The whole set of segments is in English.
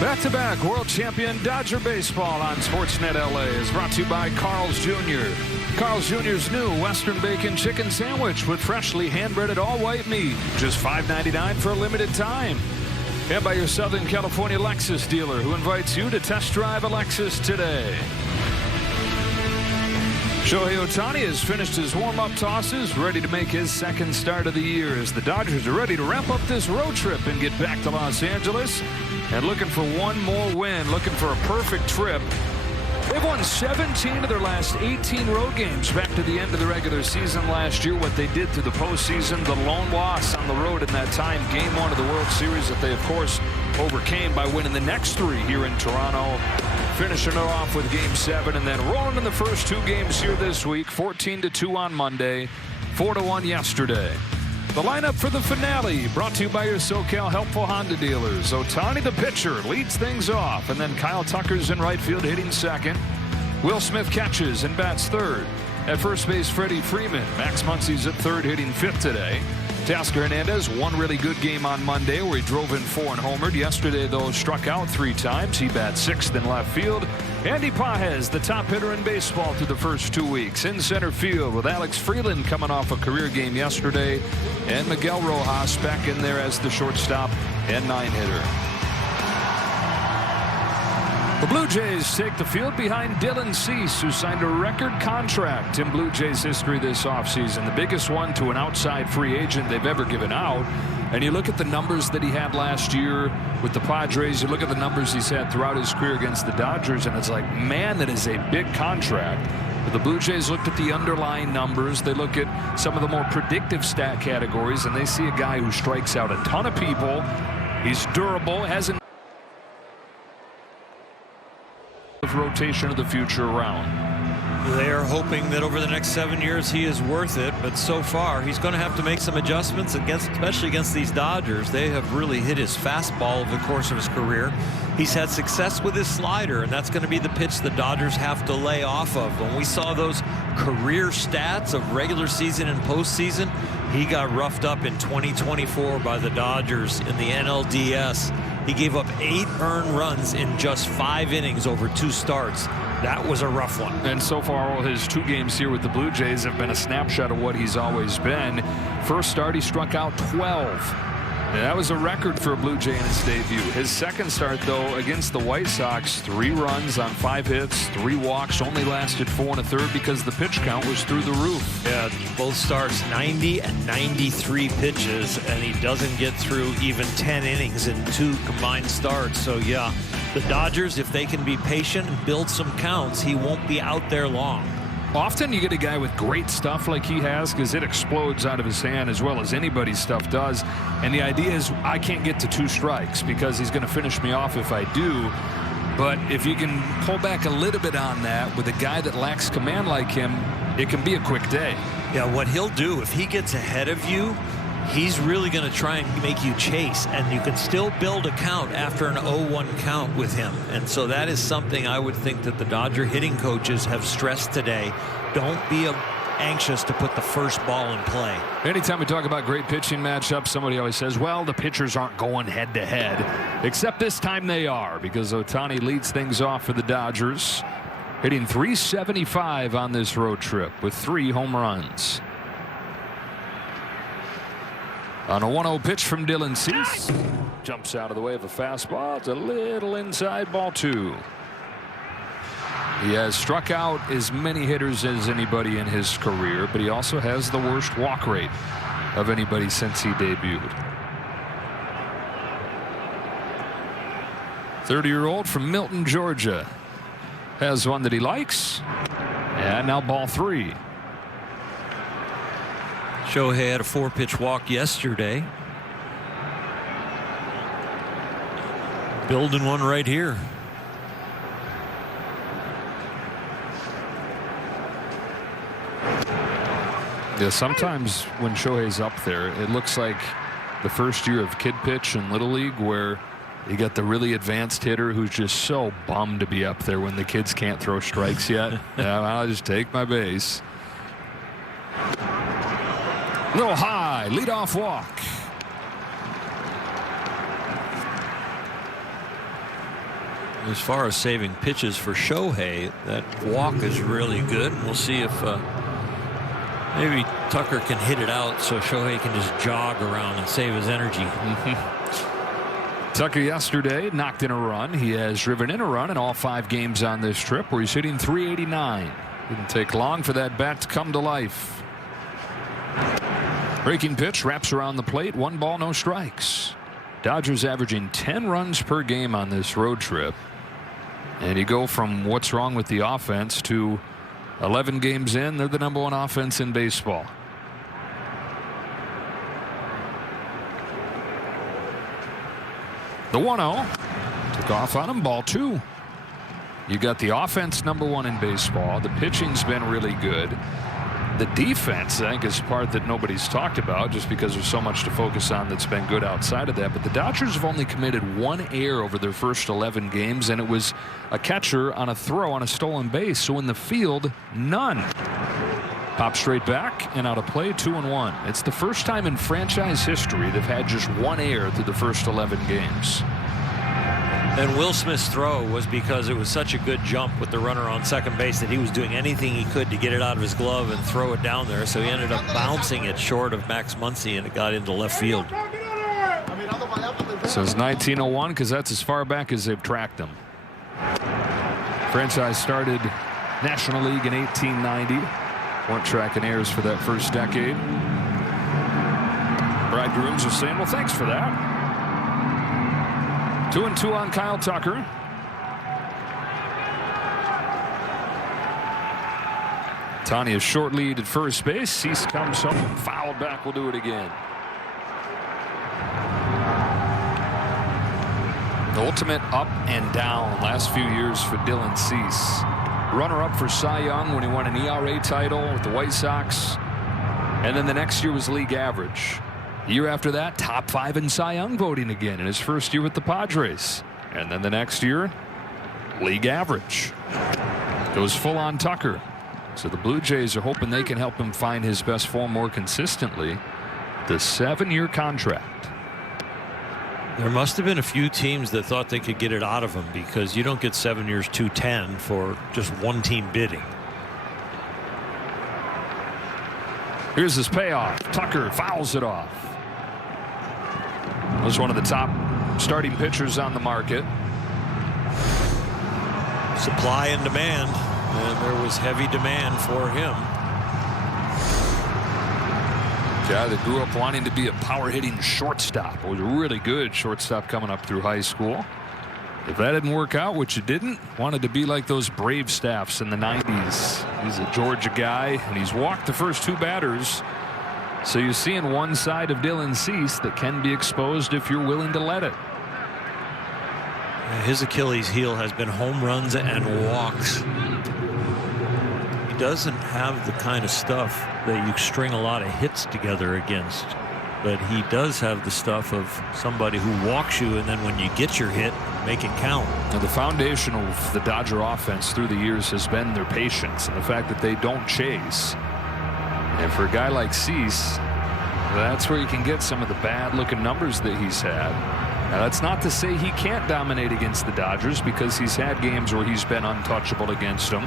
Back-to-back world champion Dodger baseball on SportsNet LA is brought to you by Carl's Jr. Carl's Jr.'s new Western Bacon Chicken Sandwich with freshly hand-breaded all-white meat. Just $5.99 for a limited time. And by your Southern California Lexus dealer, who invites you to test drive a Lexus today. Shohei Ohtani has finished his warm-up tosses, ready to make his second start of the year as the Dodgers are ready to wrap up this road trip and get back to Los Angeles. And looking for one more win, looking for a perfect trip. They've won 17 of their last 18 road games back to the end of the regular season last year. What they did through the postseason, the lone loss on the road in that time, Game 1 of the World Series that they, of course, overcame by winning the next 3 here in Toronto. Finishing it off with Game 7 and then rolling in the first 2 games here this week. 14-2 on Monday, 4-1 yesterday. The lineup for the finale brought to you by your SoCal Helpful Honda dealers. Ohtani, the pitcher, leads things off, and then Kyle Tucker's in right field hitting second. Will Smith catches and bats third. At first base, Freddie Freeman. Max Muncy's at third, hitting fifth today. Teoscar Hernandez, one really good game on Monday where he drove in 4 and homered. Yesterday, though, struck out 3 times. He bats 6th in left field. Andy Pages, the top hitter in baseball through the first 2 weeks. In center field with Alex Freeland coming off a career game yesterday. And Miguel Rojas back in there as the shortstop and 9-hitter. The Blue Jays take the field behind Dylan Cease, who signed a record contract in Blue Jays history this offseason, the biggest one to an outside free agent they've ever given out. And you look at the numbers that he had last year with the Padres, you look at the numbers he's had throughout his career against the Dodgers, and it's like, man, that is a big contract. But the Blue Jays looked at the underlying numbers. They look at some of the more predictive stat categories, and they see a guy who strikes out a ton of people. He's durable, hasn't rotation of the future around. They are hoping that over the next 7 years he is worth it, but so far he's going to have to make some adjustments especially against these Dodgers. They have really hit his fastball over the course of his career. He's had success with his slider, and that's going to be the pitch the Dodgers have to lay off of. When we saw those career stats of regular season and postseason, he got roughed up in 2024 by the Dodgers in the NLDS. He gave up 8 earned runs in just 5 innings over 2 starts. That was a rough one. And so far, all his 2 games here with the Blue Jays have been a snapshot of what he's always been. First start, he struck out 12. And that was a record for a Blue Jay in his debut. His second start, though, against the White Sox, 3 runs on 5 hits, 3 walks, only lasted 4 1/3 because the pitch count was through the roof. Yeah, both starts 90 and 93 pitches, and he doesn't get through even 10 innings in 2 combined starts. So, yeah, the Dodgers, if they can be patient and build some counts, he won't be out there long. Often you get a guy with great stuff like he has because it explodes out of his hand as well as anybody's stuff does. And the idea is I can't get to 2 strikes because he's going to finish me off if I do. But if you can pull back a little bit on that with a guy that lacks command like him, it can be a quick day. Yeah, what he'll do if he gets ahead of you, he's really going to try and make you chase, and you can still build a count after an 0-1 count with him. And so that is something I would think that the Dodger hitting coaches have stressed today. Don't be anxious to put the first ball in play. Anytime we talk about great pitching matchups, somebody always says, well, the pitchers aren't going head-to-head. Except this time they are, because Ohtani leads things off for the Dodgers, hitting .375 on this road trip with 3 home runs. On a 1-0 pitch from Dylan Cease. Jumps out of the way of a fastball. It's a little inside, ball 2. He has struck out as many hitters as anybody in his career, but he also has the worst walk rate of anybody since he debuted. 30-year-old from Milton, Georgia, has one that he likes. And now ball 3. Shohei had a 4-pitch walk yesterday. Building one right here. Yeah, sometimes when Shohei's up there, it looks like the first year of kid pitch in Little League where you got the really advanced hitter who's just so bummed to be up there when the kids can't throw strikes yet. Yeah, I'll just take my base. Little high, leadoff walk. As far as saving pitches for Shohei, that walk is really good. We'll see if maybe Tucker can hit it out so Shohei can just jog around and save his energy. Tucker yesterday knocked in a run. He has driven in a run in all 5 games on this trip, where he's hitting .389. Didn't take long for that bat to come to life. Breaking pitch wraps around the plate. 1 ball, no strikes. Dodgers averaging 10 runs per game on this road trip. And you go from what's wrong with the offense to 11 games in, they're the #1 offense in baseball. The 1-0 took off on him. Ball 2. You got the offense #1 in baseball. The pitching's been really good. The defense, I think, is the part that nobody's talked about, just because there's so much to focus on that's been good outside of that. But the Dodgers have only committed 1 error over their first 11 games, and it was a catcher on a throw on a stolen base. So in the field, none. Pop straight back and out of play, 2-1. It's the first time in franchise history they've had just 1 error through the first 11 games. And Will Smith's throw was because it was such a good jump with the runner on second base that he was doing anything he could to get it out of his glove and throw it down there. So he ended up bouncing it short of Max Muncy, and it got into left field. So it's 1901 because that's as far back as they've tracked him. Franchise started National League in 1890. Weren't tracking errors for that first decade. Bridegrooms are saying, well, thanks for that. 2-2 on Kyle Tucker. Tanya's short lead at first base. Cease comes home. Fouled back. We'll do it again. The ultimate up and down last few years for Dylan Cease. Runner-up for Cy Young when he won an ERA title with the White Sox. And then the next year was league average. The year after that, top 5 in Cy Young voting again in his first year with the Padres. And then the next year, league average. Goes full on Tucker. So the Blue Jays are hoping they can help him find his best form more consistently. The 7-year contract. There must have been a few teams that thought they could get it out of him, because you don't get 7 years, $210 for just one team bidding. Here's his payoff. Tucker fouls it off. Was one of the top starting pitchers on the market. Supply and demand, and there was heavy demand for him. Guy that grew up wanting to be a power-hitting shortstop. Was a really good shortstop coming up through high school. If that didn't work out, which it didn't, wanted to be like those Brave staffs in the 90s. He's a Georgia guy, and he's walked the first 2 batters. So you're seeing one side of Dylan Cease that can be exposed if you're willing to let it. His Achilles heel has been home runs and walks. He doesn't have the kind of stuff that you string a lot of hits together against, but he does have the stuff of somebody who walks you, and then when you get your hit, make it count. Now, the foundation of the Dodger offense through the years has been their patience and the fact that they don't chase. And for a guy like Cease, that's where you can get some of the bad-looking numbers that he's had. Now, that's not to say he can't dominate against the Dodgers, because he's had games where he's been untouchable against them.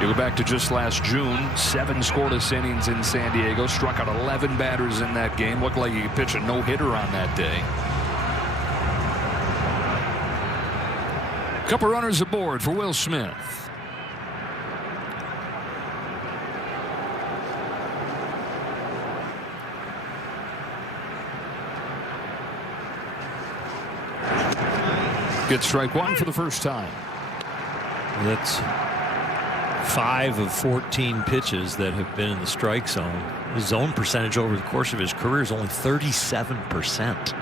You go back to just last June, 7 scoreless innings in San Diego, struck out 11 batters in that game. Looked like he could pitch a no-hitter on that day. Couple runners aboard for Will Smith. Gets strike 1 for the first time. That's 5 of 14 pitches that have been in the strike zone. His zone percentage over the course of his career is only 37%.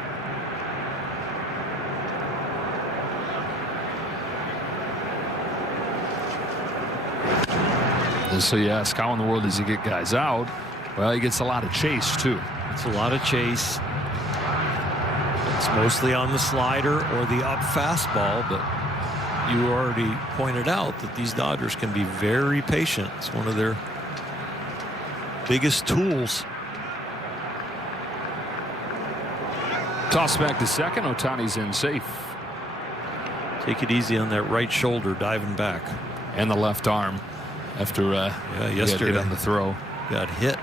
So you ask, how in the world does he get guys out? Well, he gets a lot of chase too. It's a lot of chase. It's mostly on the slider or the up fastball, but you already pointed out that these Dodgers can be very patient. It's one of their biggest tools. Toss back to second. Ohtani's in safe. Take it easy on that right shoulder diving back. And the left arm after yesterday on the throw. Got hit.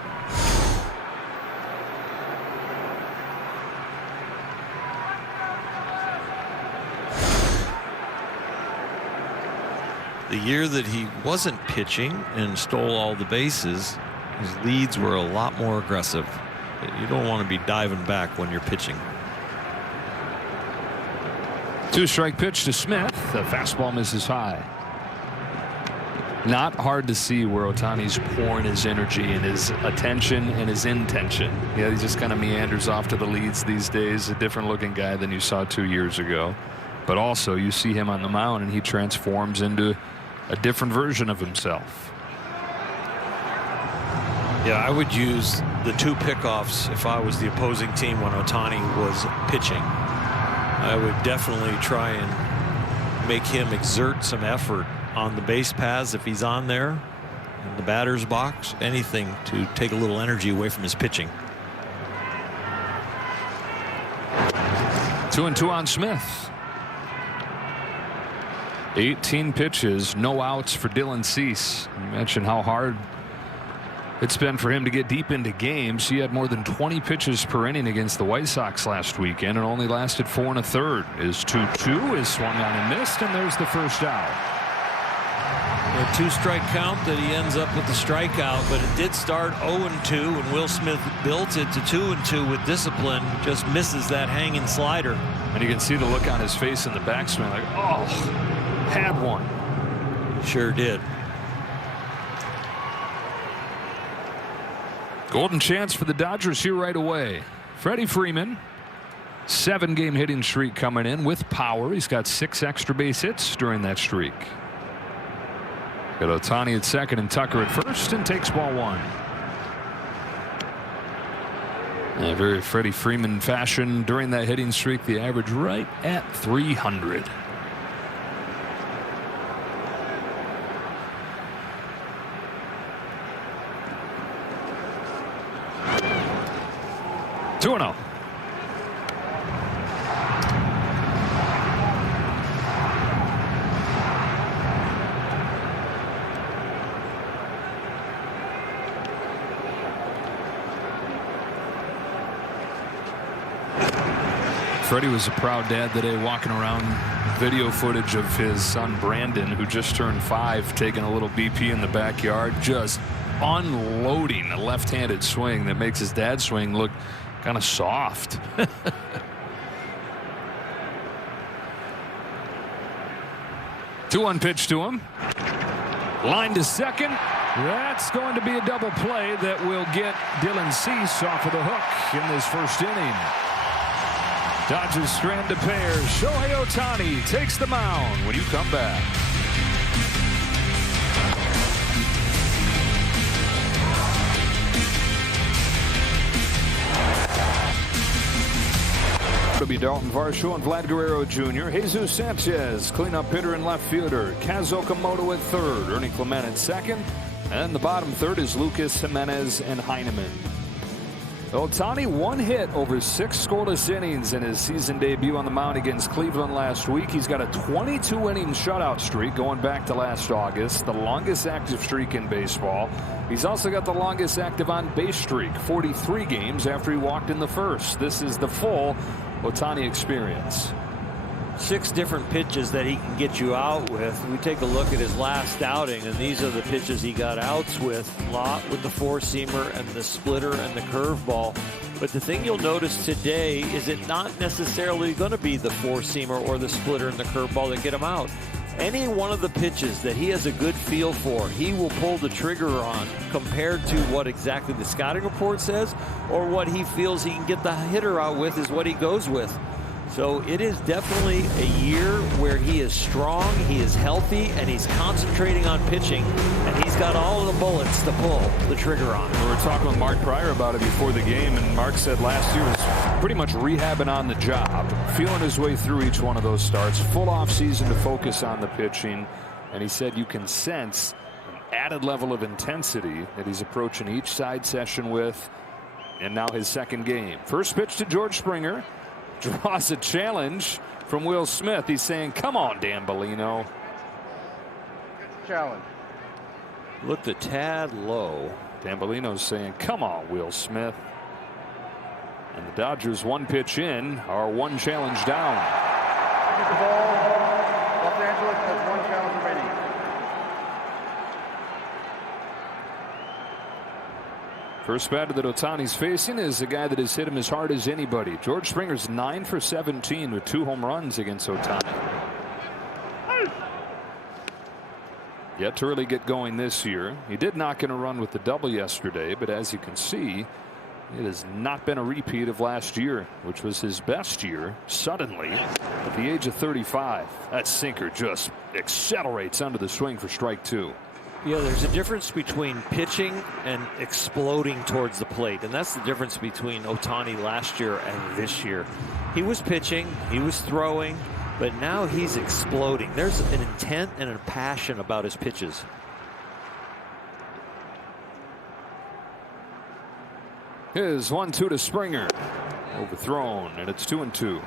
The year that he wasn't pitching and stole all the bases, his leads were a lot more aggressive. You don't want to be diving back when you're pitching. 2-strike pitch to Smith. The fastball misses high. Not hard to see where Ohtani's pouring his energy and his attention and his intention. Yeah, he just kind of meanders off to the leads these days. A different looking guy than you saw 2 years ago. But also you see him on the mound and he transforms into a different version of himself. Yeah, I would use the 2 pickoffs if I was the opposing team when Ohtani was pitching. I would definitely try and make him exert some effort on the base paths if he's on there, in the batter's box, anything to take a little energy away from his pitching. 2-2 on Smith. 18 pitches, no outs for Dylan Cease. You mentioned how hard it's been for him to get deep into games. He had more than 20 pitches per inning against the White Sox last weekend and only lasted 4 1/3. His 2-2 is swung on and missed, and there's the first out. A 2-strike count that he ends up with the strikeout, but it did start 0-2, and Will Smith built it to 2-2 with discipline. Just misses that hanging slider. And you can see the look on his face in the backswing, like, oh, had one. Sure did. Golden chance for the Dodgers here right away. Freddie Freeman, 7-game hitting streak coming in with power. He's got 6 extra base hits during that streak. Got Ohtani at second and Tucker at first, and takes ball 1. A very Freddie Freeman fashion during that hitting streak. The average right at 300. Two and 0. Freddie was a proud dad today, walking around video footage of his son Brandon, who just turned 5, taking a little BP in the backyard, just unloading a left-handed swing that makes his dad's swing look kind of soft. 2-1 pitch to him. Line to second. That's going to be a double play that will get Dylan Cease off of the hook in this first inning. Dodgers strand a pair. Shohei Ohtani takes the mound when you come back. It'll be Dalton Varsho and Vlad Guerrero Jr. Jesus Sanchez, cleanup hitter and left fielder. Kaz Okamoto at third. Ernie Clement at second. And the bottom third is Lucas Jimenez and Heineman. Ohtani 1 hit over 6 scoreless innings in his season debut on the mound against Cleveland last week. He's got a 22-inning shutout streak going back to last August, the longest active streak in baseball. He's also got the longest active on-base streak, 43 games after he walked in the first. This is the full Ohtani experience. 6 different pitches that he can get you out with. We take a look at his last outing, and these are the pitches he got outs with. A lot with the 4-seamer and the splitter and the curveball. But the thing you'll notice today is it not necessarily going to be the 4-seamer or the splitter and the curveball that get him out. Any one of the pitches that he has a good feel for, he will pull the trigger on, compared to what exactly the scouting report says or what he feels he can get the hitter out with is what he goes with. So it is definitely a year where he is strong, he is healthy, and he's concentrating on pitching, and he's got all of the bullets to pull the trigger on. We were talking with Mark Pryor about it before the game, and Mark said last year was pretty much rehabbing on the job, feeling his way through each one of those starts, full off season to focus on the pitching, and he said you can sense an added level of intensity that he's approaching each side session with, and now his second game. First pitch to George Springer. Draws a challenge from Will Smith. He's saying, come on, Dan Bellino. Challenge. Looked a tad low. Dan Bellino's saying, come on, Will Smith. And the Dodgers, one pitch in, are one challenge down. The ball. Los Angeles has one challenge remaining. First batter that Ohtani's facing is a guy that has hit him as hard as anybody. George Springer's 9 for 17 with 2 home runs against Ohtani. Yet to really get going this year. He did knock in a run with the double yesterday, but as you can see, it has not been a repeat of last year, which was his best year. Suddenly, at the age of 35, that sinker just accelerates under the swing for strike 2. Yeah, there's a difference between pitching and exploding towards the plate, and that's the difference between Ohtani last year and this year. He was pitching, he was throwing, but now he's exploding. There's an intent and a passion about his pitches. Here's 1-2 to Springer. Overthrown, and it's 2-2.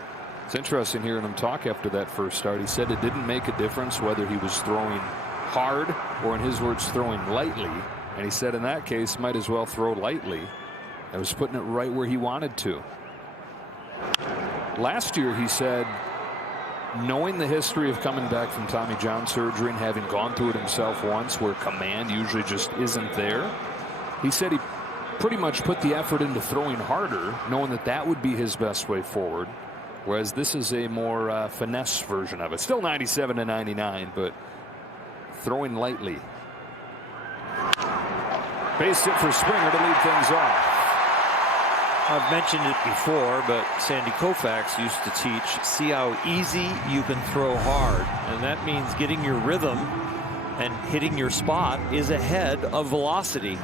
It's interesting hearing him talk after that first start. He said it didn't make a difference whether he was throwing hard or, in his words, throwing lightly. And he said in that case, might as well throw lightly. I was putting it right where he wanted to. Last year, he said, knowing the history of coming back from Tommy John surgery and having gone through it himself once where command usually just isn't there, he said he pretty much put the effort into throwing harder, knowing that that would be his best way forward. Whereas this is a more finesse version of it. Still 97 to 99, but throwing lightly. Base hit for Springer to lead things off. I've mentioned it before, but Sandy Koufax used to teach, see how easy you can throw hard. And that means getting your rhythm and hitting your spot is ahead of velocity.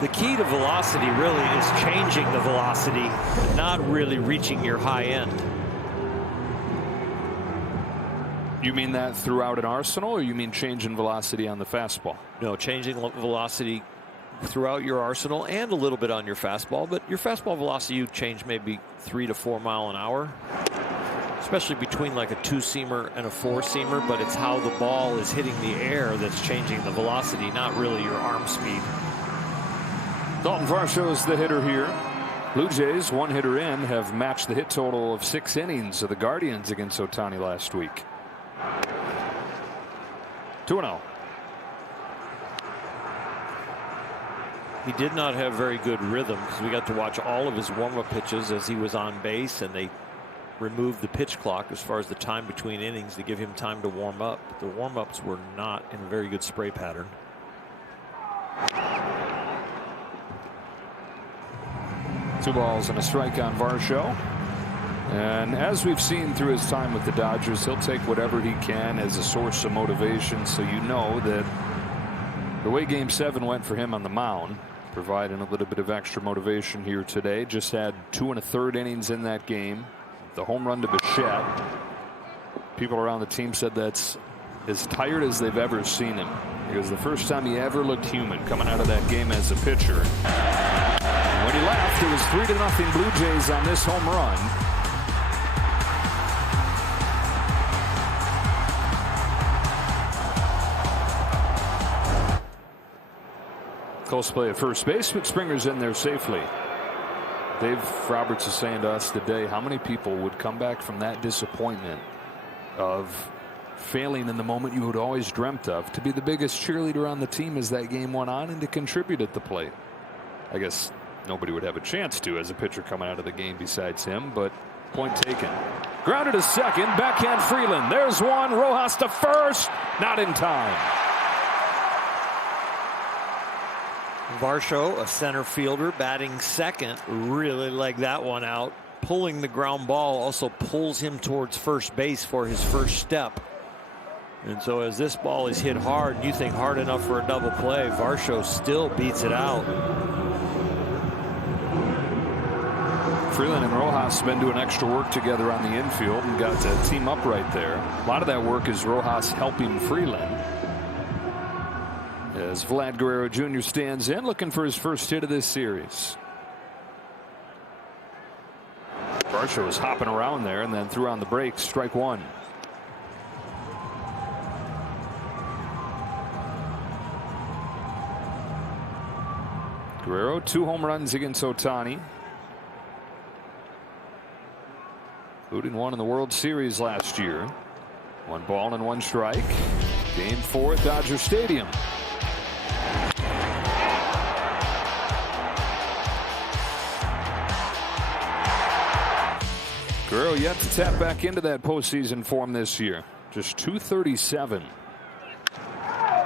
The key to velocity really is changing the velocity, not really reaching your high end. You mean that throughout an arsenal, or you mean changing velocity on the fastball? No, changing velocity throughout your arsenal and a little bit on your fastball, but your fastball velocity you change maybe 3 to 4 mile an hour, especially between like a 2-seamer and a 4-seamer, but it's how the ball is hitting the air that's changing the velocity, not really your arm speed. Dalton Varsho is the hitter here. Blue Jays, one hitter in, have matched the hit total of 6 innings of the Guardians against Ohtani last week. 2-0. He did not have very good rhythm because we got to watch all of his warm-up pitches as he was on base, and they removed the pitch clock as far as the time between innings to give him time to warm up. But the warm-ups were not in a very good spray pattern. Two balls and a strike on Varsho. And as we've seen through his time with the Dodgers, he'll take whatever he can as a source of motivation. So you know that the way Game 7 went for him on the mound, providing a little bit of extra motivation here today. Just had 2 1/3 innings in that game. The home run to Bichette. People around the team said that's as tired as they've ever seen him, because the first time he ever looked human coming out of that game as a pitcher. And when he left, it was 3-0 Blue Jays on this home run. Close play at first base, but Springer's in there safely. Dave Roberts is saying to us today, how many people would come back from that disappointment of failing in the moment you had always dreamt of to be the biggest cheerleader on the team as that game went on and to contribute at the plate? I guess nobody would have a chance to as a pitcher coming out of the game besides him, but point taken. Grounded to second, backhand Freeland. There's one. Rojas to first. Not in time. Varsho, a center fielder, batting second, really like that one out. Pulling the ground ball also pulls him towards first base for his first step. And so as this ball is hit hard, and you think hard enough for a double play, Varsho still beats it out. Freeland and Rojas have been doing extra work together on the infield and got to team up right there. A lot of that work is Rojas helping Freeland. As Vlad Guerrero Jr. stands in, looking for his first hit of this series. Varsho was hopping around there and then threw on the brakes. Strike one. Guerrero, 2 home runs against Ohtani. Including one in the World Series last year. 1 ball and 1 strike. Game 4 at Dodger Stadium. Guerrero yet to tap back into that postseason form this year. Just .237.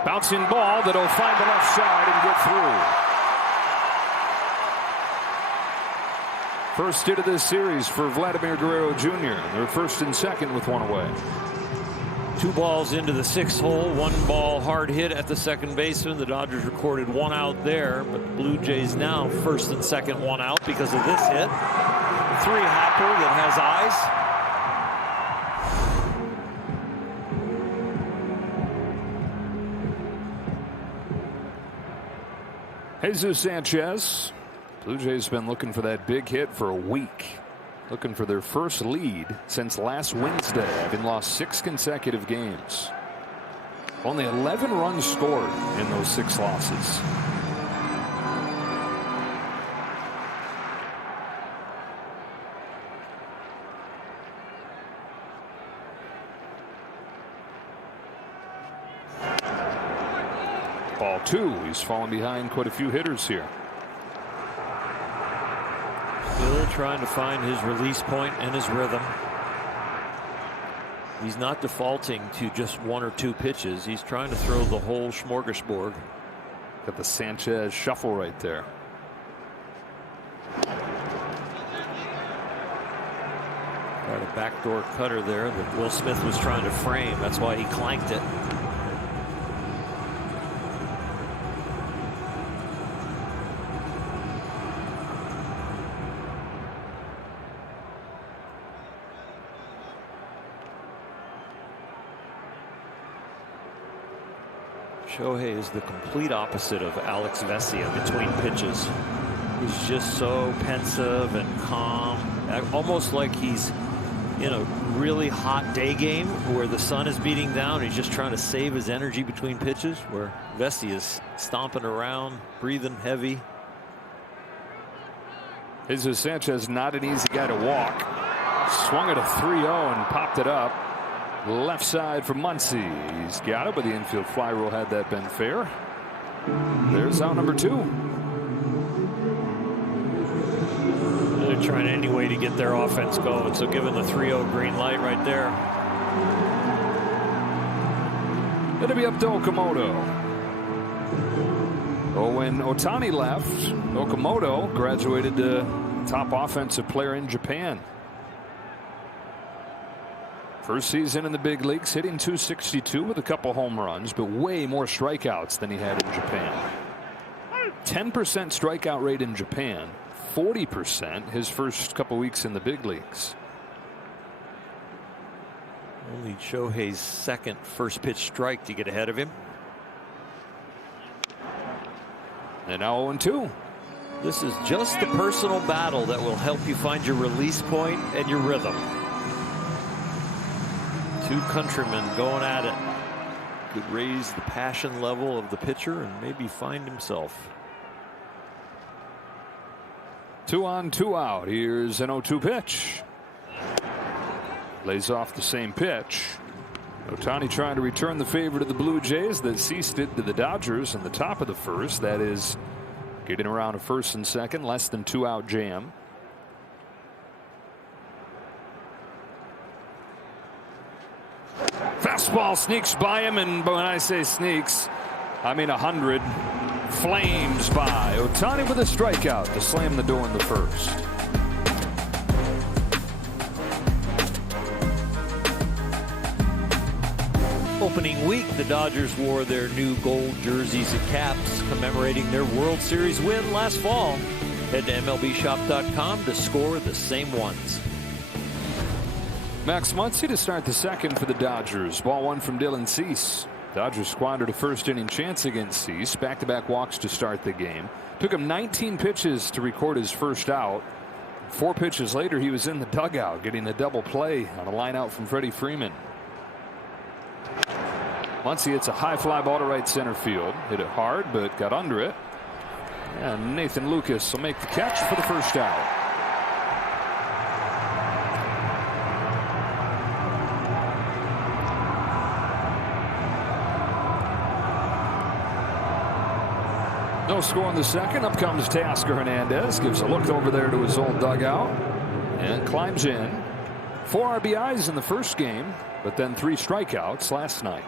Bouncing ball that'll find the left side and get through. First hit of this series for Vladimir Guerrero Jr. They're first and second with 1 away. 2 balls into the 6th hole. 1 ball hard hit at the second baseman. The Dodgers recorded 1 out there, but the Blue Jays now first and second 1 out because of this hit. 3-hopper that has eyes. Jesus Sanchez. Blue Jays been looking for that big hit for a week. Looking for their first lead since last Wednesday, having lost 6 consecutive games. Only 11 runs scored in those 6 losses. Ball 2. He's fallen behind quite a few hitters here. Still trying to find his release point and his rhythm. He's not defaulting to just 1 or 2 pitches. He's trying to throw the whole smorgasbord. Got the Sanchez shuffle right there. Got a backdoor cutter there that Will Smith was trying to frame. That's why he clanked it. Shohei is the complete opposite of Alex Vesia between pitches. He's just so pensive and calm, almost like he's in a really hot day game where the sun is beating down. He's just trying to save his energy between pitches, where Vesia is stomping around, breathing heavy. Jesus Sanchez, not an easy guy to walk. Swung at a 3-0 and popped it up. Left side for Muncy. He's got it, but the infield fly rule had that been fair. There's out number 2. They're trying any way to get their offense going, so giving the 3-0 green light right there. It'll be up to Okamoto. Oh, when Ohtani left, Okamoto graduated to top offensive player in Japan. First season in the big leagues, hitting .262 with a couple home runs, but way more strikeouts than he had in Japan. 10% strikeout rate in Japan, 40% his first couple weeks in the big leagues. Only Shohei's second first pitch strike to get ahead of him. And now 0-2. This is just the personal battle that will help you find your release point and your rhythm. 2 countrymen going at it. Could raise the passion level of the pitcher and maybe find himself. 2 on, 2 out. Here's an 0-2 pitch. Lays off the same pitch. Ohtani trying to return the favor to the Blue Jays that ceased it to the Dodgers in the top of the first. That is getting around a first and second, less than 2 out jam. Fastball sneaks by him, and when I say sneaks, I mean 100. Flames by. Ohtani with a strikeout to slam the door in the first. Opening week, the Dodgers wore their new gold jerseys and caps commemorating their World Series win last fall. Head to MLBshop.com to score the same ones. Max Muncy to start the second for the Dodgers. Ball 1 from Dylan Cease. Dodgers squandered a first inning chance against Cease. Back-to-back walks to start the game. Took him 19 pitches to record his first out. 4 pitches later, he was in the dugout getting a double play on a line out from Freddie Freeman. Muncy hits a high fly ball to right center field. Hit it hard, but got under it. And Nathan Lucas will make the catch for the first out. No score in the second. Up comes Teoscar Hernandez. Gives a look over there to his old dugout and climbs in. 4 RBIs in the first game, but then 3 strikeouts last night.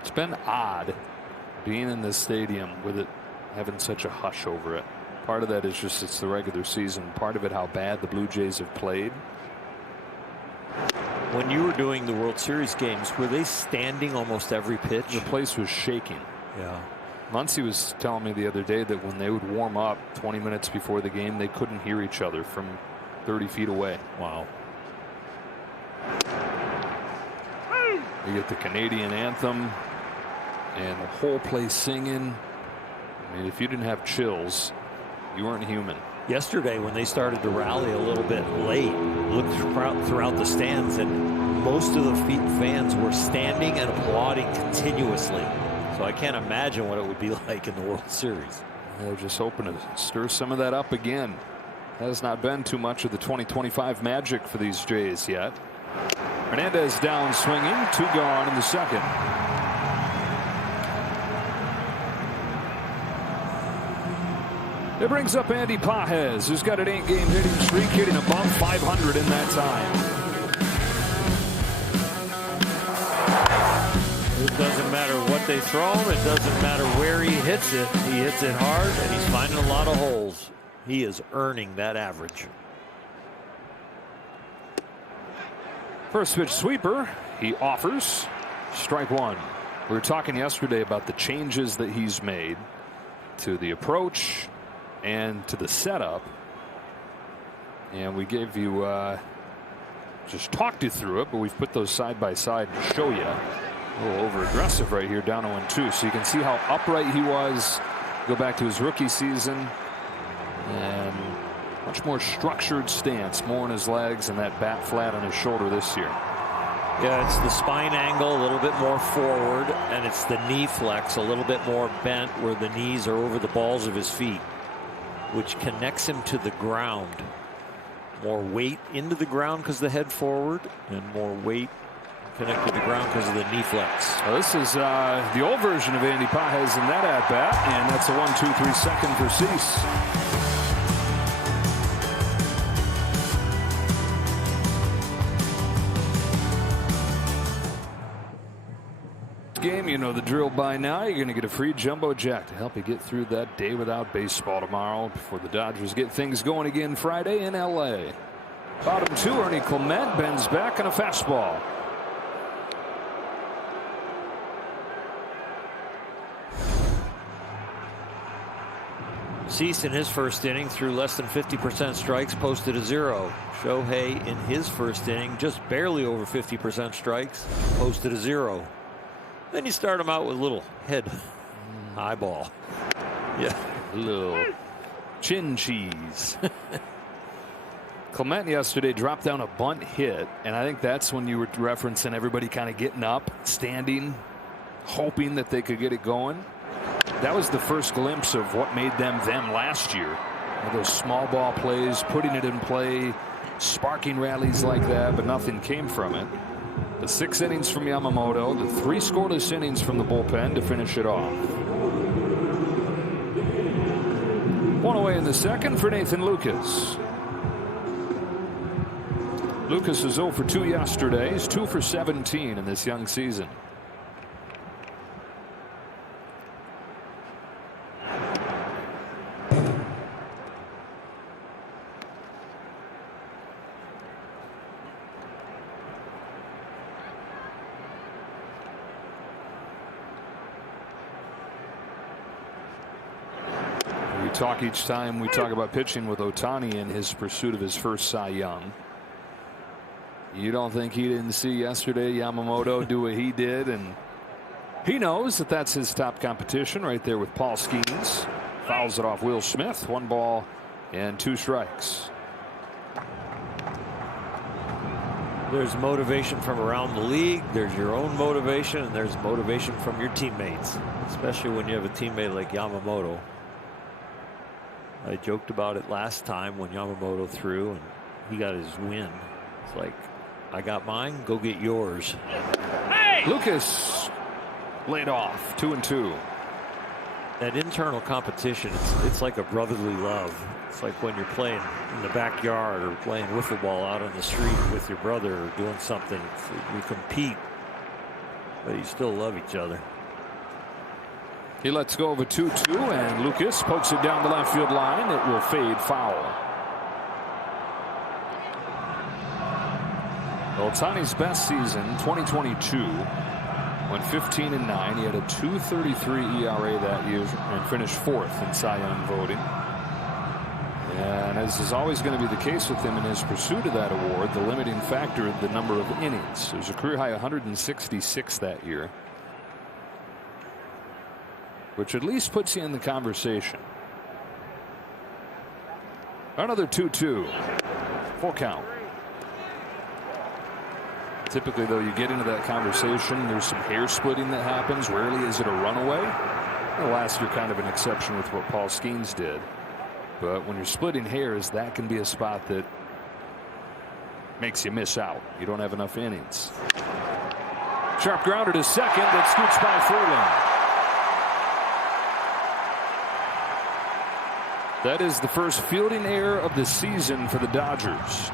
It's been odd being in this stadium with it having such a hush over it. Part of that is just it's the regular season. Part of it how bad the Blue Jays have played. When you were doing the World Series games, were they standing almost every pitch? The place was shaking. Yeah. Muncy was telling me the other day that when they would warm up 20 minutes before the game, they couldn't hear each other from 30 feet away. Wow. You get the Canadian anthem and the whole place singing. I mean, if you didn't have chills, you weren't human. Yesterday, when they started to rally a little bit late, looked throughout the stands, and most of the fans were standing and applauding continuously. So I can't imagine what it would be like in the World Series. They're just hoping to stir some of that up again. Has not been too much of the 2025 magic for these Jays yet. Hernandez down swinging, 2 gone in the second. It brings up Andy Pages, who's got an 8-game hitting streak, hitting above 500 in that time. It doesn't matter what they throw him. It doesn't matter where he hits it. He hits it hard, and he's finding a lot of holes. He is earning that average. First pitch sweeper. He offers. Strike 1. We were talking yesterday about the changes that he's made to the approach and to the setup, and we gave you just talked you through it, but we've put those side by side to show you. A little over aggressive right here, down 0-2, so you can see how upright he was. Go back to his rookie season, and much more structured stance, more on his legs and that bat flat on his shoulder this year. Yeah, it's the spine angle a little bit more forward, and it's the knee flex a little bit more bent where the knees are over the balls of his feet, which connects him to the ground. More weight into the ground because of the head forward, and more weight connected to the ground because of the knee flex. Well, this is the old version of Andy Pages in that at bat, and that's a 1-2-3 second for Cease. Game, you know the drill by now. You're going to get a free jumbo jack to help you get through that day without baseball tomorrow before the Dodgers get things going again Friday in LA. Bottom 2, Ernie Clement bends back on a fastball. Cease in his first inning threw less than 50% strikes, posted a 0. Shohei in his first inning just barely over 50% strikes, posted a 0. Then you start him out with a little head eyeball. Yeah. A little chin cheese. Clement yesterday dropped down a bunt hit, and I think that's when you were referencing everybody kind of getting up, standing, hoping that they could get it going. That was the first glimpse of what made them last year. Those small ball plays, putting it in play, sparking rallies like that, but nothing came from it. The 6 innings from Yamamoto, the 3 scoreless innings from the bullpen to finish it off. 1 away in the second for Nathan Lucas. Lucas is 0 for 2 yesterday. He's 2 for 17 in this young season. Talk each time we talk about pitching with Ohtani in his pursuit of his first Cy Young. You don't think he didn't see yesterday Yamamoto do what he did, and he knows that that's his top competition right there with Paul Skeens. Fouls it off Will Smith. 1 ball and 2 strikes. There's motivation from around the league. There's your own motivation, and there's motivation from your teammates, especially when you have a teammate like Yamamoto. I joked about it last time when Yamamoto threw and he got his win. It's like, I got mine, go get yours. Hey! Lucas laid off. 2-2. That internal competition, it's like a brotherly love. It's like when you're playing in the backyard or playing wiffle ball out on the street with your brother or doing something. You compete, but you still love each other. He lets go of a 2-2, and Lucas pokes it down the left field line. It will fade foul. Ohtani's best season, 2022, went 15-9. He had a 2.33 ERA that year and finished 4th in Cy Young voting. And as is always going to be the case with him in his pursuit of that award, the limiting factor, the number of innings. There's a career high 166 that year, which at least puts you in the conversation. Another 2-2. Full count. Typically, though, you get into that conversation, there's some hair splitting that happens. Rarely is it a runaway. Well, last year, kind of an exception with what Paul Skeens did. But when you're splitting hairs, that can be a spot that makes you miss out. You don't have enough innings. Sharp grounder to second that scoots by Freeland. That is the first fielding error of the season for the Dodgers.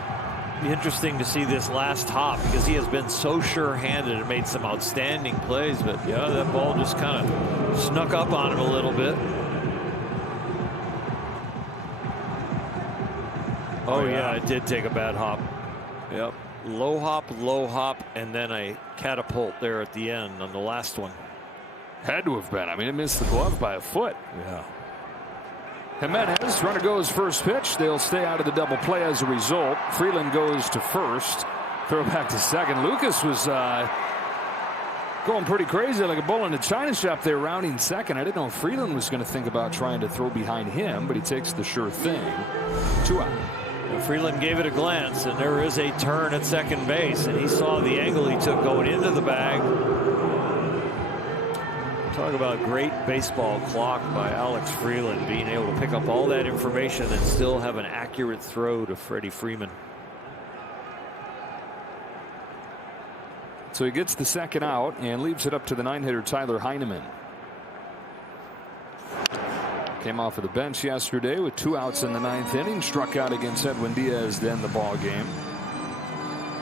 Be interesting to see this last hop because he has been so sure-handed and made some outstanding plays, but yeah, that ball just kind of snuck up on him a little bit. Oh yeah, it did take a bad hop. Yep, low hop, and then a catapult there at the end on the last one. Had to have been. I mean, it missed the glove by a foot. Yeah. Jimenez, runner goes first pitch. They'll stay out of the double play as a result. Freeland goes to first. Throw back to second. Lucas was going pretty crazy like a bull in a china shop there, rounding second. I didn't know if Freeland was going to think about trying to throw behind him, but he takes the sure thing. 2 out. Well, Freeland gave it a glance, and there is a turn at second base, and he saw the angle he took going into the bag. Talk about great baseball clock by Alex Freeland, being able to pick up all that information and still have an accurate throw to Freddie Freeman. So he gets the second out and leaves it up to the 9-hitter Tyler Heineman. Came off of the bench yesterday with 2 outs in the 9th inning. Struck out against Edwin Diaz to end the ball game.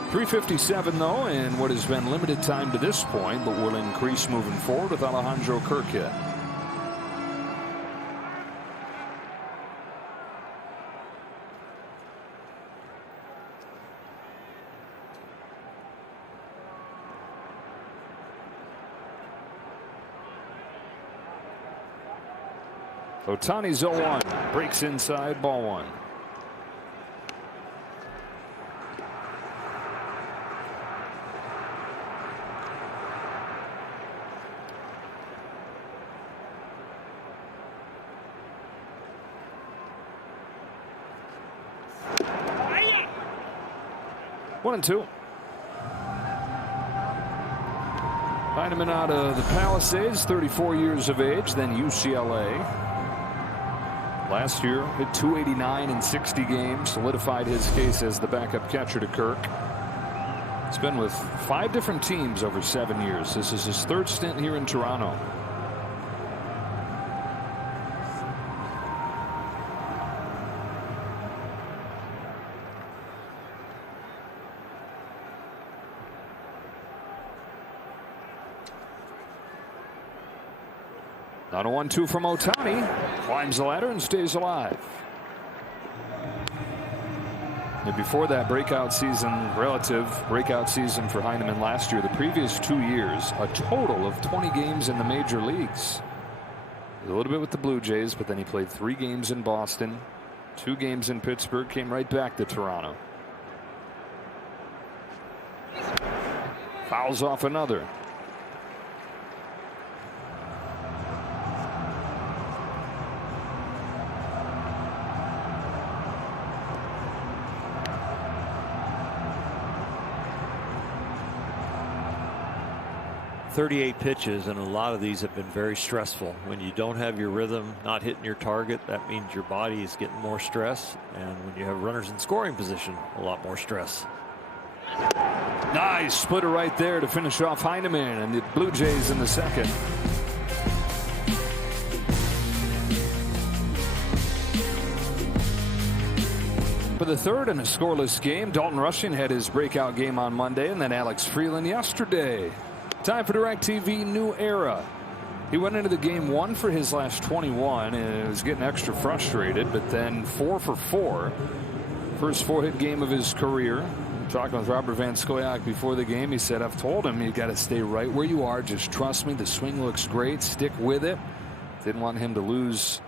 3:57 though, and what has been limited time to this point, but will increase moving forward with Alejandro Kirk hit. Ohtani's 0-1, breaks inside, ball 1. One and 2. Heineman out of the Palisades, 34 years of age, then UCLA. Last year, hit .289 in 60 games, solidified his case as the backup catcher to Kirk. He's been with 5 different teams over 7 years. This is his 3rd stint here in Toronto. On a 1-2 from Ohtani, climbs the ladder and stays alive. And before that relative breakout season for Heineman last year, the previous 2 years, a total of 20 games in the major leagues. A little bit with the Blue Jays, but then he played 3 games in Boston, 2 games in Pittsburgh, came right back to Toronto. Fouls off another. .38 pitches, and a lot of these have been very stressful. When you don't have your rhythm, not hitting your target, that means your body is getting more stress, and when you have runners in scoring position, a lot more stress. Nice splitter right there to finish off Heineman and the Blue Jays in the second. For the third in a scoreless game, Dalton Rushing had his breakout game on Monday, and then Alex Freeland yesterday. Time for DirecTV New Era. He went into the game 1 for his last 21 and was getting extra frustrated, but then 4 for 4. First 4-hit game of his career. Talking with Robert Van Scoyoc before the game, he said, I've told him you got to stay right where you are. Just trust me. The swing looks great. Stick with it. Didn't want him to lose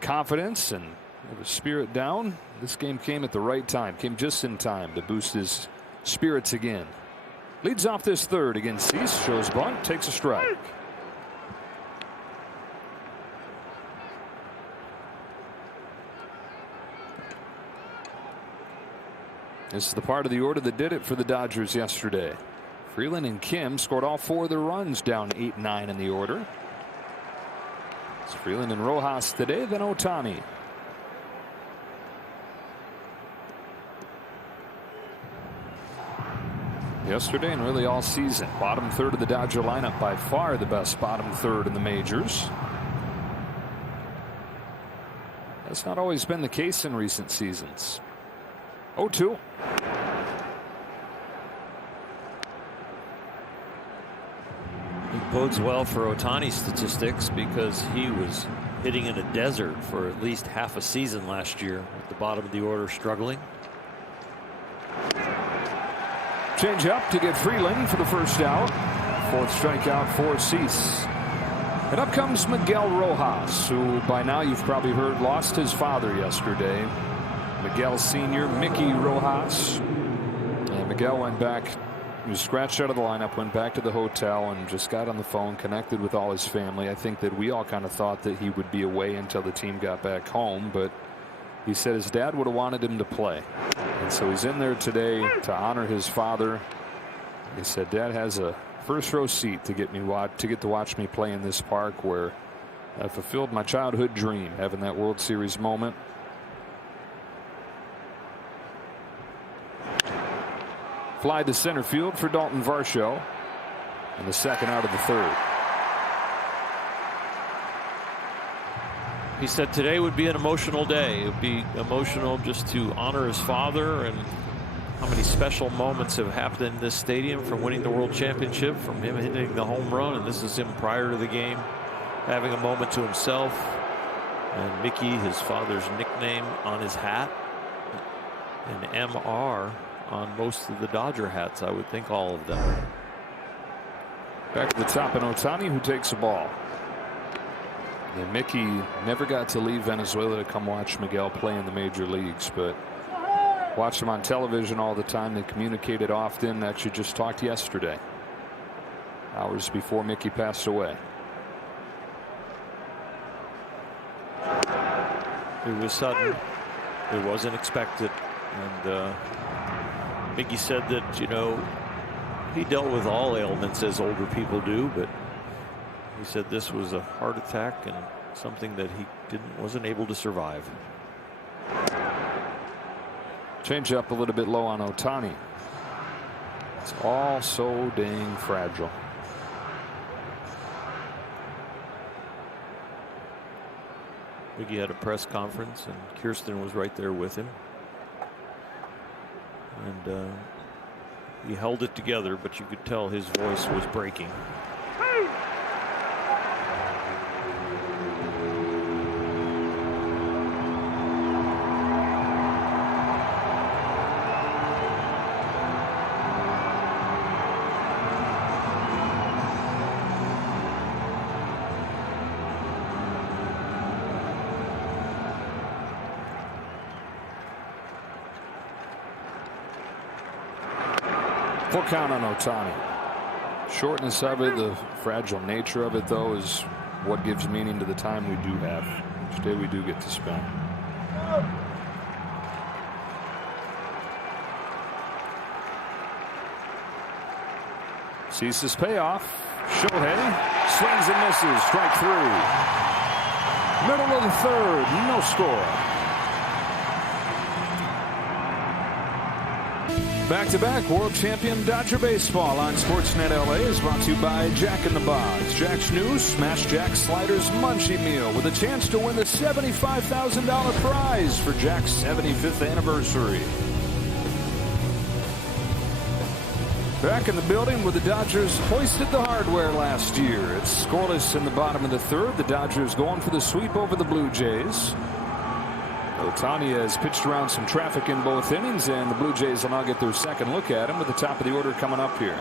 confidence and have his spirit down. This game came at the right time. Came just in time to boost his spirits again. Leads off this third against Cease. Shows bunt. Takes a strike. This is the part of the order that did it for the Dodgers yesterday. Freeland and Kim scored all 4 of their runs down 8-9 in the order. It's Freeland and Rojas today, then Ohtani. Yesterday and really all season, bottom third of the Dodger lineup, by far the best bottom third in the majors. That's not always been the case in recent seasons. 0-2. It bodes well for Ohtani's statistics because he was hitting in a desert for at least half a season last year with the bottom of the order struggling. Change up to get Freeland for the first out. 4th strikeout for Cease. And up comes Miguel Rojas, who by now you've probably heard lost his father yesterday. Miguel Sr., Mickey Rojas. And Miguel went back. He was scratched out of the lineup, went back to the hotel and just got on the phone, connected with all his family. I think that we all kind of thought that he would be away until the team got back home, but he said his dad would have wanted him to play. And so he's in there today to honor his father. He said, Dad has a first row seat to get to watch me play in this park where I fulfilled my childhood dream, having that World Series moment. Fly to center field for Dalton Varsho. And the second out of the third. He said today would be an emotional day. It would be emotional just to honor his father and how many special moments have happened in this stadium, from winning the World Championship, from him hitting the home run, and this is him prior to the game having a moment to himself. And Mickey, his father's nickname, on his hat, and MR on most of the Dodger hats. I would think all of them. Back to the top, and Ohtani, who takes the ball. And Mickey never got to leave Venezuela to come watch Miguel play in the major leagues, but watched him on television all the time. They communicated often. Actually just talked yesterday, hours before Mickey passed away. It was sudden. It wasn't expected. And Mickey said that, you know, he dealt with all ailments as older people do, but he said this was a heart attack and something that he wasn't able to survive. Change up a little bit low on Ohtani. It's all so dang fragile. Mickey had a press conference and Kirsten was right there with him. And he held it together, but you could tell his voice was breaking. Full count on Ohtani. Shortness of it, the fragile nature of it, though, is what gives meaning to the time we do have. Each day we do get to spend. Sees his payoff. Shohei swings and misses. Strike 3. Middle of the third. No score. Back-to-back world champion Dodger baseball on SportsNet LA is brought to you by Jack in the Box. Jack's new Smash Jack Sliders Munchie Meal with a chance to win the $75,000 prize for Jack's 75th anniversary. Back in the building where the Dodgers hoisted the hardware last year. It's scoreless in the bottom of the third. The Dodgers going for the sweep over the Blue Jays. Ohtani has pitched around some traffic in both innings, and the Blue Jays will now get their second look at him with the top of the order coming up here.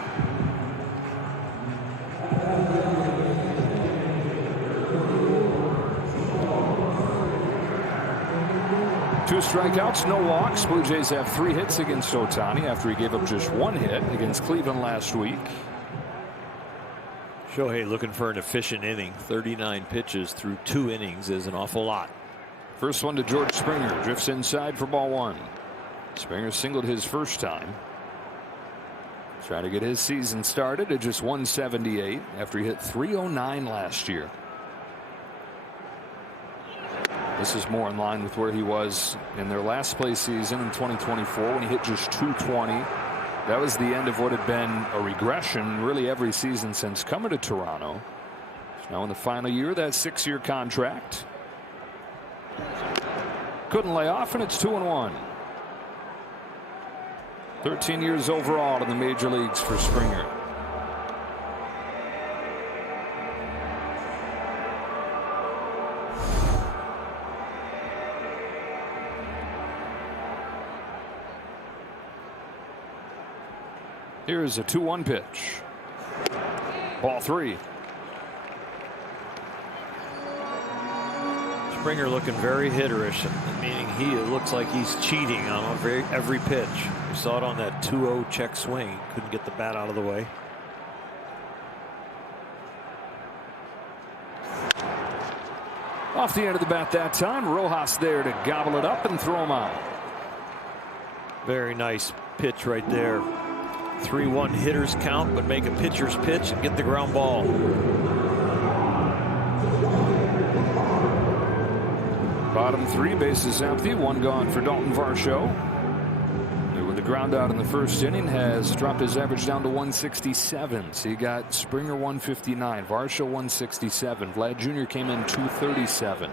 Two strikeouts, no walks. Blue Jays have 3 hits against Ohtani after he gave up just 1 hit against Cleveland last week. Shohei looking for an efficient inning. 39 pitches through 2 innings is an awful lot. First one to George Springer. Drifts inside for ball 1. Springer singled his first time. Trying to get his season started at just 178 after he hit 309 last year. This is more in line with where he was in their last place season in 2024 when he hit just 220. That was the end of what had been a regression really every season since coming to Toronto. Now in the final year of that 6-year contract. Couldn't lay off, and it's 2-1. 13 years overall in the major leagues for Springer. Here's a 2-1 pitch. Ball 3. Springer looking very hitterish, meaning he looks like he's cheating on every pitch. We saw it on that 2-0 check swing. Couldn't get the bat out of the way. Off the end of the bat that time. Rojas there to gobble it up and throw him out. Very nice pitch right there. 3-1 hitters count, but make a pitcher's pitch and get the ground ball. Bottom 3, bases empty. 1 gone for Dalton Varsho. With a ground out in the first inning, has dropped his average down to 167. So you got Springer 159, Varsho 167. Vlad Jr. came in 237.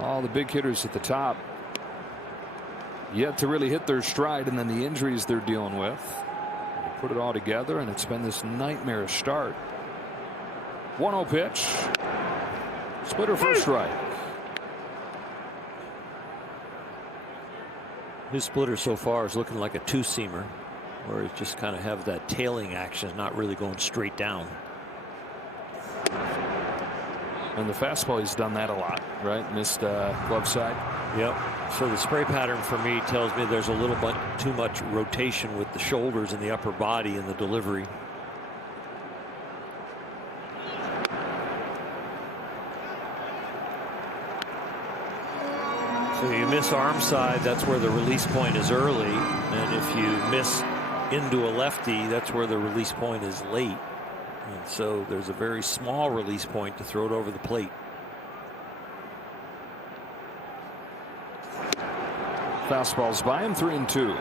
All the big hitters at the top yet to really hit their stride, and then the injuries they're dealing with. Put it all together, and it's been this nightmarish start. 1-0 pitch. Splitter for a strike. His splitter so far is looking like a 2-seamer, where it just kind of have that tailing action, not really going straight down. And the fastball, he's done that a lot, right? Missed glove side. Yep. So the spray pattern for me tells me there's a little bit too much rotation with the shoulders and the upper body in the delivery. So you miss arm side, that's where the release point is early. And if you miss into a lefty, that's where the release point is late. And so there's a very small release point to throw it over the plate. Fastballs by him, 3-2.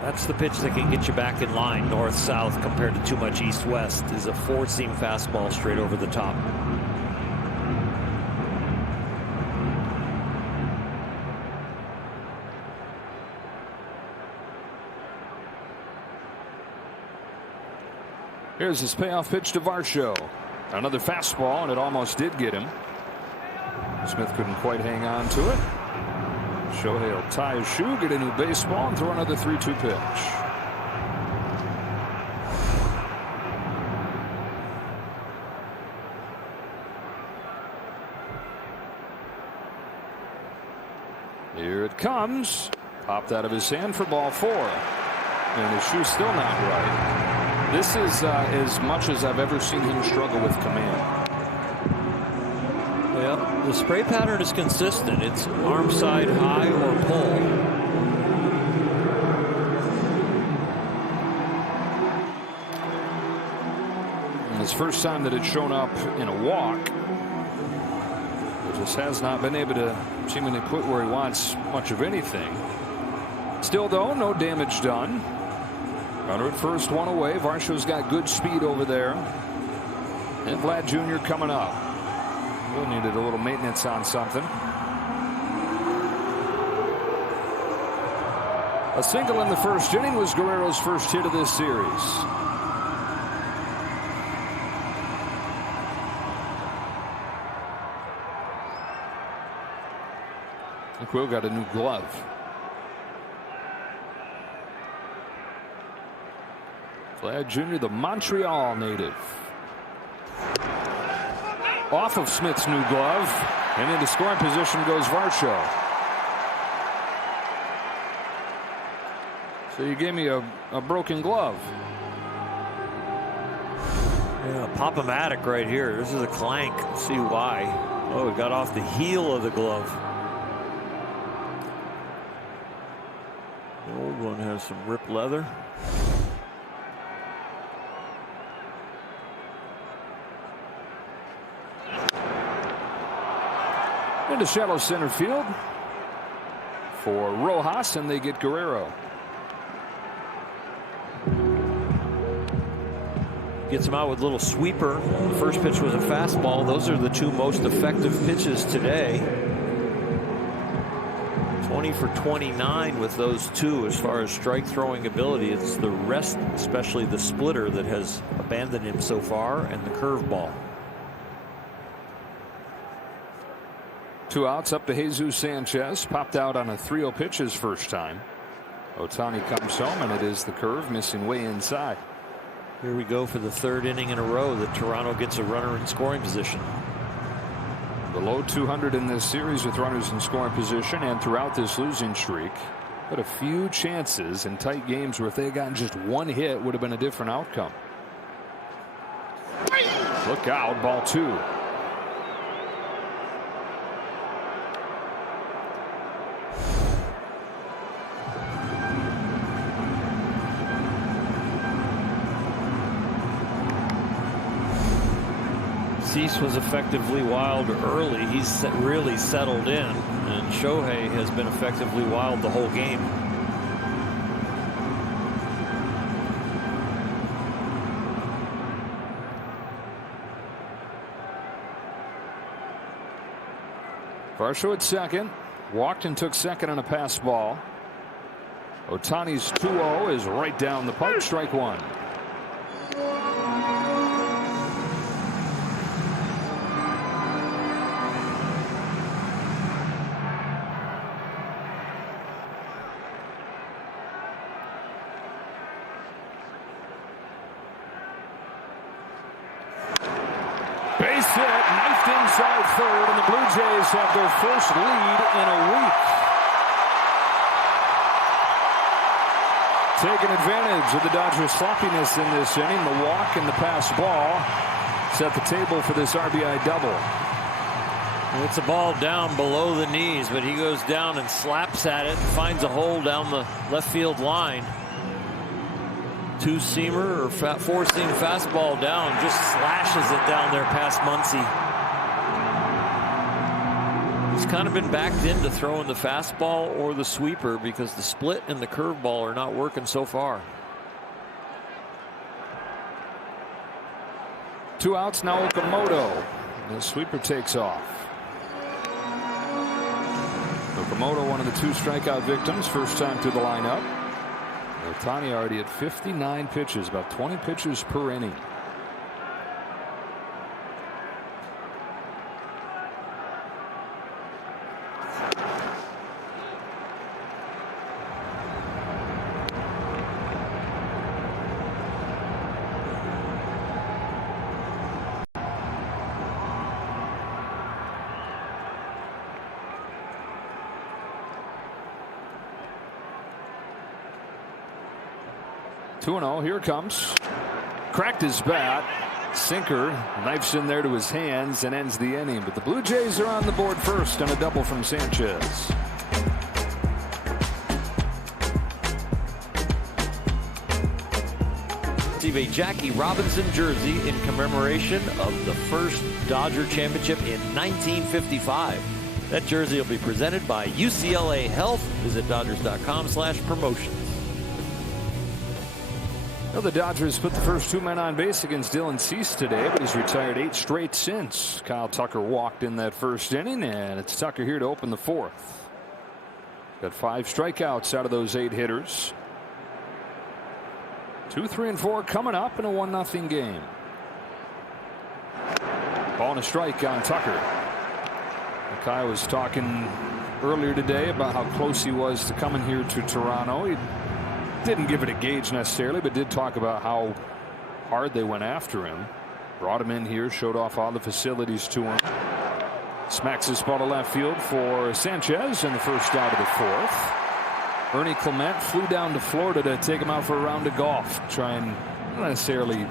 That's the pitch that can get you back in line north-south compared to too much east-west. Is a 4-seam fastball straight over the top. Here's his payoff pitch to Varsho. Another fastball, and it almost did get him. Smith couldn't quite hang on to it. Shohei will tie his shoe, get a new baseball, and throw another 3-2 pitch. Here it comes. Popped out of his hand for ball 4. And his shoe's still not right. This is as much as I've ever seen him struggle with command. Yeah, the spray pattern is consistent. It's arm side high or pull. And it's first time that it's shown up in a walk. It just has not been able to seemingly put where he wants much of anything. Still, though, no damage done. Runner at first, one away. Varsho's got good speed over there. And Vlad Jr. coming up. Will needed a little maintenance on something. A single in the first inning was Guerrero's first hit of this series. Will got a new glove. Vlad Jr., the Montreal native. Off of Smith's new glove, and into scoring position goes Varsho. So you gave me a broken glove. Yeah, Pop-O-Matic right here. This is a clank. Let's see why. Oh, it got off the heel of the glove. The old one has some ripped leather. Into shallow center field for Rojas, and they get Guerrero. Gets him out with a little sweeper. The first pitch was a fastball. Those are the two most effective pitches today. 20 for 29 with those two as far as strike throwing ability. It's the rest, especially the splitter, that has abandoned him so far, and the curveball. 2 outs, up to Jesus Sanchez. Popped out on a 3-0 pitch his first time. Ohtani comes home, and it is the curve missing way inside. Here we go for the third inning in a row that Toronto gets a runner in scoring position. Below 200 in this series with runners in scoring position, and throughout this losing streak. But a few chances in tight games where if they had gotten just one hit would have been a different outcome. Look out, ball 2. Cease was effectively wild early. He's really settled in, and Shohei has been effectively wild the whole game. Varsho at second. Walked and took second on a pass ball. Ohtani's 2-0 is right down the pipe. Strike 1. Base hit, knifed inside third, and the Blue Jays have their first lead in a week. Taking advantage of the Dodgers' sloppiness in this inning, the walk and the pass ball set the table for this RBI double. It's a ball down below the knees, but he goes down and slaps at it and finds a hole down the left field line. Two-seamer or four-seam fastball down, just slashes it down there past Muncy. He's kind of been backed into throwing the fastball or the sweeper because the split and the curveball are not working so far. 2 outs now. Okamoto. The sweeper takes off. Okamoto, one of the 2 strikeout victims, first time through the lineup. Ohtani already at 59 pitches, about 20 pitches per inning. Here it comes. cracked his bat. Sinker knifes in there to his hands and ends the inning. But the Blue Jays are on the board first on a double from Sanchez. Receive a Jackie Robinson jersey in commemoration of the first Dodger championship in 1955. That jersey will be presented by UCLA Health. Visit Dodgers.com/promotions. Well, the Dodgers put the first 2 men on base against Dylan Cease today, but he's retired 8 straight since. Kyle Tucker walked in that first inning, and it's Tucker here to open the 4th. Got 5 strikeouts out of those 8 hitters. 2, 3, and 4 coming up in a 1-0 game. Ball and a strike on Tucker. Kyle was talking earlier today about how close he was to coming here to Toronto. He didn't give it a gauge necessarily, but did talk about how hard they went after him. Brought him in here, showed off all the facilities to him. Smacks this ball to left field for Sanchez in the first out of the 4th. Ernie Clement flew down to Florida to take him out for a round of golf. Try and not necessarily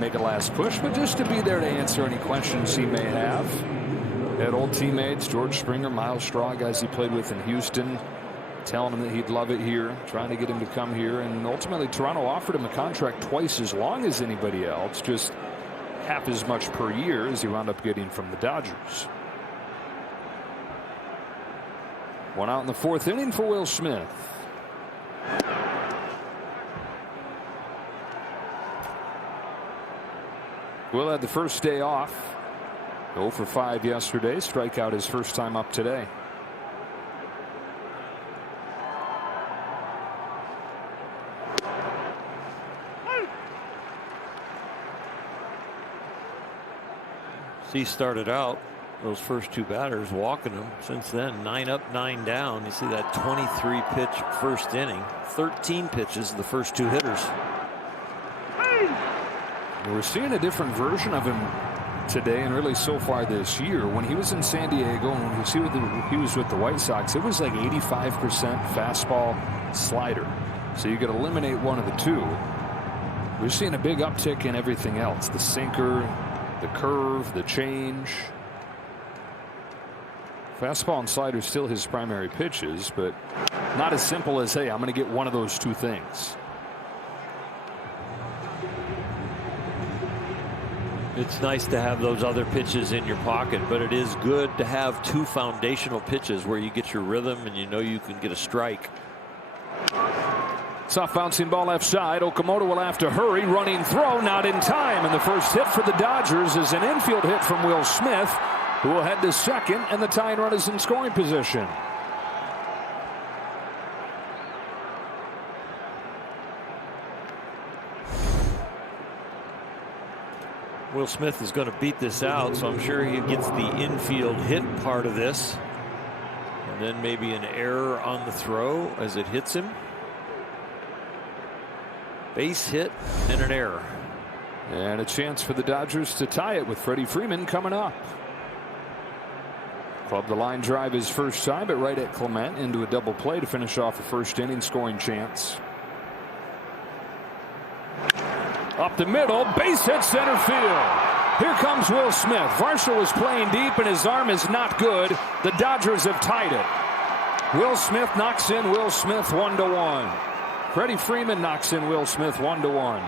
make a last push, but just to be there to answer any questions he may have. Had old teammates, George Springer, Miles Straw, guys he played with in Houston, telling him that he'd love it here, trying to get him to come here. And ultimately, Toronto offered him a contract twice as long as anybody else, just half as much per year as he wound up getting from the Dodgers. 1 out in the 4th inning for Will Smith. Will had the first day off. 0 for 5 yesterday. Strikeout his first time up today. He started out those first 2 batters walking them. Since then, 9 up, 9 down. You see that 23 pitch first inning, 13 pitches the first 2 hitters. We're seeing a different version of him today, and really so far this year. When he was in San Diego and when he was with the White Sox, it was like 85% fastball slider. So you could eliminate one of the 2. We're seeing a big uptick in everything else. The sinker, the curve, the change. Fastball and slider still his primary pitches, but not as simple as, hey, I'm going to get one of those 2 things. It's nice to have those other pitches in your pocket, but it is good to have 2 foundational pitches where you get your rhythm and you know you can get a strike. Soft bouncing ball left side. Okamoto will have to hurry. Running throw, not in time. And the first hit for the Dodgers is an infield hit from Will Smith, who will head to second, and the tying run is in scoring position. Will Smith is going to beat this out, so I'm sure he gets the infield hit part of this. And then maybe an error on the throw as it hits him. Base hit and an error. And a chance for the Dodgers to tie it with Freddie Freeman coming up. Clubbed the line drive his first time, but right at Clement into a double play to finish off a first inning scoring chance. Up the middle, base hit center field. Here comes Will Smith. Varsho was playing deep and his arm is not good. The Dodgers have tied it. Will Smith knocks in Will Smith 1-1. Freddie Freeman knocks in Will Smith 1-1.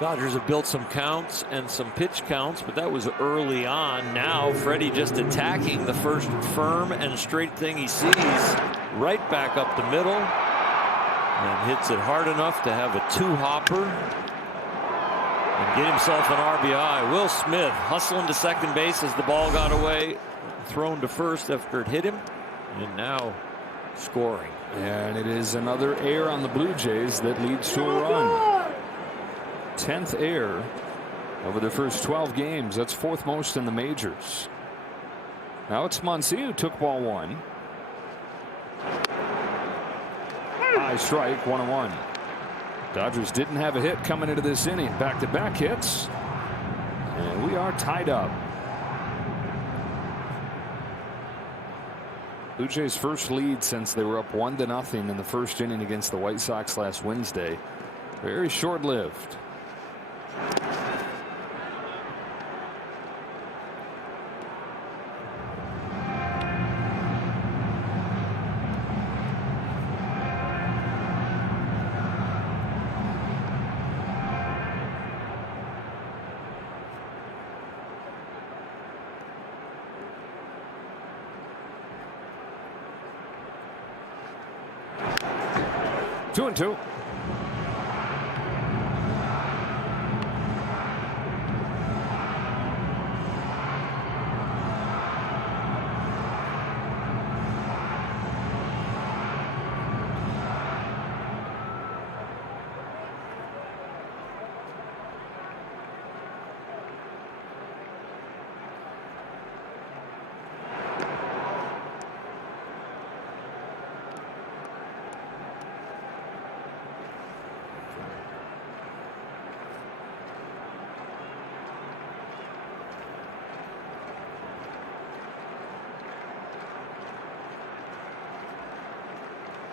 Dodgers have built some counts and some pitch counts, but that was early on. Now Freddie just attacking the first firm and straight thing he sees, right back up the middle, and hits it hard enough to have a 2-hopper and get himself an RBI. Will Smith hustling to second base as the ball got away, thrown to first after it hit him, and now scoring. And it is another error on the Blue Jays that leads to a run. 10th error over the first 12 games. That's 4th most in the majors. Now it's Muncy who took ball 1. High strike, 1-1. Dodgers didn't have a hit coming into this inning. Back-to-back hits. And we are tied up. Blue Jays' first lead since they were up 1-0 in the first inning against the White Sox last Wednesday. Very short-lived. Two and two.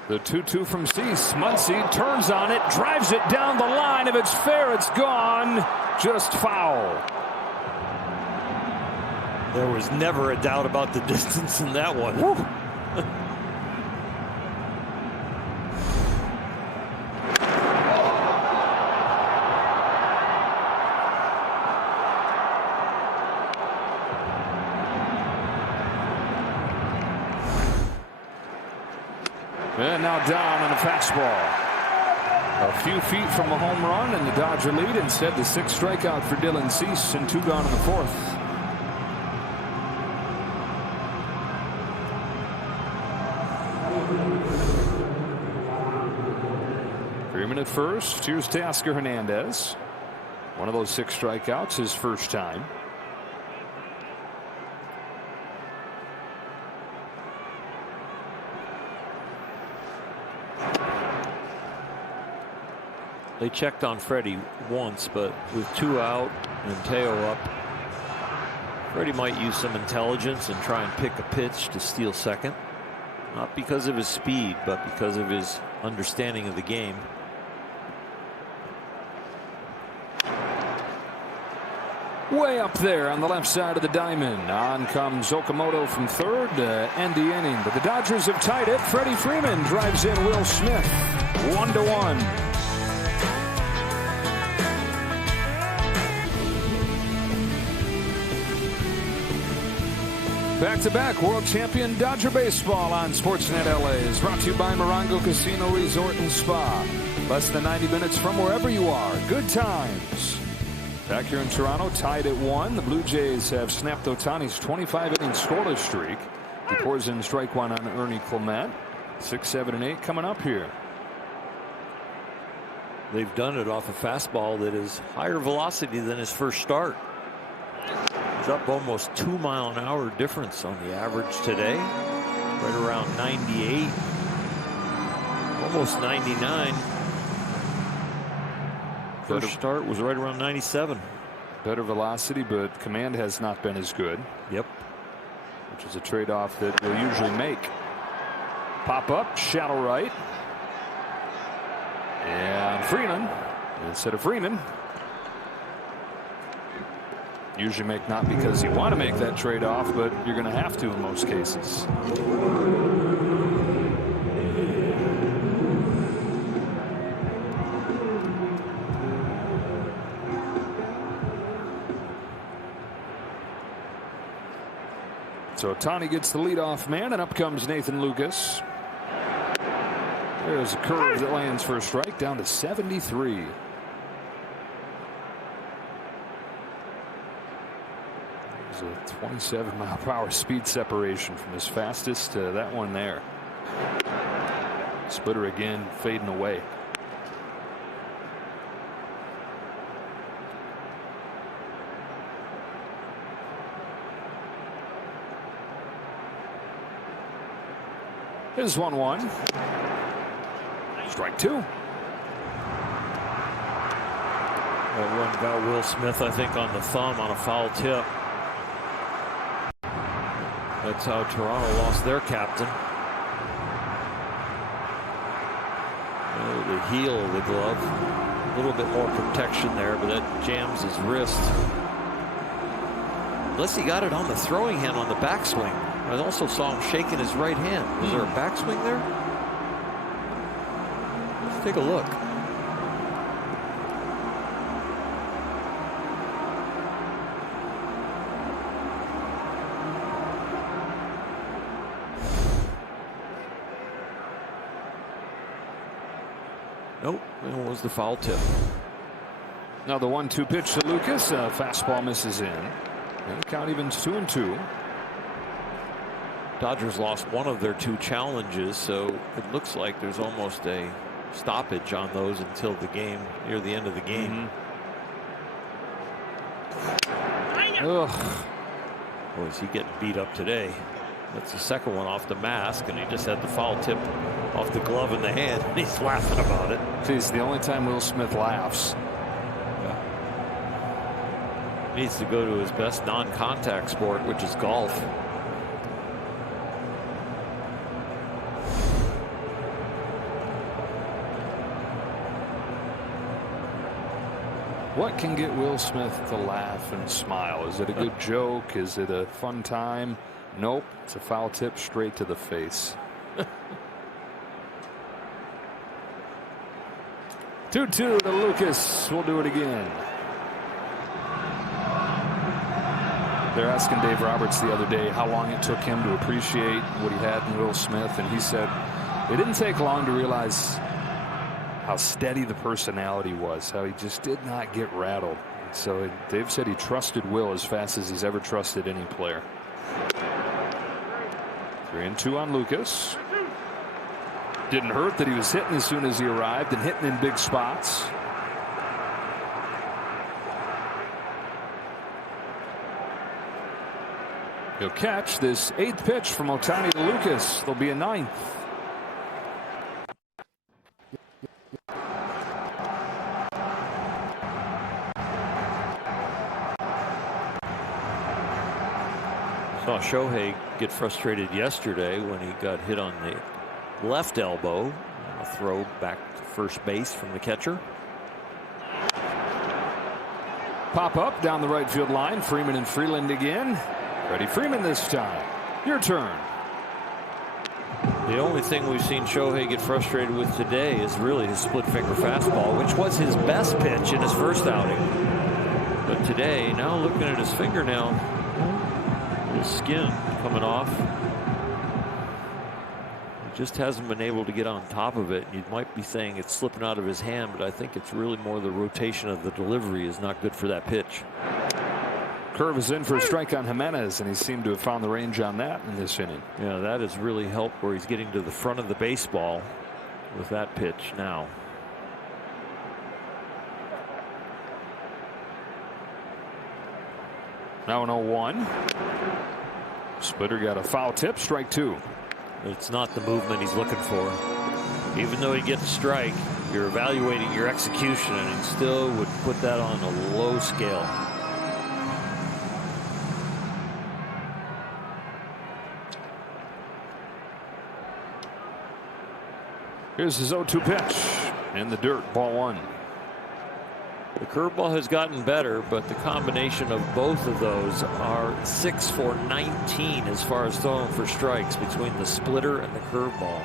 The 2-2 from Cease. Muncy turns on it, drives it down the line. If it's fair, it's gone. Just foul. There was never a doubt about the distance in that one. And now down on a fastball. A few feet from a home run and the Dodger lead. Instead, the 6th strikeout for Dylan Cease and 2 gone in the 4th. Freeman at first. Here's Teoscar Hernandez. One of those 6 strikeouts, his first time. They checked on Freddie once, but with 2 out and Teo up, Freddie might use some intelligence and try and pick a pitch to steal second. Not because of his speed, but because of his understanding of the game. Way up there on the left side of the diamond. On comes Okamoto from third to end the inning. But the Dodgers have tied it. Freddie Freeman drives in Will Smith. 1-1. Back-to-back world champion Dodger baseball on SportsNet LA is brought to you by Morongo Casino Resort and Spa. Less than 90 minutes from wherever you are. Good times. Back here in Toronto, tied at 1. The Blue Jays have snapped Ohtani's 25-inning scoreless streak. He pours in strike 1 on Ernie Clement. 6, 7, and 8 coming up here. They've done it off a fastball that is higher velocity than his first start. It's up almost 2-mile-an-hour difference on the average today. Right around 98. Almost 99. First start was right around 97. Better velocity, but command has not been as good. Yep. Which is a trade-off that they'll usually make. Pop up, shallow right. And Freeman instead of Freeman. Usually make not because you want to make that trade-off, but you're going to have to in most cases. So Ohtani gets the leadoff man, and up comes Nathan Lucas. There's a curve that lands for a strike, down to 73. There's a 27-mile-per-hour speed separation from his fastest to that one there. Splitter again fading away. Here's 1-1. Strike 2. That one got Will Smith, I think, on the thumb on a foul tip. That's how Toronto lost their captain. The heel of the glove. A little bit more protection there, but that jams his wrist. Unless he got it on the throwing hand on the backswing. I also saw him shaking his right hand. Was there a backswing there? Let's take a look. Nope, it was the foul tip. Now the 1-2 pitch to Lucas. Fastball misses in. And the count evens 2-2. Dodgers lost one of their 2 challenges, so it looks like there's almost a stoppage on those until the game, near the end of the game. Ugh. Boy, is he getting beat up today. That's the second one off the mask, and he just had the foul tip off the glove in the hand, and he's laughing about it. Geez, the only time Will Smith laughs. Needs to go to his best non-contact sport, which is golf. What can get Will Smith to laugh and smile? Is it a good joke? Is it a fun time? Nope. It's a foul tip straight to the face. 2-2 to Lucas. We'll do it again. They're asking Dave Roberts the other day how long it took him to appreciate what he had in Will Smith, and he said it didn't take long to realize how steady the personality was, how he just did not get rattled. So Dave said he trusted Will as fast as he's ever trusted any player. 3-2 on Lucas. Didn't hurt that he was hitting as soon as he arrived and hitting in big spots. He'll catch this 8th pitch from Ohtani to Lucas. There'll be a 9th. Saw Shohei get frustrated yesterday when he got hit on the left elbow on a throw back to first base from the catcher. Pop up down the right field line. Freeman and Freeland again. Freddie Freeman this time. Your turn. The only thing we've seen Shohei get frustrated with today is really his split finger fastball, which was his best pitch in his first outing. But today, now looking at his fingernail, his skin coming off, he just hasn't been able to get on top of it. You might be saying it's slipping out of his hand, but I think it's really more the rotation of the delivery is not good for that pitch. Curve is in for a strike on Jimenez, and he seemed to have found the range on that in this inning. Yeah, that has really helped where he's getting to the front of the baseball with that pitch now. Now an 0-1. Splitter got a foul tip, strike 2. It's not the movement he's looking for. Even though he gets a strike, you're evaluating your execution, and he still would put that on a low scale. Here's his 0-2 pitch in the dirt, ball 1. The curveball has gotten better, but the combination of both of those are 6 for 19 as far as throwing for strikes between the splitter and the curveball.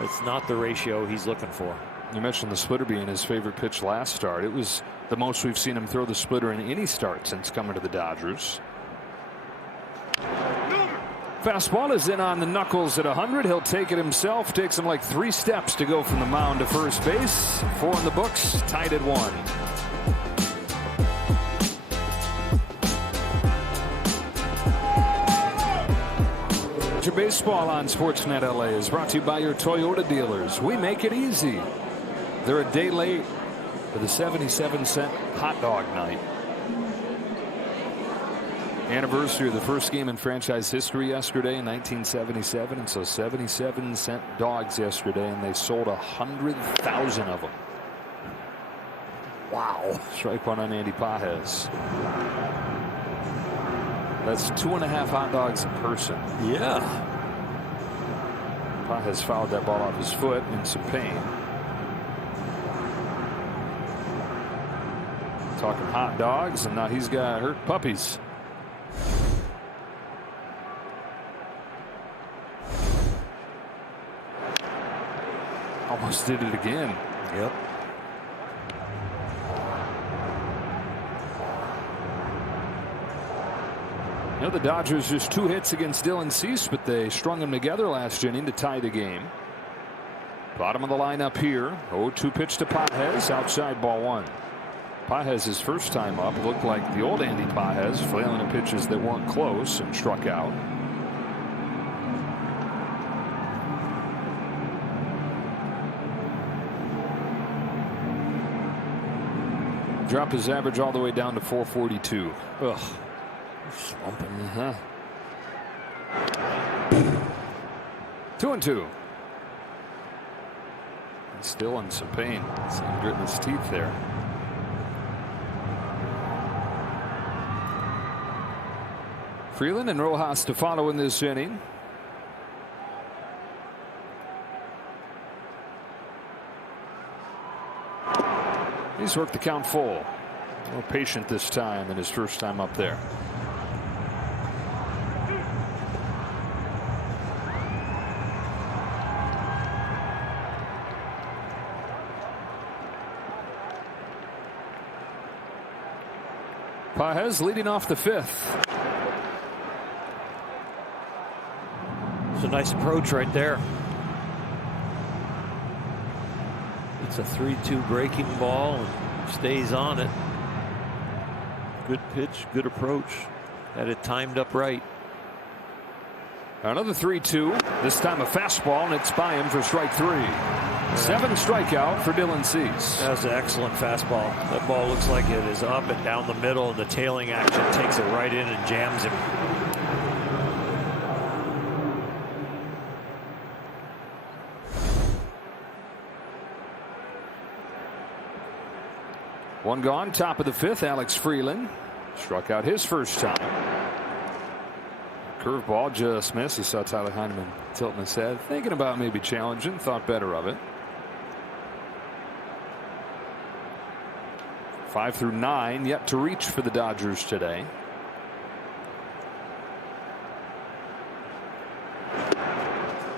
It's not the ratio he's looking for. You mentioned the splitter being his favorite pitch last start. It was the most we've seen him throw the splitter in any start since coming to the Dodgers. Fastball is in on the knuckles at 100. He'll take it himself. Takes him like 3 steps to go from the mound to first base. 4 in the books, tied at 1. Your baseball on SportsNet LA is brought to you by your Toyota dealers. We make it easy. They're a day late for the 77-cent hot dog night. Anniversary of the first game in franchise history yesterday in 1977, and so 77-cent dogs yesterday, and they sold 100,000 of them. Wow. Strike 1 on Andy Pajes. That's 2.5 hot dogs a person. Yeah. Pages fouled that ball off his foot in some pain. Talking hot dogs, and now he's got hurt puppies. Almost did it again. Yep. You know, the Dodgers just 2 hits against Dylan Cease, but they strung them together last inning to tie the game. Bottom of the lineup here. 0-2 pitch to Pages, outside, ball 1. Pages, his first time up, looked like the old Andy Pages, flailing at pitches that weren't close and struck out. Drop his average all the way down to 442. Ugh. Slumping. 2-2. Still in some pain. He's gritting his teeth there. Freeland and Rojas to follow in this inning. He's worked the count full. More patient this time than his first time up there. Pages leading off the 5th. It's a nice approach right there. It's a 3-2 breaking ball and stays on it. Good pitch, good approach. Had it timed up right. Another 3-2. This time a fastball, and it's by him for strike 3. 7 strikeout for Dylan Cease. That was an excellent fastball. That ball looks like it is up and down the middle, and the tailing action takes it right in and jams him. One gone, top of the 5th. Alex Freeland struck out his first time. Curveball just missed. He saw Tyler Heineman tilting his head, thinking about maybe challenging, thought better of it. 5 through 9 yet to reach for the Dodgers today.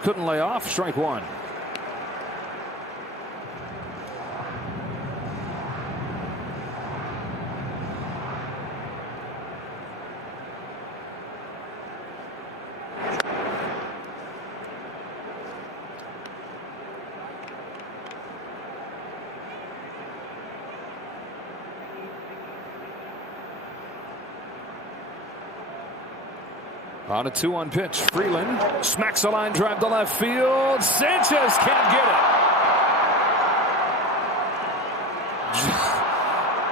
Couldn't lay off. Strike 1. On a 2-1 pitch, Freeland smacks a line drive to left field. Sanchez can't get it.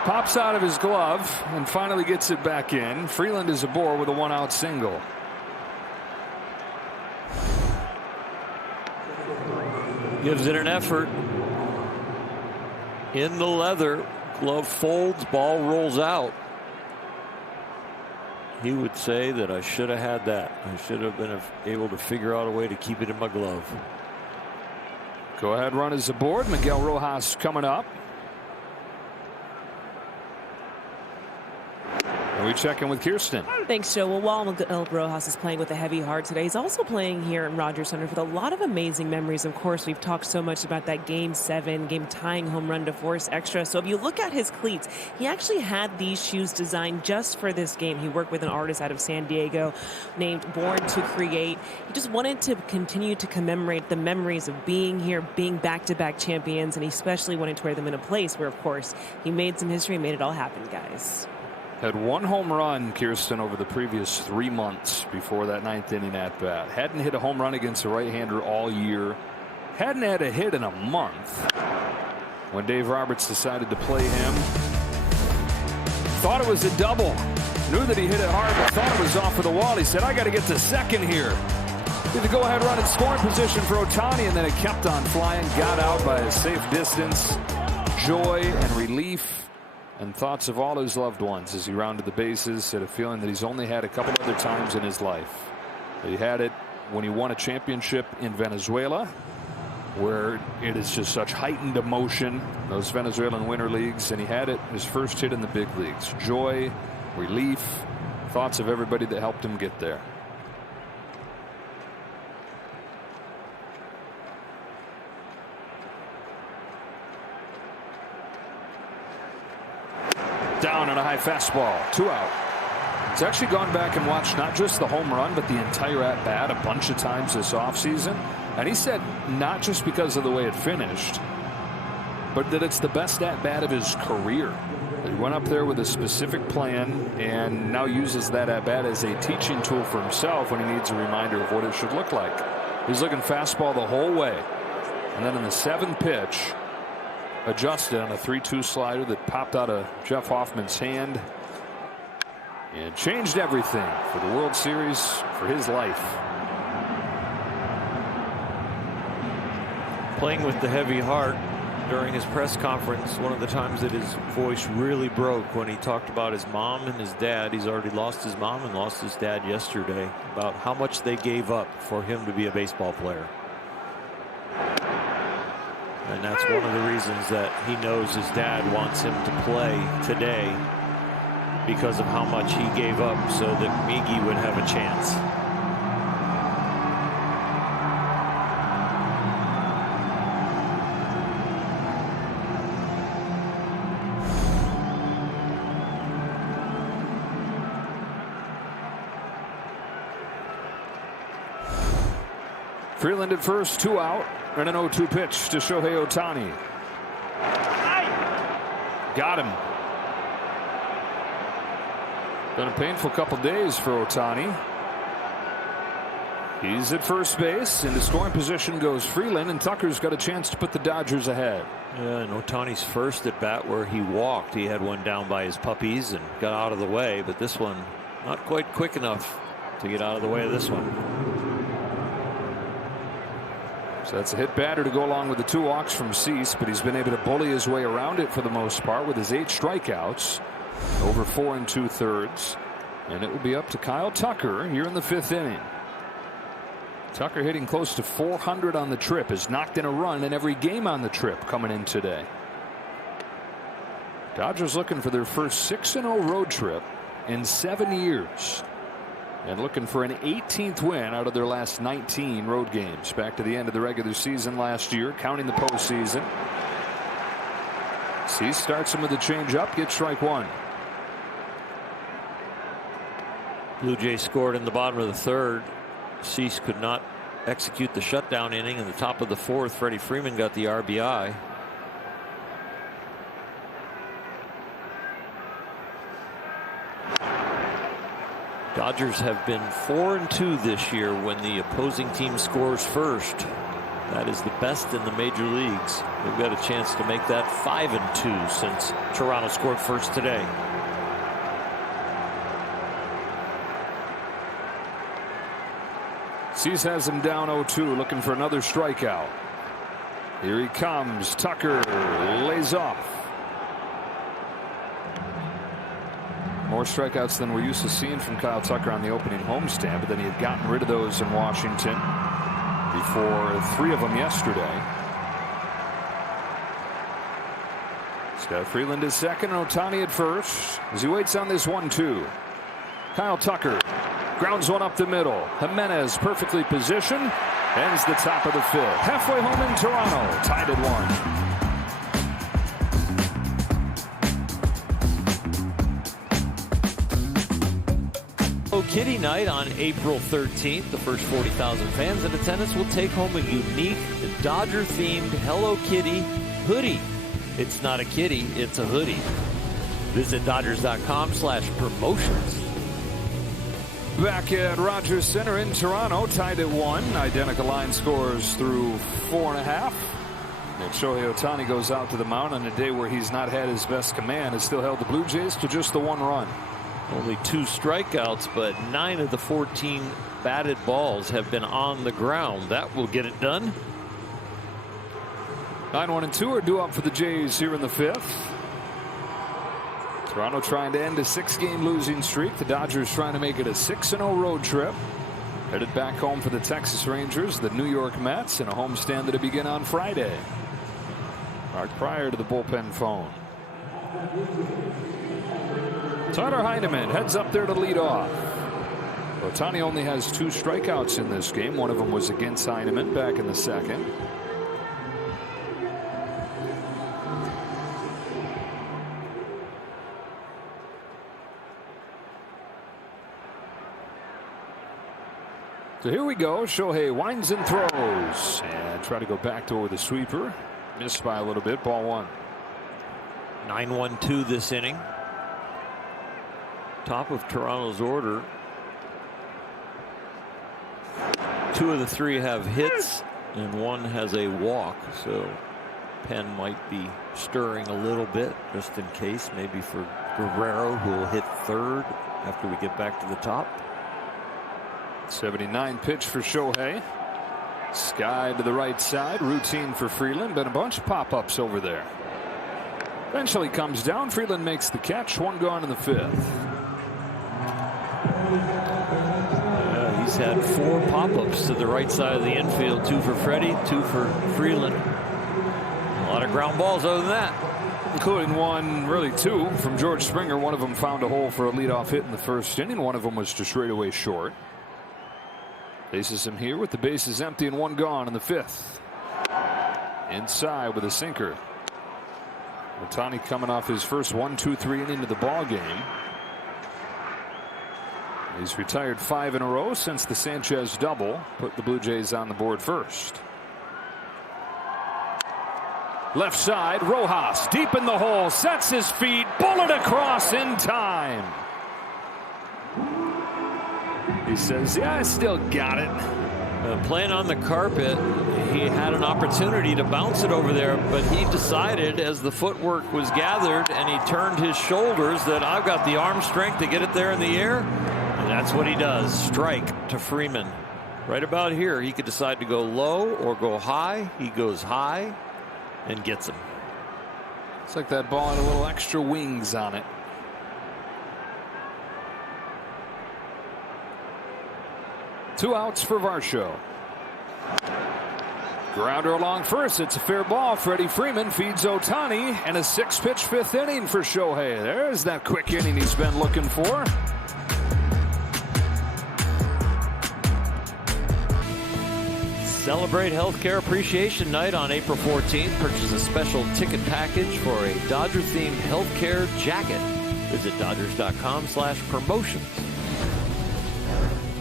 Pops out of his glove and finally gets it back in. Freeland is aboard with a 1-out single. Gives it an effort. In the leather, glove folds, ball rolls out. He would say that I should have had that. I should have been able to figure out a way to keep it in my glove. Go ahead, run is aboard. Miguel Rojas coming up. And we check in with Kirsten. Thanks, Joe. Well, while Miguel Rojas is playing with a heavy heart today, he's also playing here in Rogers Center with a lot of amazing memories. Of course, we've talked so much about that Game 7, game-tying home run to force extra. So if you look at his cleats, he actually had these shoes designed just for this game. He worked with an artist out of San Diego named Born to Create. He just wanted to continue to commemorate the memories of being here, being back-to-back champions, and he especially wanted to wear them in a place where, of course, he made some history and made it all happen, guys. Had 1 home run, Kirsten, over the previous 3 months before that 9th inning at bat. Hadn't hit a home run against a right-hander all year. Hadn't had a hit in a month. When Dave Roberts decided to play him, thought it was a double. Knew that he hit it hard, but thought it was off of the wall. He said, I got to get to second here. Did the go-ahead run in scoring position for Ohtani, and then it kept on flying. Got out by a safe distance. Joy and relief and thoughts of all his loved ones as he rounded the bases. Said a feeling that he's only had a couple other times in his life. He had it when he won a championship in Venezuela, where it is just such heightened emotion, those Venezuelan winter leagues, and he had it his first hit in the big leagues. Joy, relief, thoughts of everybody that helped him get there. Down on a high fastball, 2 out. He's actually gone back and watched not just the home run, but the entire at bat a bunch of times this offseason. And he said not just because of the way it finished, but that it's the best at bat of his career. He went up there with a specific plan and now uses that at bat as a teaching tool for himself when he needs a reminder of what it should look like. He's looking fastball the whole way. And then in the 7th pitch, adjusted on a 3-2 slider that popped out of Jeff Hoffman's hand and changed everything for the World Series, for his life. Playing with the heavy heart during his press conference, one of the times that his voice really broke when he talked about his mom and his dad. He's already lost his mom and lost his dad yesterday, about how much they gave up for him to be a baseball player. And that's one of the reasons that he knows his dad wants him to play today, because of how much he gave up so that Miggy would have a chance. Freeland at first, 2 out, and an 0-2 pitch to Shohei Ohtani. Got him. Been a painful couple days for Ohtani. He's at first base. Into scoring position goes Freeland, and Tucker's got a chance to put the Dodgers ahead. Yeah, and Ohtani's first at bat where he walked, he had one down by his puppies and got out of the way, but this one not quite quick enough to get out of the way of this one. So that's a hit batter to go along with the 2 walks from Cease, but he's been able to bully his way around it for the most part with his 8 strikeouts, over 4 2/3, and it will be up to Kyle Tucker here in the 5th inning. Tucker hitting close to 400 on the trip, has knocked in a run in every game on the trip coming in today. Dodgers looking for their first 6-0 road trip in 7 years. And looking for an 18th win out of their last 19 road games. Back to the end of the regular season last year, counting the postseason. Cease starts him with a changeup, gets strike 1. Blue Jays scored in the bottom of the 3rd. Cease could not execute the shutdown inning. In the top of the 4th, Freddie Freeman got the RBI. Dodgers have been 4-2 this year when the opposing team scores first. That is the best in the major leagues. They've got a chance to make that 5-2 since Toronto scored first today. Cease has him down 0-2, looking for another strikeout. Here he comes. Tucker lays off. More strikeouts than we're used to seeing from Kyle Tucker on the opening homestand, but then he had gotten rid of those in Washington before 3 of them yesterday. Scott Freeland is second, and Ohtani at first as he waits on this 1-2. Kyle Tucker grounds one up the middle. Jimenez perfectly positioned. Ends the top of the 5th. Halfway home in Toronto, tied at 1. Kitty night on April 13th. The first 40,000 fans in attendance will take home a unique Dodger-themed Hello Kitty hoodie. It's not a kitty, it's a hoodie. Visit Dodgers.com/promotions. Back at Rogers Center in Toronto, tied at 1. Identical line scores through 4.5. And Shohei Ohtani goes out to the mound on a day where he's not had his best command, has still held the Blue Jays to just the 1 run. Only 2 strikeouts, but 9 of the 14 batted balls have been on the ground. That will get it done. 9-1 and 2 are due up for the Jays here in the 5th. Toronto trying to end a 6-game losing streak. The Dodgers trying to make it a 6-0 road trip. Headed back home for the Texas Rangers, the New York Mets, and a homestand that'll begin on Friday. Mark Pryor to the bullpen phone. Tyler Heineman heads up there to lead off. Ohtani only has 2 strikeouts in this game. One of them was against Heineman back in the second. So here we go. Shohei winds and throws and try to go back door with a sweeper. Missed by a little bit. Ball 1. 9-1-2 this inning. Top of Toronto's order. 2 of the 3 have hits and 1 has a walk. So Penn might be stirring a little bit just in case, maybe for Guerrero, who will hit third after we get back to the top. 79 pitch for Shohei. Sky to the right side. Routine for Freeland. Been a bunch of pop-ups over there. Eventually comes down. Freeland makes the catch. 1 gone in the 5th. He's had 4 pop-ups to the right side of the infield. 2 for Freddie, 2 for Freeland. A lot of ground balls other than that. Including 1, really 2, from George Springer. One of them found a hole for a leadoff hit in the 1st inning. One of them was just straight away short. Faces him here with the bases empty and 1 gone in the 5th. Inside with a sinker. Ohtani coming off his first 1-2-3 inning of the ball game. He's retired 5 in a row since the Sanchez double put the Blue Jays on the board first. Left side, Rojas deep in the hole, sets his feet, bullet across in time. He says, yeah, I still got it. Playing on the carpet, he had an opportunity to bounce it over there, but he decided as the footwork was gathered and he turned his shoulders that I've got the arm strength to get it there in the air. And that's what he does. Strike to Freeman. Right about here, he could decide to go low or go high. He goes high and gets him. It's like that ball had a little extra wings on it. Two outs for Varsho. Grounder along first. It's a fair ball. Freddie Freeman feeds Ohtani, and a 6-pitch 5th inning for Shohei. There's that quick inning he's been looking for. Celebrate Healthcare Appreciation Night on April 14th. Purchase a special ticket package for a Dodger-themed healthcare jacket. Visit Dodgers.com/promotions.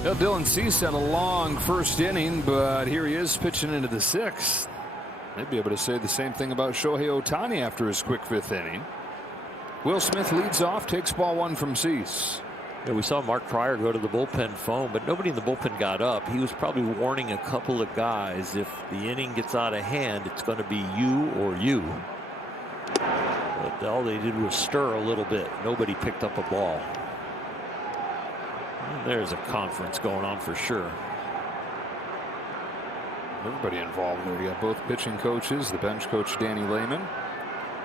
Well, Dylan Cease had a long first inning, but here he is pitching into the 6th. They'd be able to say the same thing about Shohei Ohtani after his quick 5th inning. Will Smith leads off, takes ball 1 from Cease. Yeah, we saw Mark Pryor go to the bullpen phone, but nobody in the bullpen got up. He was probably warning a couple of guys, if the inning gets out of hand, it's going to be you or you. But all they did was stir a little bit. Nobody picked up a ball. There's a conference going on for sure. Everybody involved there. You got both pitching coaches, the bench coach Danny Lehman,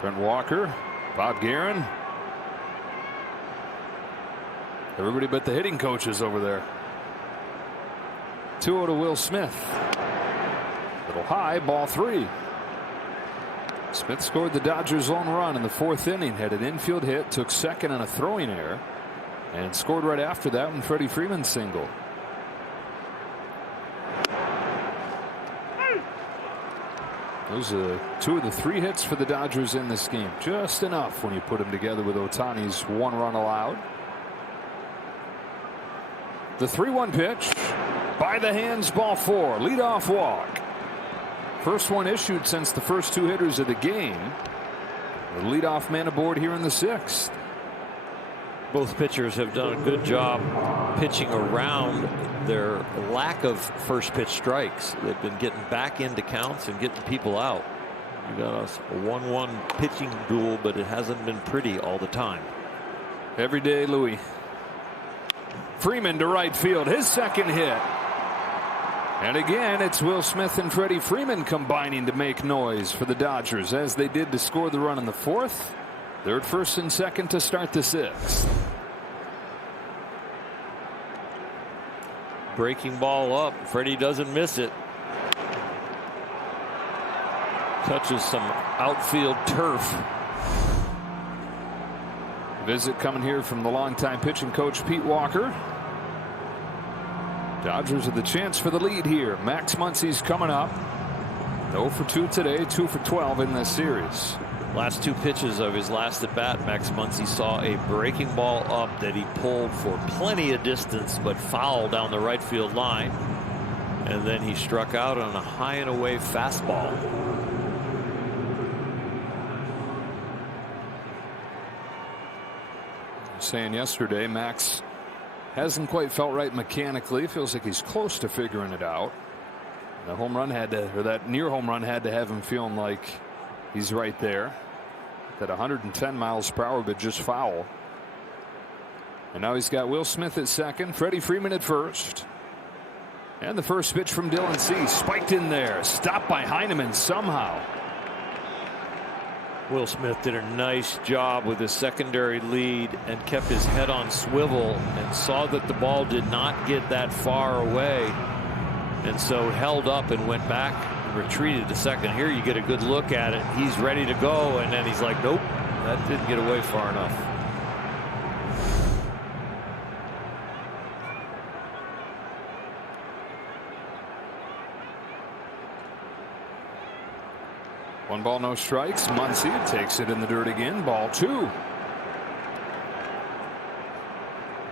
Brent Walker, Bob Guerin. Everybody but the hitting coaches over there. 2-0 to Will Smith. Little high, ball 3. Smith scored the Dodgers' lone run in the 4th inning. Had an infield hit, took second on a throwing error, and scored right after that when Freddie Freeman singled. Those are 2 of the 3 hits for the Dodgers in this game. Just enough when you put them together with Ohtani's 1 run allowed. The 3-1 pitch. By the hands, ball 4. Leadoff walk. First one issued since the first 2 hitters of the game. The leadoff man aboard here in the 6th. Both pitchers have done a good job pitching around their lack of first pitch strikes. They've been getting back into counts and getting people out. You got a 1-1 pitching duel, but it hasn't been pretty all the time. Every day, Louis. Freeman to right field, his second hit. And again, it's Will Smith and Freddie Freeman combining to make noise for the Dodgers, as they did to score the run in the 4th. They're at first and second to start the sixth. Breaking ball up. Freddie doesn't miss it. Touches some outfield turf. Visit coming here from the longtime pitching coach Pete Walker. Dodgers with the chance for the lead here. Max Muncy's coming up. 0 for 2 today, 2 for 12 in this series. Last two pitches of his last at bat, Max Muncy saw a breaking ball up that he pulled for plenty of distance but fouled down the right field line. And then he struck out on a high and away fastball. Saying yesterday, Max hasn't quite felt right mechanically. Feels like he's close to figuring it out. The home run had to, or that near home run had to have him feeling like he's right there. At 110 miles per hour, but just foul. And now he's got Will Smith at second, Freddie Freeman at first. And the first pitch from Dylan Cease, spiked in there, stopped by Heineman somehow. Will Smith did a nice job with his secondary lead and kept his head on swivel and saw that the ball did not get that far away, and so held up and went back and retreated to second. Here you get a good look at it. He's ready to go, and then he's like, nope, that didn't get away far enough. One ball, no strikes. Muncy takes it in the dirt again. Ball 2.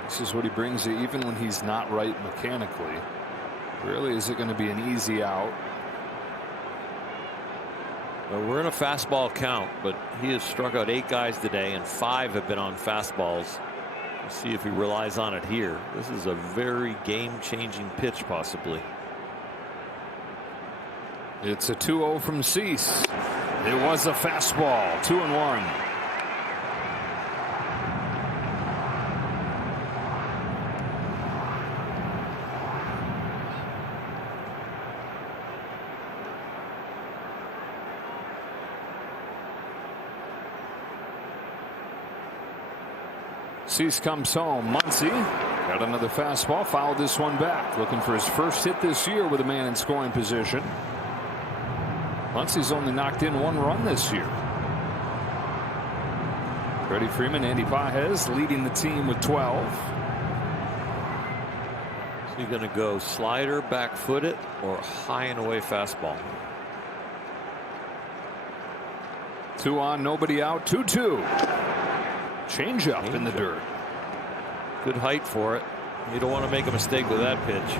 This is what he brings you even when he's not right mechanically. Really, is it going to be an easy out? Well, we're in a fastball count, but he has struck out 8 guys today, and 5 have been on fastballs. We'll see if he relies on it here. This is a very game-changing pitch, possibly. It's a 2-0 from Cease. It was a fastball. 2-1. Cease comes home. Muncy got another fastball, fouled this one back, looking for his first hit this year with a man in scoring position. Muncy's only knocked in 1 run this year. Freddie Freeman, Andy Pages leading the team with 12. Is he going to go slider, back foot it, or high and away fastball? 2 on, nobody out. 2-2. Change up in the dirt. Good height for it. You don't want to make a mistake with that pitch.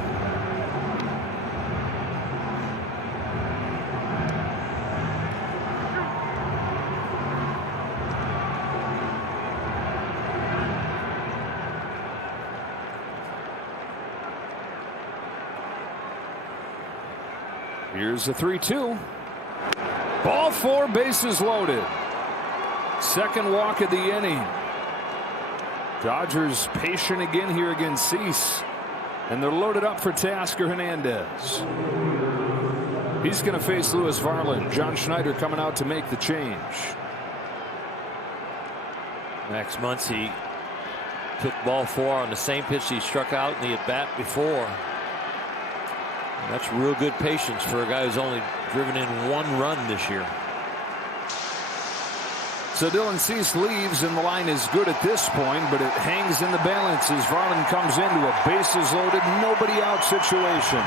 Here's a 3-2. Ball 4, bases loaded. Second walk of the inning. Dodgers patient again here against Cease. And they're loaded up for Teoscar Hernandez. He's going to face Louis Varland. John Schneider coming out to make the change. Max Muncy took ball 4 on the same pitch he struck out in the at-bat before. And that's real good patience for a guy who's only driven in 1 run this year. So Dylan Cease leaves, and the line is good at this point, but it hangs in the balance as Varland comes into a bases loaded, nobody out situation.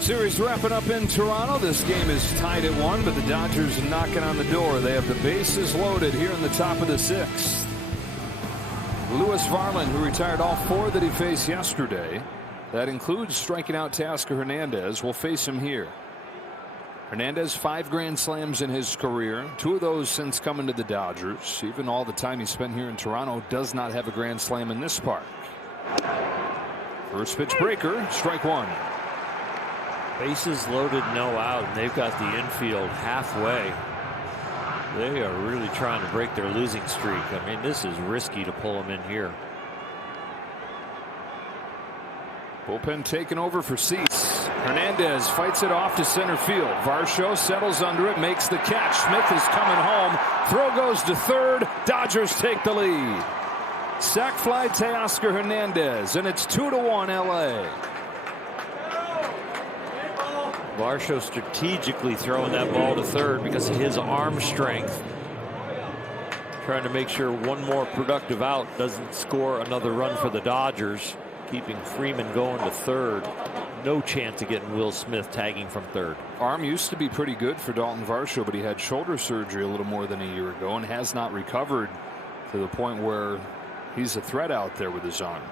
Series wrapping up in Toronto. This game is tied at 1, but the Dodgers knocking on the door. They have the bases loaded here in the top of the 6th. Louis Varland, who retired all 4 that he faced yesterday. That includes striking out Teoscar Hernandez. Will face him here. Hernandez 5 grand slams in his career. 2 of those since coming to the Dodgers. Even all the time he spent here in Toronto, does not have a grand slam in this park. First pitch breaker, strike 1. Bases loaded, no out, and they've got the infield halfway. They are really trying to break their losing streak. I mean, this is risky to pull them in here. Bullpen taken over for Cease. Hernandez fights it off to center field. Varsho settles under it, makes the catch. Smith is coming home. Throw goes to third. Dodgers take the lead. Sac fly Teoscar Hernandez, and it's 2-1 LA. Varsho strategically throwing that ball to third because of his arm strength. Trying to make sure one more productive out doesn't score another run for the Dodgers. Keeping Freeman going to third. No chance of getting Will Smith tagging from third. Arm used to be pretty good for Dalton Varsho, but he had shoulder surgery a little more than a year ago and has not recovered to the point where he's a threat out there with his arm.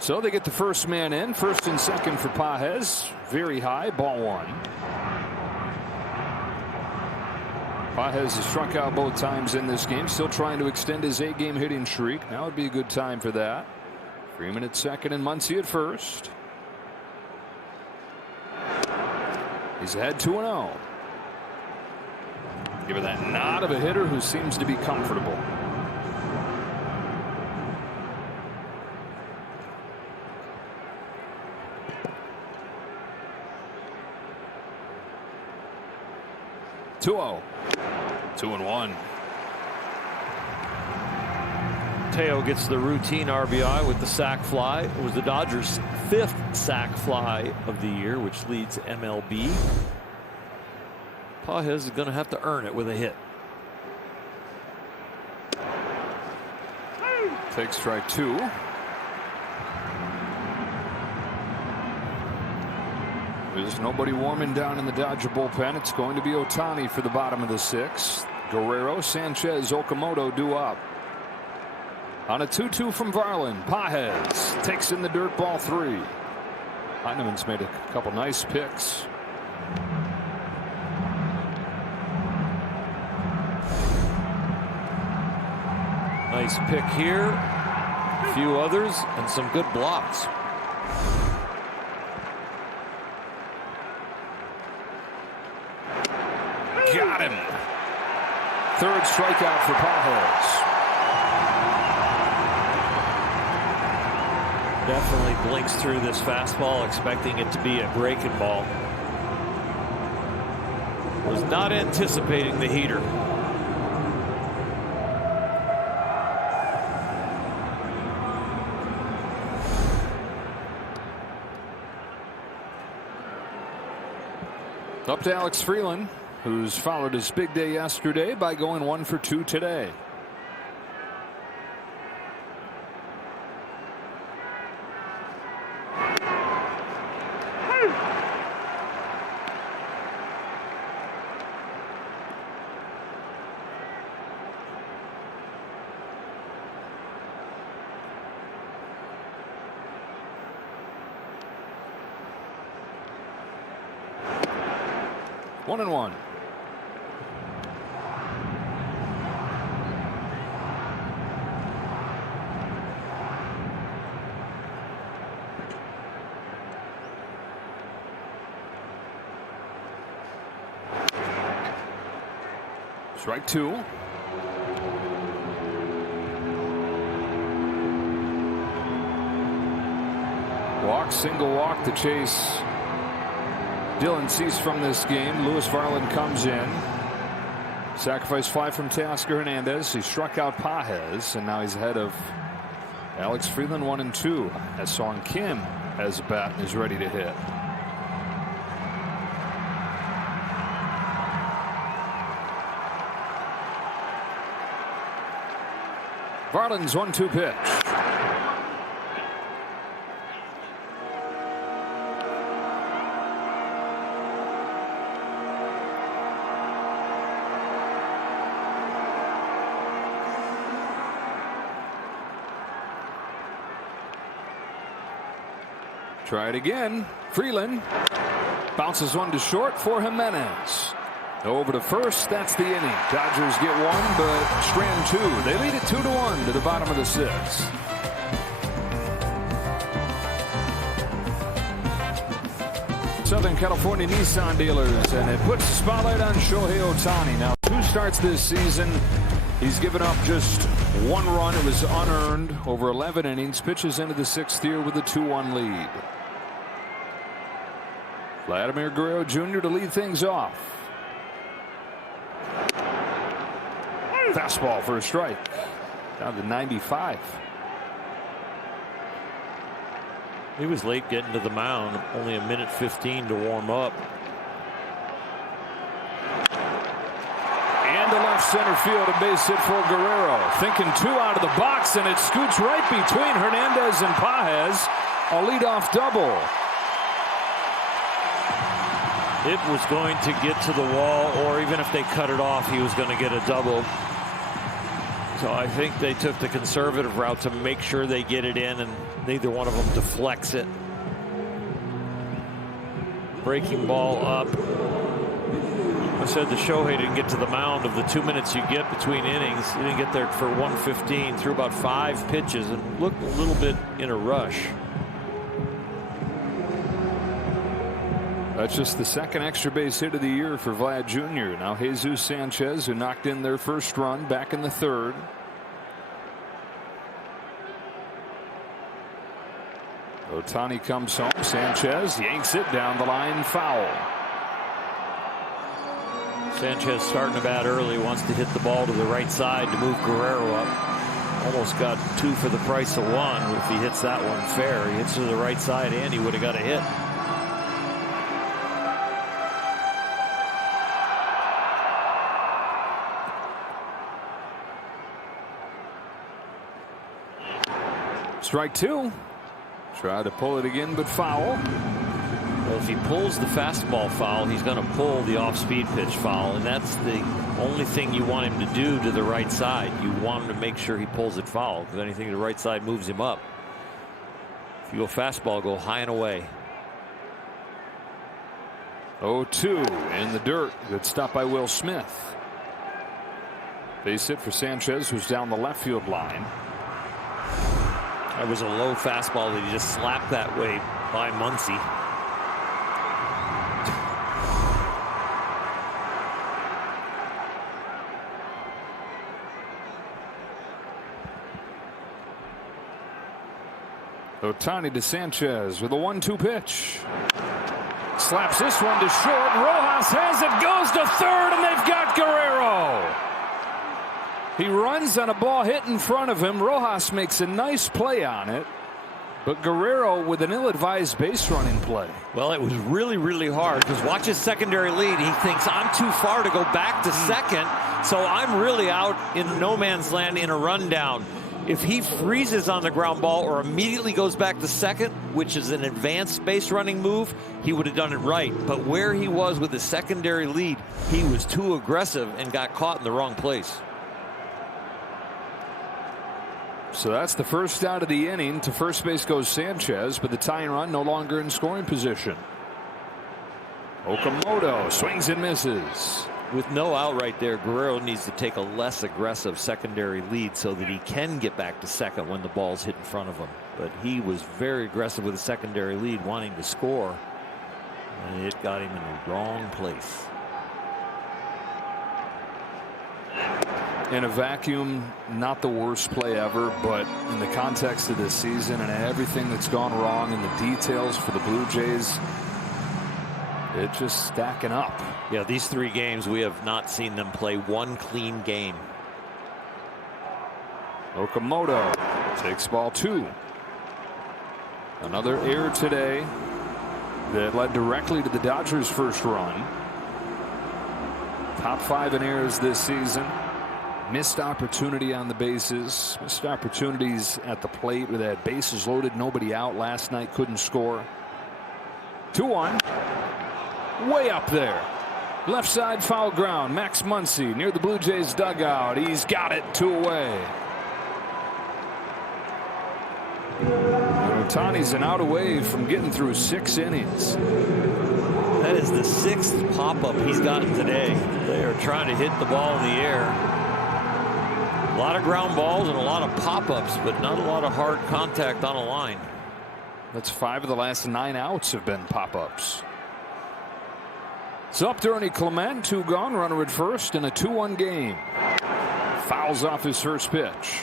So they get the first man in. First and second for Pages. Very high. Ball one. Pages has struck out both times in this game. Still trying to extend his 8-game hitting streak. Now would be a good time for that. Freeman at second and Muncy at first. He's ahead 2-0. Give it that nod of a hitter who seems to be comfortable. Two and one. Teo gets the routine RBI with the sac fly. It was the Dodgers' 5th sac fly of the year, which leads MLB. Pages is going to have to earn it with a hit. Takes strike 2. There's nobody warming down in the Dodger bullpen. It's going to be Ohtani for the bottom of the 6th. Guerrero, Sanchez, Okamoto due up. On a 2-2 from Varland, Pages takes in the dirt, ball 3. Heineman's made a couple nice picks. Nice pick here. A few others and some good blocks. Got him. Third strikeout for Pages. Definitely blinks through this fastball, expecting it to be a breaking ball. Was not anticipating the heater. Up to Alex Freeland, who's followed his big day yesterday by going 1 for 2 today. One and one. Strike 2. Walk, single walk to chase Dylan Cease from this game. Lewis Varland comes in. Sacrifice fly from Teoscar Hernandez. He struck out Pages, and now he's ahead of Alex Freeland 1 and 2. As Song Kim has a bat and is ready to hit. Varland's 1-2 pitch. Try it again. Freeland bounces one to short for Jimenez. Over to first. That's the inning. Dodgers get 1, but Strand 2. They lead it 2-1 to the bottom of the 6th. Southern California Nissan dealers, and it puts the spotlight on Shohei Ohtani. Now 2 starts this season. He's given up just 1 run. It was unearned over 11 innings. Pitches into the 6th year with a 2-1 lead. Vladimir Guerrero Jr. to lead things off. Fastball for a strike. Down to 95. He was late getting to the mound. Only a minute 15 to warm up. And to left center field, a base hit for Guerrero. Thinking 2 out of the box, and it scoots right between Hernandez and Pages. A leadoff double. It was going to get to the wall, or even if they cut it off, he was going to get a double. So I think they took the conservative route to make sure they get it in, and neither one of them deflects it. Breaking ball up. I said the Shohei didn't get to the mound. Of the 2 minutes you get between innings, he didn't get there for 1:15, threw about 5 pitches and looked a little bit in a rush. That's just the second extra base hit of the year for Vlad Jr. Now Jesus Sanchez, who knocked in their first run back in the third. Ohtani comes home. Sanchez yanks it down the line, foul. Sanchez starting to bat early, wants to hit the ball to the right side to move Guerrero up. Almost got 2 for the price of 1. If he hits that one fair, he hits to the right side, and he would have got a hit. Strike 2. Try to pull it again, but foul. Well, if he pulls the fastball foul, he's going to pull the off-speed pitch foul, and that's the only thing you want him to do to the right side. You want him to make sure he pulls it foul, because anything to the right side moves him up. If you go fastball, go high and away. 0-2 in the dirt. Good stop by Will Smith. Base hit for Sanchez, who's down the left field line. That was a low fastball that he just slapped that way by Muncy. Ohtani to Sanchez with a 1-2 pitch. Slaps this one to short. Rojas has it, goes to third, and they've got Guerrero. He runs on a ball hit in front of him. Rojas makes a nice play on it, but Guerrero with an ill-advised base running play. Well, it was really, really hard, because watch his secondary lead. He thinks, I'm too far to go back to second, so I'm really out in no man's land in a rundown. If he freezes on the ground ball or immediately goes back to second, which is an advanced base running move, he would have done it right. But where he was with the secondary lead, he was too aggressive and got caught in the wrong place. So that's the first out of the inning. To first base goes Sanchez, but the tying run no longer in scoring position. Okamoto swings and misses. With no out right there, Guerrero needs to take a less aggressive secondary lead so that he can get back to second when the ball's hit in front of him. But he was very aggressive with a secondary lead, wanting to score, and it got him in the wrong place. In a vacuum, not the worst play ever, but in the context of this season and everything that's gone wrong and the details for the Blue Jays, it's just stacking up. Yeah, these 3 games, we have not seen them play one clean game. Okamoto takes ball 2. Another error today that led directly to the Dodgers' first run. Top 5 in errors this season. Missed opportunity on the bases. Missed opportunities at the plate with that bases loaded, nobody out last night, couldn't score. 2-1. Way up there. Left side foul ground. Max Muncy near the Blue Jays dugout. He's got it. 2 away. Ohtani's an out away from getting through 6 innings. That is the 6th pop-up he's gotten today. They are trying to hit the ball in the air. A lot of ground balls and a lot of pop-ups, but not a lot of hard contact on a line. That's 5 of the last 9 outs have been pop-ups. It's up to Ernie Clement, 2 gone, runner at first in a 2-1 game. Fouls off his first pitch.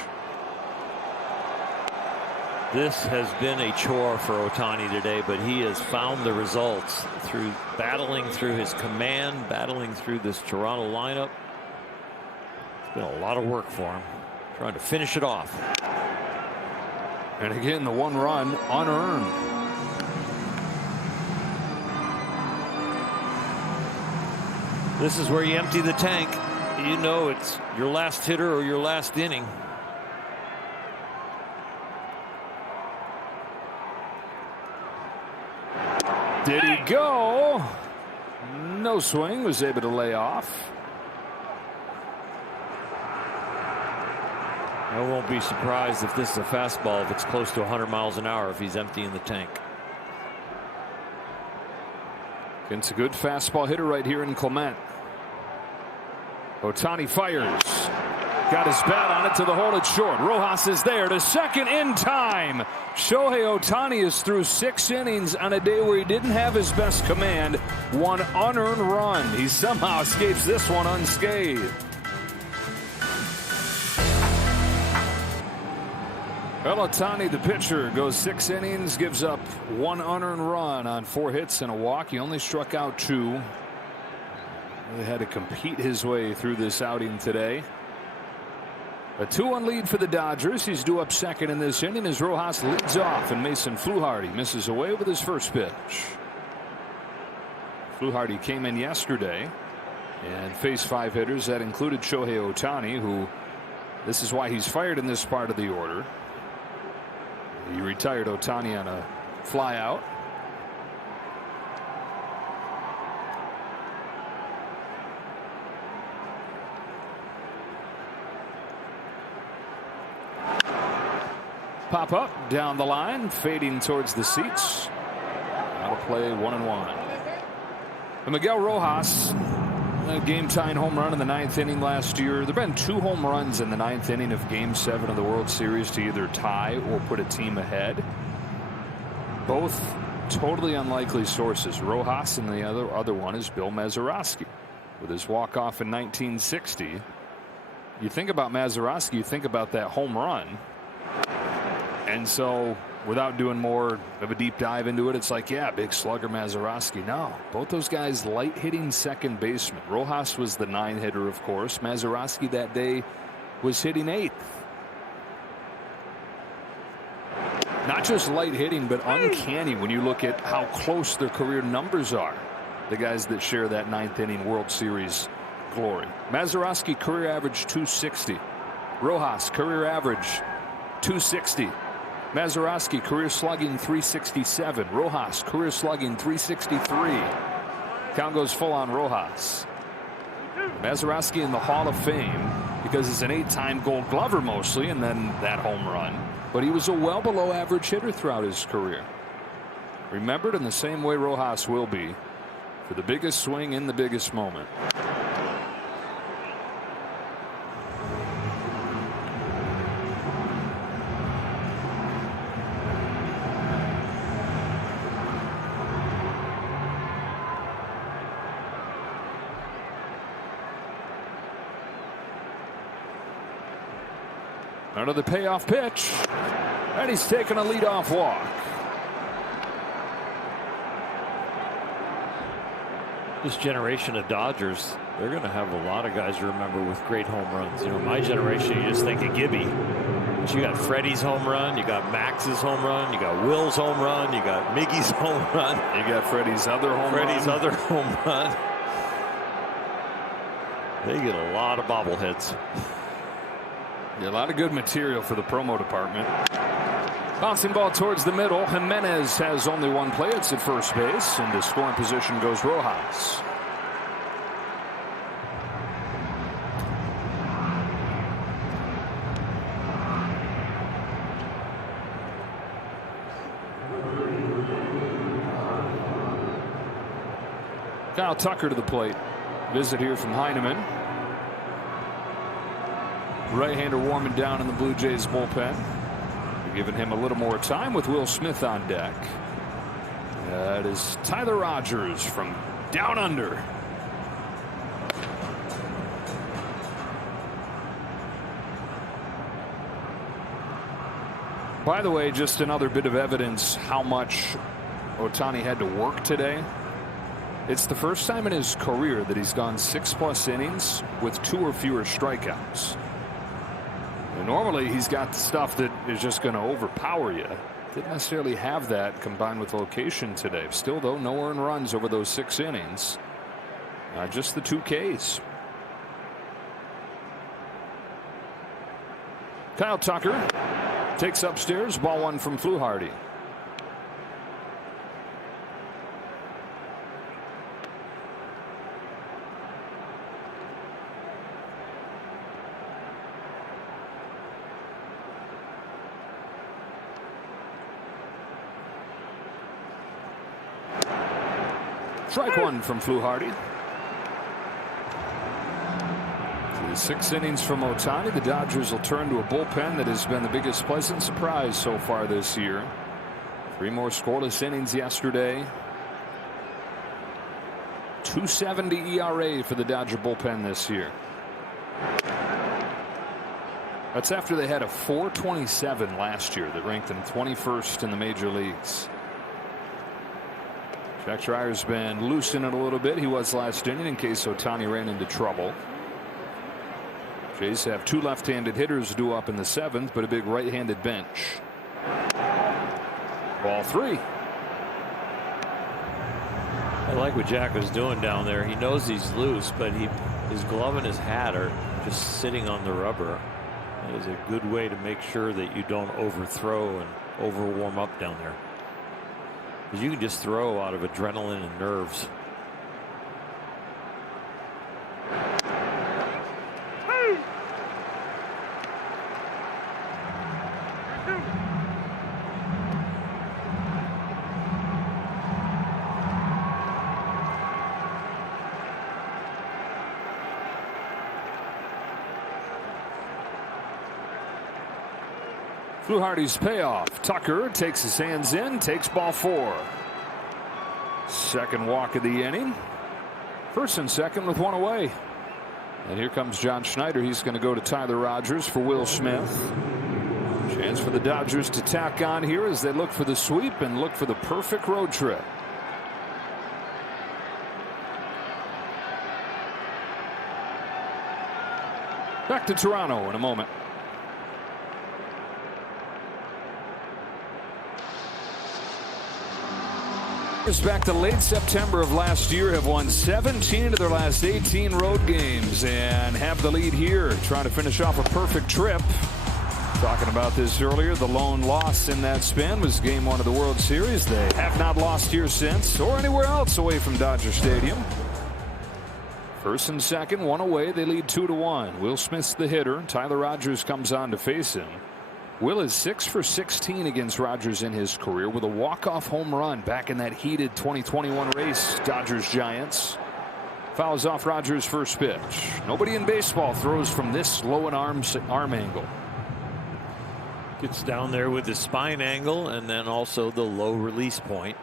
This has been a chore for Ohtani today, but he has found the results through battling through his command, battling through this Toronto lineup. It's been a lot of work for him, trying to finish it off. And again, the 1 run unearned. This is where you empty the tank. You know it's your last hitter or your last inning. Did he go? No swing, was able to lay off. I won't be surprised if this is a fastball, if it's close to 100 miles an hour, if he's emptying the tank. It's a good fastball hitter right here in Clement. Ohtani fires. Got his bat on it to the hole at short. Rojas is there to second in time. Shohei Ohtani is through 6 innings on a day where he didn't have his best command. 1 unearned run. He somehow escapes this one unscathed. Well, Ohtani, the pitcher, goes 6 innings, gives up 1 unearned run on 4 hits and a walk. He only struck out 2. Really had to compete his way through this outing today. A 2-1 lead for the Dodgers. He's due up second in this inning as Rojas leads off and Mason Fluharty misses away with his first pitch. Fluharty came in yesterday and faced 5 hitters. That included Shohei Ohtani, who this is why he's fired in this part of the order. He retired Ohtani on a fly out. Pop up down the line, fading towards the seats. Out of play, 1-1. And Miguel Rojas, a game-tying home run in the 9th inning last year. There have been 2 home runs in the 9th inning of Game 7 of the World Series to either tie or put a team ahead. Both totally unlikely sources. Rojas, and the other one is Bill Mazeroski with his walk-off in 1960. You think about Mazeroski, you think about that home run. And so, without doing more of a deep dive into it, it's like, yeah, big slugger Mazeroski. No, both those guys light hitting second baseman. Rojas was the 9 hitter, of course. Mazeroski that day was hitting 8th. Not just light hitting, but uncanny when you look at how close their career numbers are. The guys that share that 9th inning World Series glory. Mazeroski career average 260. Rojas career average 260. Mazeroski career slugging 367. Rojas career slugging 363. Count goes full on Rojas. Mazeroski in the Hall of Fame because he's an 8-time Gold Glover mostly, and then that home run. But he was a well below average hitter throughout his career. Remembered in the same way Rojas will be for the biggest swing in the biggest moment. Another payoff pitch, and he's taking a leadoff walk. This generation of Dodgers, they're going to have a lot of guys to remember with great home runs. You know, my generation, you just think of Gibby. But you got Freddie's home run, you got Max's home run, you got Will's home run, you got Miggy's home run. You got Freddie's other home run. They get a lot of bobbleheads. Yeah, a lot of good material for the promo department. Bouncing ball towards the middle. Jimenez has only 1 play. It's at first base. Into scoring position goes Rojas. Kyle Tucker to the plate. Visit here from Heineman. Right-hander warming down in the Blue Jays bullpen. They're giving him a little more time with Will Smith on deck. That is Tyler Rogers from down under. By the way, just another bit of evidence how much Ohtani had to work today. It's the first time in his career that he's gone 6+ innings with 2 or fewer strikeouts. And normally he's got the stuff that is just going to overpower you. Didn't necessarily have that combined with location today. Still, though, no earned runs over those 6 innings. Just the 2 Ks. Kyle Tucker takes upstairs. Ball 1 from Fluharty. Strike 1 from Fluharty. The 6 innings from Ohtani. The Dodgers will turn to a bullpen that has been the biggest pleasant surprise so far this year. 3 more scoreless innings yesterday. 2.70 ERA for the Dodger bullpen this year. That's after they had a 4.27 last year that ranked them 21st in the major leagues. Jack Schreier's been loosening a little bit. He was last inning in case Ohtani ran into trouble. Jays have 2 left-handed hitters due up in the 7th, but a big right-handed bench. Ball 3. I like what Jack was doing down there. He knows he's loose, but his glove and his hat are just sitting on the rubber. That is a good way to make sure that you don't overthrow and over warm up down there. Because you can just throw out of adrenaline and nerves. Fluharty's payoff. Tucker takes his hands in, takes ball 4. Second walk of the inning. First and second with 1 away. And here comes John Schneider. He's going to go to Tyler Rogers for Will Smith. Chance for the Dodgers to tack on here as they look for the sweep and look for the perfect road trip. Back to Toronto in a moment. Back to late September of last year have won 17 of their last 18 road games and have the lead here, trying to finish off a perfect trip. Talking about this earlier, the lone loss in that span was Game 1 of the World Series. They have not lost here since or anywhere else away from Dodger Stadium. First and second, 1 away. They lead 2-1. Will Smith's the hitter. Tyler Rogers comes on to face him. Will is 6 for 16 against Rogers in his career with a walk-off home run back in that heated 2021 race. Dodgers-Giants. Fouls off Rogers' first pitch. Nobody in baseball throws from this low an arm angle. Gets down there with the spine angle and then also the low release point.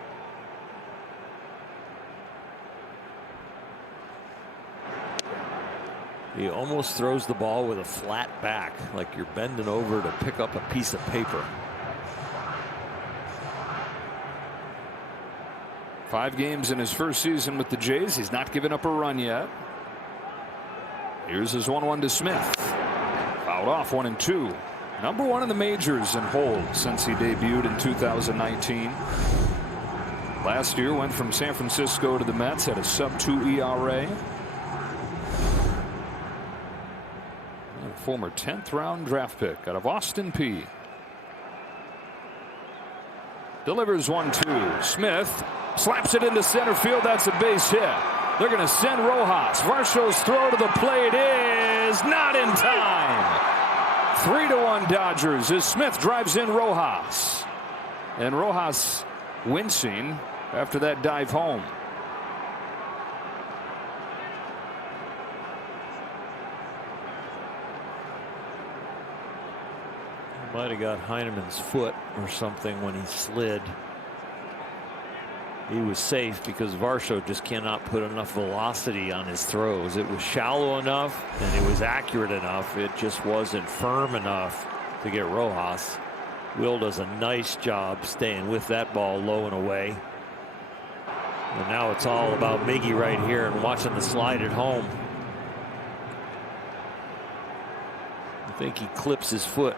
He almost throws the ball with a flat back, like you're bending over to pick up a piece of paper. 5 games in his first season with the Jays. He's not given up a run yet. Here's his 1-1 to Smith. Fouled off 1-2. Number 1 in the majors in hold since he debuted in 2019. Last year went from San Francisco to the Mets, had a sub-2 ERA. Former 10th round draft pick out of Austin Peay. Delivers 1-2. Smith slaps it into center field. That's a base hit. They're going to send Rojas. Varsho's throw to the plate is not in time. 3-1 Dodgers as Smith drives in Rojas. And Rojas wincing after that dive home. Might have got Heineman's foot or something when he slid. He was safe because Varsho just cannot put enough velocity on his throws. It was shallow enough and it was accurate enough. It just wasn't firm enough to get Rojas. Will does a nice job staying with that ball low and away. And now it's all about Miggy right here and watching the slide at home. I think he clips his foot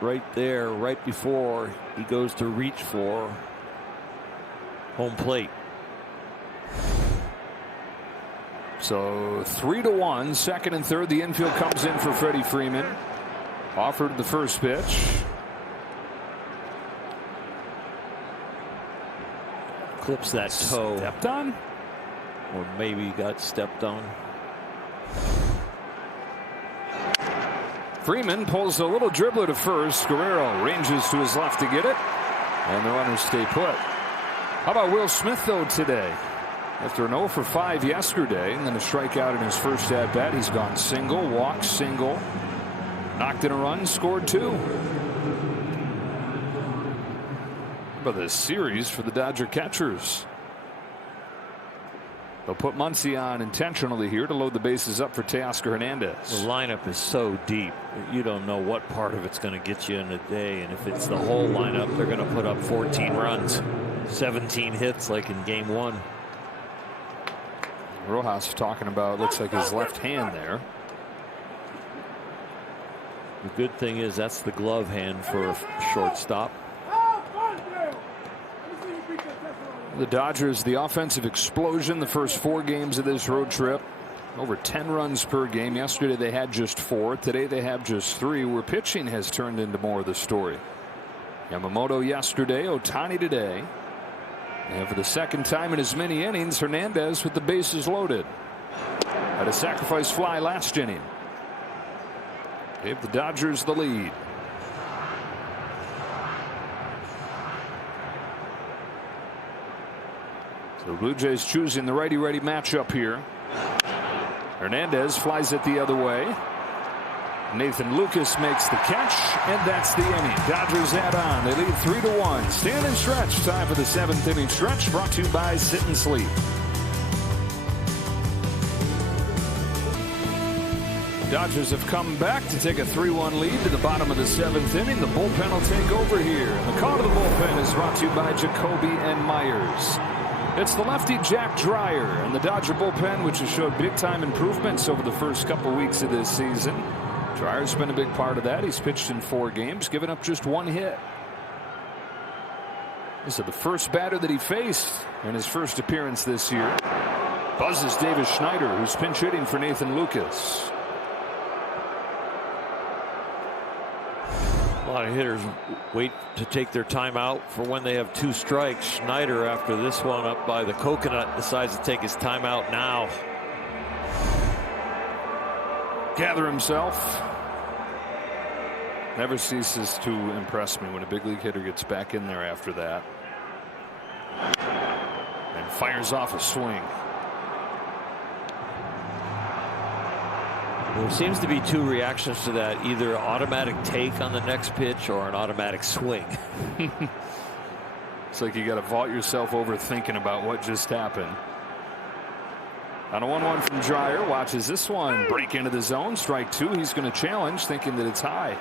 right there, right before he goes to reach for home plate. So 3-1, second and third. The infield comes in for Freddie Freeman. Offered the first pitch. Clips that toe. Stepped on? Or maybe got stepped on. Freeman pulls a little dribbler to first. Guerrero ranges to his left to get it. And the runners stay put. How about Will Smith, though, today? After an 0 for 5 yesterday, and then a strikeout in his first at-bat, he's gone single, walked single, knocked in a run, scored 2. How about this series for the Dodger catchers? They'll put Muncy on intentionally here to load the bases up for Teoscar Hernandez. The lineup is so deep. You don't know what part of it's going to get you in a day. And if it's the whole lineup, they're going to put up 14 runs, 17 hits like in game 1. Rojas talking about, looks like his left hand there. The good thing is that's the glove hand for a shortstop. The Dodgers, the offensive explosion the first 4 games of this road trip. Over 10 runs per game. Yesterday they had just 4. Today they have just 3, where pitching has turned into more of the story. Yamamoto yesterday, Ohtani today. And for the second time in as many innings, Hernandez with the bases loaded. Had a sacrifice fly last inning. Gave the Dodgers the lead. So Blue Jays choosing the righty-righty matchup here. Hernandez flies it the other way. Nathan Lucas makes the catch, and that's the inning. Dodgers add on. They lead 3-1. Stand and stretch. Time for the 7th inning stretch, brought to you by Sit and Sleep. Dodgers have come back to take a 3-1 lead to the bottom of the 7th inning. The bullpen will take over here. And the call to the bullpen is brought to you by Jacoby and Myers. It's the lefty Jack Dreyer and the Dodger bullpen, which has showed big-time improvements over the first couple weeks of this season. Dreyer's been a big part of that. He's pitched in 4 games, given up just 1 hit. This is the first batter that he faced in his first appearance this year. Buzzes Davis Schneider, who's pinch hitting for Nathan Lucas. A lot of hitters wait to take their time out for when they have 2 strikes. Schneider, after this one up by the coconut, decides to take his time out now. Gather himself. Never ceases to impress me when a big league hitter gets back in there after that. And fires off a swing. There seems to be 2 reactions to that, either automatic take on the next pitch or an automatic swing. It's like you got to vault yourself over thinking about what just happened. On a 1-1 from Dreyer, watches this one break into the zone. Strike 2. He's going to challenge, thinking that it's high.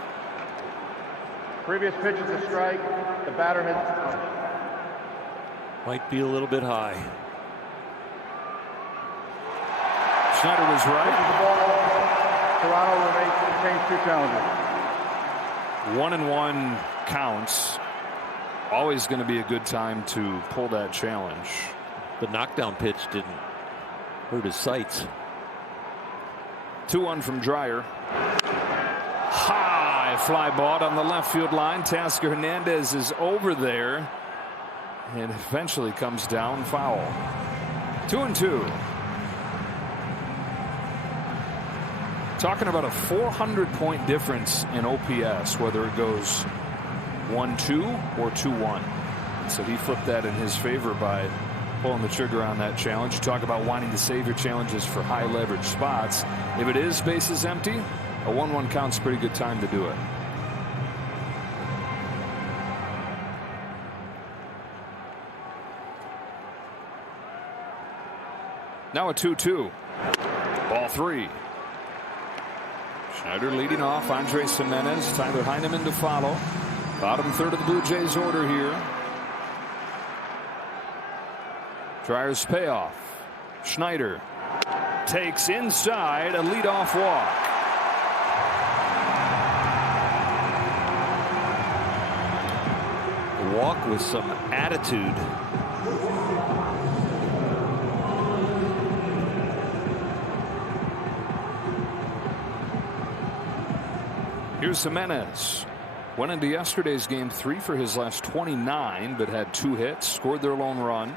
Previous pitch is a strike. The batter has. Might be a little bit high. Schneider was right. The ball. Toronto retains 2 challenges. 1-1 counts. Always going to be a good time to pull that challenge. The knockdown pitch didn't hurt his sights. 2-1 from Dreyer. High fly ball on the left field line. Teoscar Hernandez is over there and eventually comes down foul. 2-2. Talking about a 400-point difference in OPS, whether it goes 1-2 or 2-1. So he flipped that in his favor by pulling the trigger on that challenge. You talk about wanting to save your challenges for high leverage spots. If it is bases empty, a 1-1 count's a pretty good time to do it. Now a 2-2. Ball 3. Schneider leading off. Andres Gimenez, Tyler Heineman to follow. Bottom third of the Blue Jays order here. Dreyer's payoff. Schneider takes inside a leadoff walk. A walk with some attitude. Here's Jimenez. Went into yesterday's game 3 for his last 29, but had 2 hits, scored their lone run.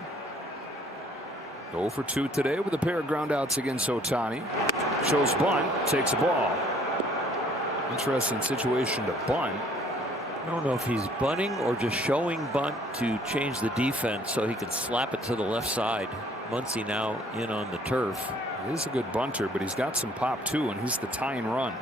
0 for 2 today with a pair of groundouts against Ohtani. Shows bunt, takes a ball. Interesting situation to bunt. I don't know if he's bunting or just showing bunt to change the defense so he can slap it to the left side. Muncy now in on the turf. He is a good bunter, but he's got some pop too, and he's the tying run.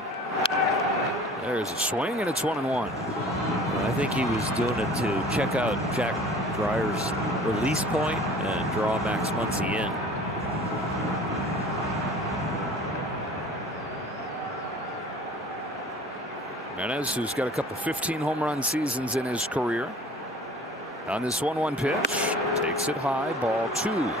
There's a swing, and it's 1-1. I think he was doing it to check out Jack Dreyer's release point and draw Max Muncy in. Jimenez, who's got a couple 15 home run seasons in his career. On this 1-1 pitch, takes it high, ball 2.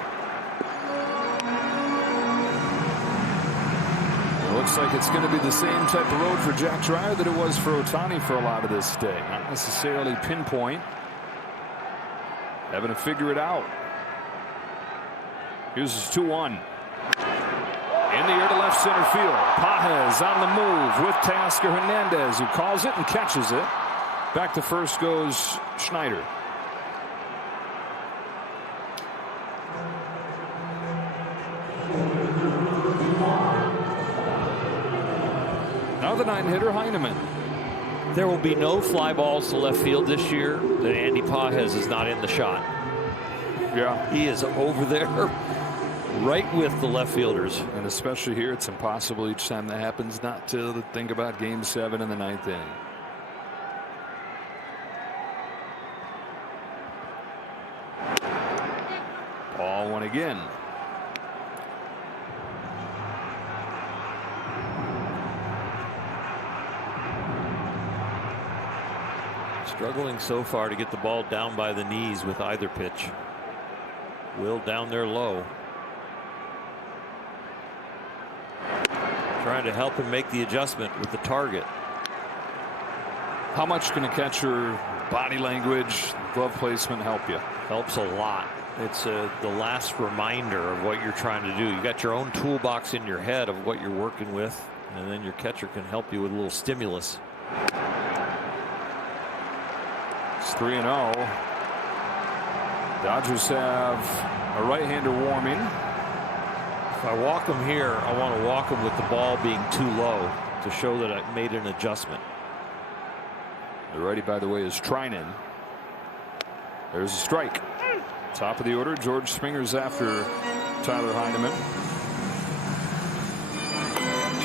Looks like it's going to be the same type of road for Jack Dreyer that it was for Ohtani for a lot of this day. Not necessarily pinpoint. Having to figure it out. Here's his 2-1. In the air to left center field. Pages on the move with Teoscar Hernandez, who calls it and catches it. Back to first goes Schneider. Now the 9-hitter Heineman. There will be no fly balls to left field this year that Andy Pages is not in the shot. Yeah. He is over there right with the left fielders. And especially here, it's impossible each time that happens not to think about Game 7 in the 9th inning. Ball 1 again. Struggling so far to get the ball down by the knees with either pitch. Will down there low. Trying to help him make the adjustment with the target. How much can a catcher body language, glove placement help you? Helps a lot. It's the last reminder of what you're trying to do. You got your own toolbox in your head of what you're working with, and then your catcher can help you with a little stimulus. It's 3-0. Dodgers have a right-hander warming. If I walk him here, I want to walk him with the ball being too low to show that I made an adjustment. The righty, by the way, is Trinan. There's a strike. Top of the order, George Springer's after Tyler Heineman.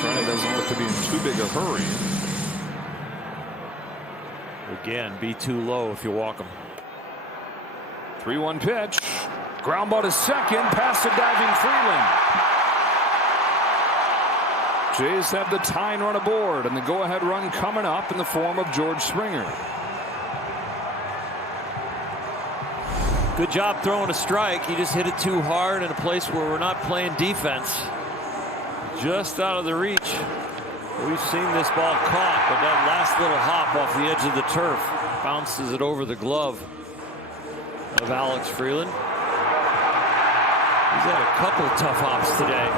Trinan doesn't look to be in too big a hurry. Again, be too low if you walk him. 3-1 pitch. Ground ball to second, past the diving Freeland. Jays have the tying run aboard, and the go-ahead run coming up in the form of George Springer. Good job throwing a strike. He just hit it too hard in a place where we're not playing defense. Just out of the reach. We've seen this ball caught, but that last little hop off the edge of the turf bounces it over the glove of Alex Freeland. He's had a couple tough hops today.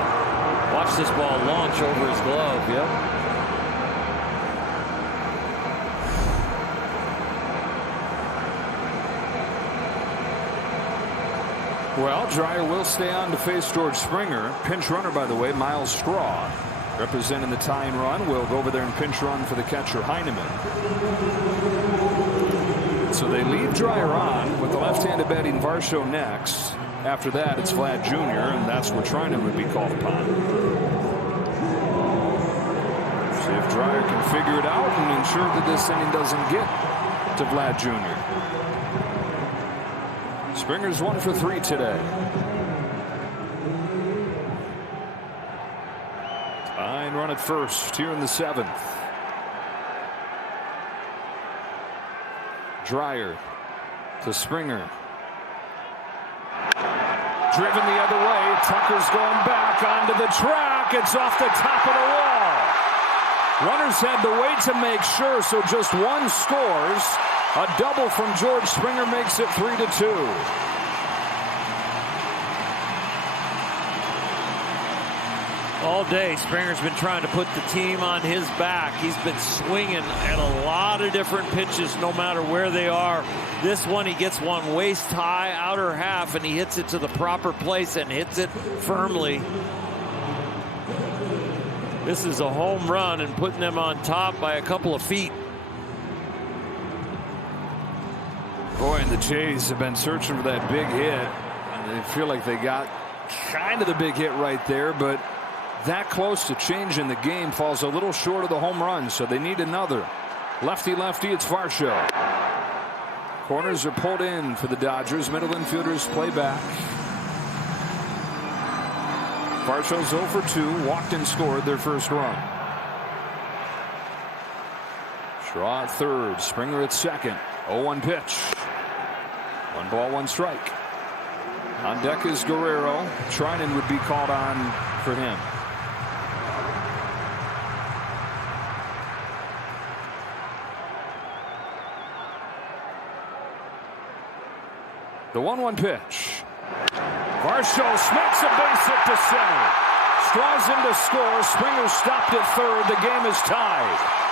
Watch this ball launch over his glove. Yep. Well, Dreyer will stay on to face George Springer. Pinch runner, by the way, Miles Straw, representing the tying run, will go over there and pinch run for the catcher Heineman. So they leave Dreyer on with the left-handed batting Varsho next. After that, it's Vlad Jr., and that's where Trinan would be called upon. See if Dreyer can figure it out and ensure that this inning doesn't get to Vlad Jr. Springer's 1 for 3 today. Tying run at first here in the 7th. Dreyer to Springer. Driven the other way. Tucker's going back onto the track. It's off the top of the wall. Runners had to wait to make sure, so just one scores. A double from George Springer makes it 3-2. All day, Springer's been trying to put the team on his back. He's been swinging at a lot of different pitches, no matter where they are. This one, he gets one waist high, outer half, and he hits it to the proper place and hits it firmly. This is a home run and putting them on top by a couple of feet. Boy, and the Jays have been searching for that big hit. And they feel like they got kind of the big hit right there, but that close to changing the game falls a little short of the home run, so they need another. Lefty, it's Varsho. Corners are pulled in for the Dodgers. Middle infielders play back. Varsho's 0 for 2. Walked and scored their first run. Shaw at third. Springer at second. 0-1 pitch. 1 ball, 1 strike. On deck is Guerrero. Trinan would be called on for him. The 1-1 pitch. Varsho smacks a base hit to center. Straws in to score. Springer stopped at third. The game is tied.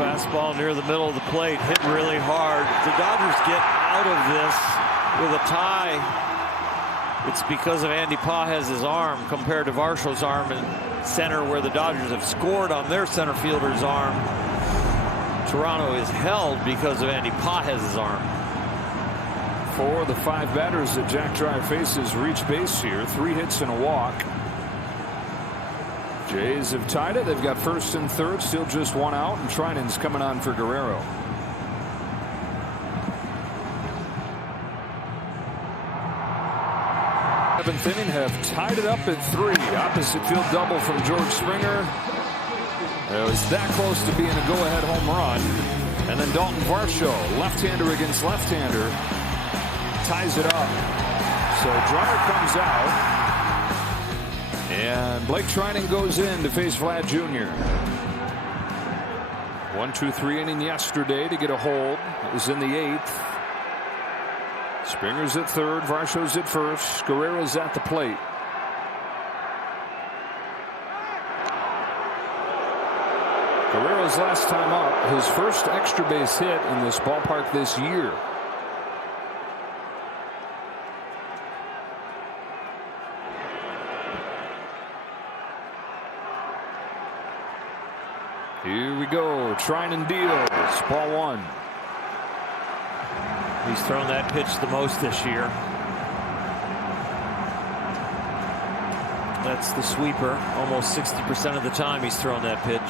Fastball near the middle of the plate, hit really hard. If the Dodgers get out of this with a tie, it's because of Andy Pajez's arm compared to Varsho's arm in center, where the Dodgers have scored on their center fielder's arm. Toronto is held because of Andy Pajez's arm. 4 of the 5 batters that Jack Dreyer faces reach base here. 3 hits and a walk. Jays have tied it. They've got first and third, still just 1 out, and Trinan's coming on for Guerrero. Seventh inning, have tied it up at 3. Opposite field double from George Springer. It was that close to being a go-ahead home run. And then Dalton Varsho, left-hander against left-hander, ties it up. So Dreyer comes out. And Blake Trinan goes in to face Vlad Jr. 1-2-3 inning yesterday to get a hold. It was in the 8th. Springer's at third. Varsho's at first. Guerrero's at the plate. Guerrero's last time up, his first extra base hit in this ballpark this year. Here we go. Trinan deals. Ball 1. He's thrown that pitch the most this year. That's the sweeper. Almost 60% of the time he's thrown that pitch.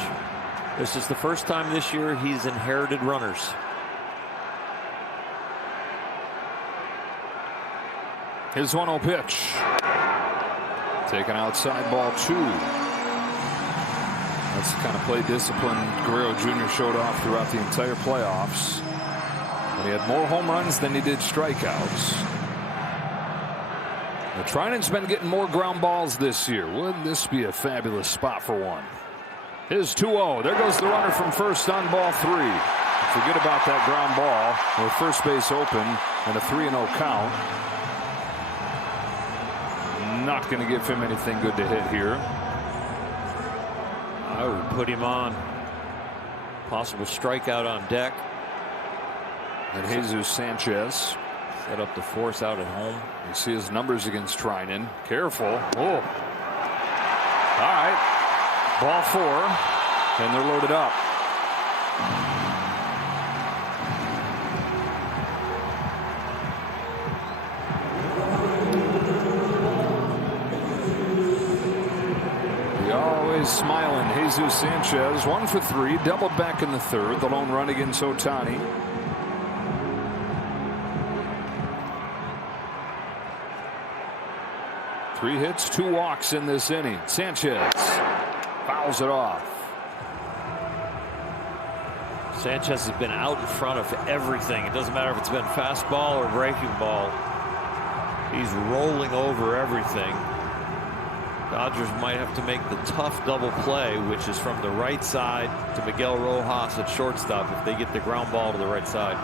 This is the first time this year he's inherited runners. His 1-0 pitch. Taken outside, ball 2. That's the kind of play discipline Guerrero Jr. showed off throughout the entire playoffs. And he had more home runs than he did strikeouts. Now, Trinan's been getting more ground balls this year. Wouldn't this be a fabulous spot for one? His 2-0. There goes the runner from first on ball 3. Forget about that ground ball with first base open and a 3-0 count. Not going to give him anything good to hit here. I would put him on. Possible strikeout on deck. And Jesus Sanchez set up the force out at home. You see his numbers against Trinan. Careful. Oh. All right. Ball 4. And they're loaded up. Always smiling. Jesus Sanchez, 1 for 3, doubled back in the third. The lone run against Ohtani. Three hits, 2 walks in this inning. Sanchez fouls it off. Sanchez has been out in front of everything. It doesn't matter if it's been fastball or breaking ball. He's rolling over everything. Dodgers might have to make the tough double play, which is from the right side to Miguel Rojas at shortstop if they get the ground ball to the right side.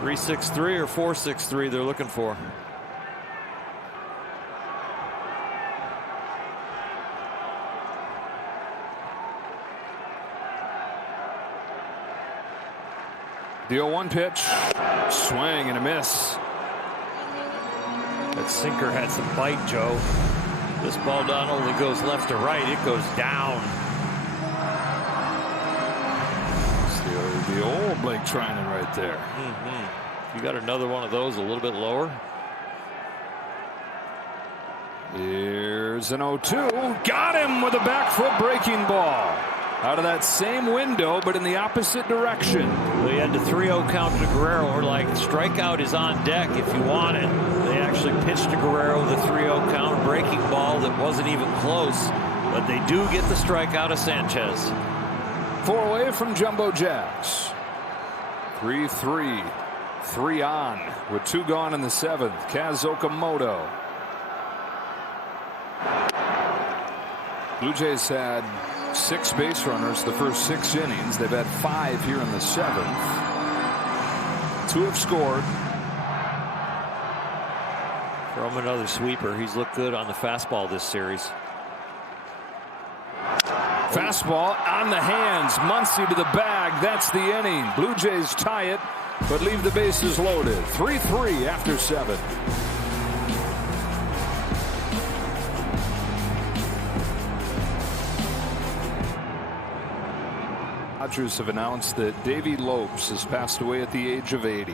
3-6-3 or 4-6-3 they're looking for. The 0-1 pitch, swing and a miss. That sinker had some bite, Joe. This ball not only goes left to right, it goes down. It's the old Blake Trinan right there. You got another one of those a little bit lower. Here's an 0-2. Got him with a back foot breaking ball. Out of that same window, but in the opposite direction. They had the 3-0 count to Guerrero. We're like, strikeout is on deck if you want it. They actually pitched to Guerrero the 3-0 count, breaking ball that wasn't even close. But they do get the strikeout of Sanchez. 4 away from Jumbo Jacks. 3-3. 3 on with 2 gone in the 7th. Kaz Okamoto. Blue Jays had 6 base runners the first 6 innings. They've had 5 here in the 7th. 2 have scored. Throw him another sweeper. He's looked good on the fastball this series. Fastball on the hands. Muncy to the bag. That's the inning. Blue Jays tie it, but leave the bases loaded. 3-3 after 7. Dodgers have announced that Davey Lopes has passed away at the age of 80.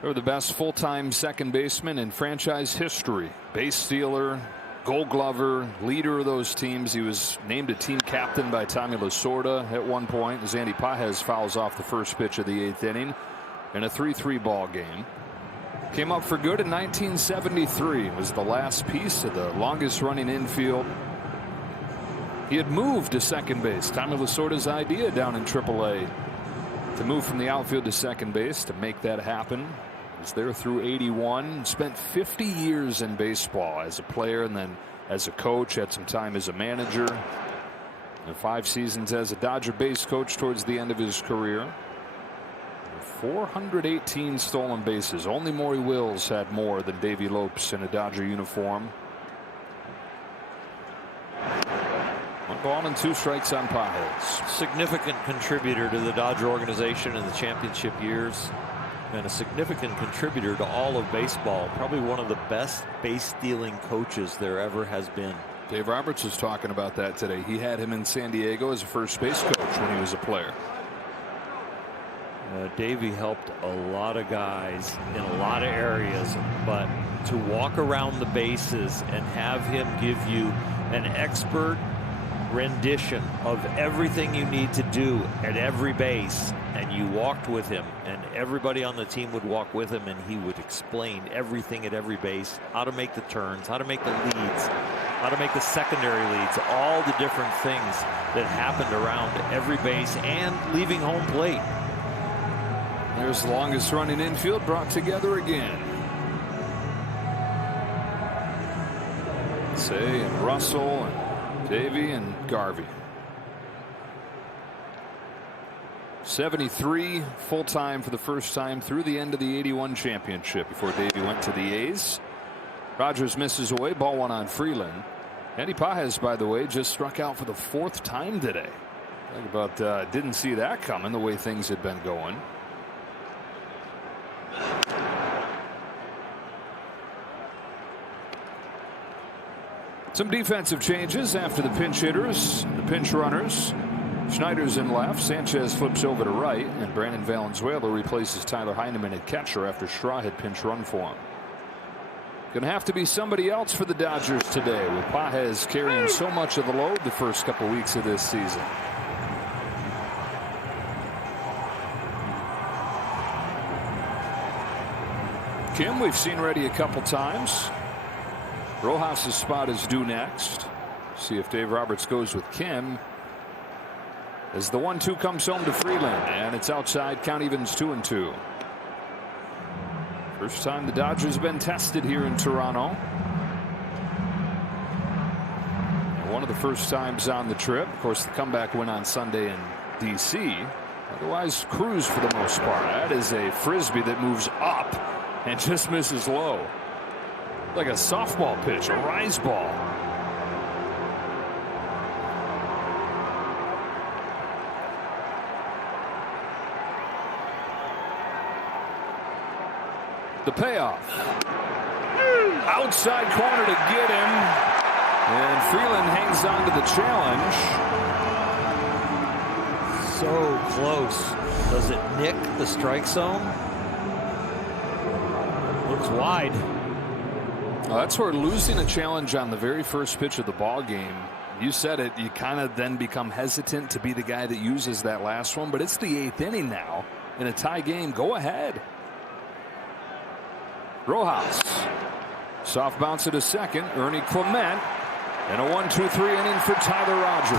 They were the best full-time second baseman in franchise history. Base stealer, Gold Glover, leader of those teams. He was named a team captain by Tommy Lasorda at one point as Andy Pages fouls off the first pitch of the 8th inning in a 3-3 ball game. Came up for good in 1973. It was the last piece of the longest-running infield. He had moved to second base. Tommy Lasorda's idea down in AAA to move from the outfield to second base to make that happen. He was there through 81. Spent 50 years in baseball as a player and then as a coach. Had some time as a manager. And 5 seasons as a Dodger base coach towards the end of his career. 418 stolen bases. Only Maury Wills had more than Davey Lopes in a Dodger uniform. 1 ball and 2 strikes on Pages. Significant contributor to the Dodger organization in the championship years, and a significant contributor to all of baseball. Probably one of the best base stealing coaches there ever has been. Dave Roberts was talking about that today. He had him in San Diego as a first base coach when he was a player. Davey helped a lot of guys in a lot of areas, but to walk around the bases and have him give you an expert rendition of everything you need to do at every base, and you walked with him, and everybody on the team would walk with him, and he would explain everything at every base, how to make the turns, how to make the leads, how to make the secondary leads, all the different things that happened around every base and leaving home plate. There's the longest running infield brought together again. Say and Russell and Davey and Garvey. 73 full-time for the first time through the end of the 81 championship before Davey went to the A's. Rogers misses away, ball 1 on Freeland. Andy Pages, by the way, just struck out for the 4th time today. Think about didn't see that coming the way things had been going. Some defensive changes after the pinch hitters, the pinch runners. Schneider's in left, Sanchez flips over to right, and Brandon Valenzuela replaces Tyler Heineman at catcher after Straw had pinch run for him. Going to have to be somebody else for the Dodgers today, with Pages carrying so much of the load the first couple weeks of this season. Kim, we've seen ready a couple times. Rojas' spot is due next. See if Dave Roberts goes with Kim. As the 1-2 comes home to Freeland, and it's outside. Count evens 2-2. First time the Dodgers have been tested here in Toronto. And one of the first times on the trip. Of course, the comeback win on Sunday in D.C. Otherwise, cruise for the most part. That is a frisbee that moves up and just misses low. Like a softball pitch, a rise ball. The payoff. Outside corner to get him. And Freeland hangs on to the challenge. So close. Does it nick the strike zone? Looks wide. Well, that's where losing a challenge on the very first pitch of the ball game, you said it, you kind of then become hesitant to be the guy that uses that last one. But it's the 8th inning now in a tie game. Go ahead. Rojas. Soft bounce at a second. Ernie Clement. And a 1-2-3 inning for Tyler Rogers.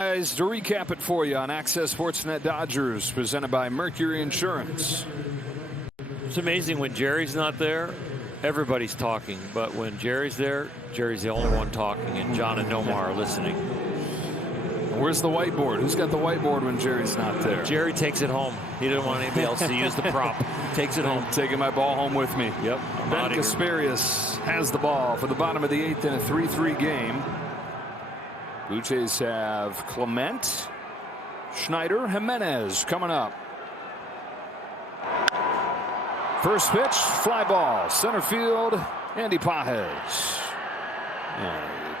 Guys, to recap it for you on Access SportsNet Dodgers, presented by Mercury Insurance. It's amazing when Jerry's not there, everybody's talking. But when Jerry's there, Jerry's the only one talking, and John and Nomar are listening. Where's the whiteboard? Who's got the whiteboard when Jerry's not there? Jerry takes it home. He didn't want anybody else to use the prop. Takes it home. Taking my ball home with me. Yep. Ben Kasparius has the ball for the bottom of the 8th in a 3-3 game. Blue Jays have Clement, Schneider, Jimenez coming up. First pitch, fly ball, center field, Andy Pages.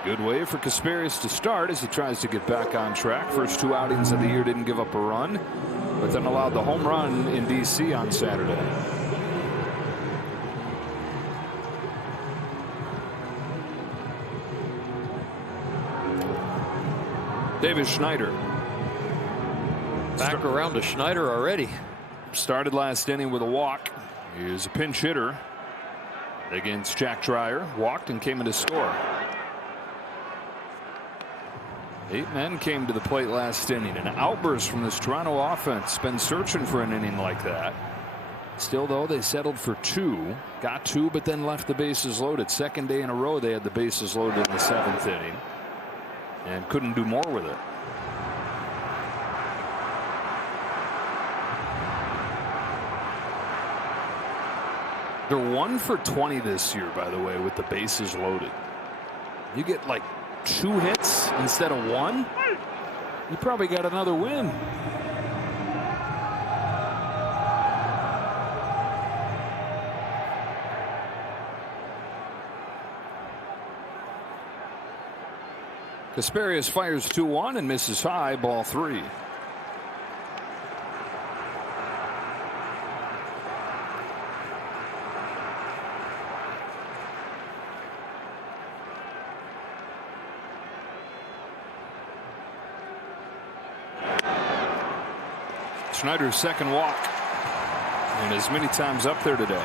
Good way for Kasparius to start as he tries to get back on track. First 2 outings of the year didn't give up a run, but then allowed the home run in D.C. on Saturday. Davis Schneider. Back around to Schneider already. Started last inning with a walk. He is a pinch hitter against Jack Dreyer. Walked and came in to score. 8 men came to the plate last inning. An outburst from this Toronto offense. Been searching for an inning like that. Still, though, they settled for 2. Got 2, but then left the bases loaded. Second day in a row they had the bases loaded in the 7th inning. And couldn't do more with it. They're 1 for 20 this year, by the way, with the bases loaded. You get like 2 hits instead of 1, you probably got another win. Kasparius fires 2-1 and misses high, ball 3. Schneider's second walk, and as many times up there today.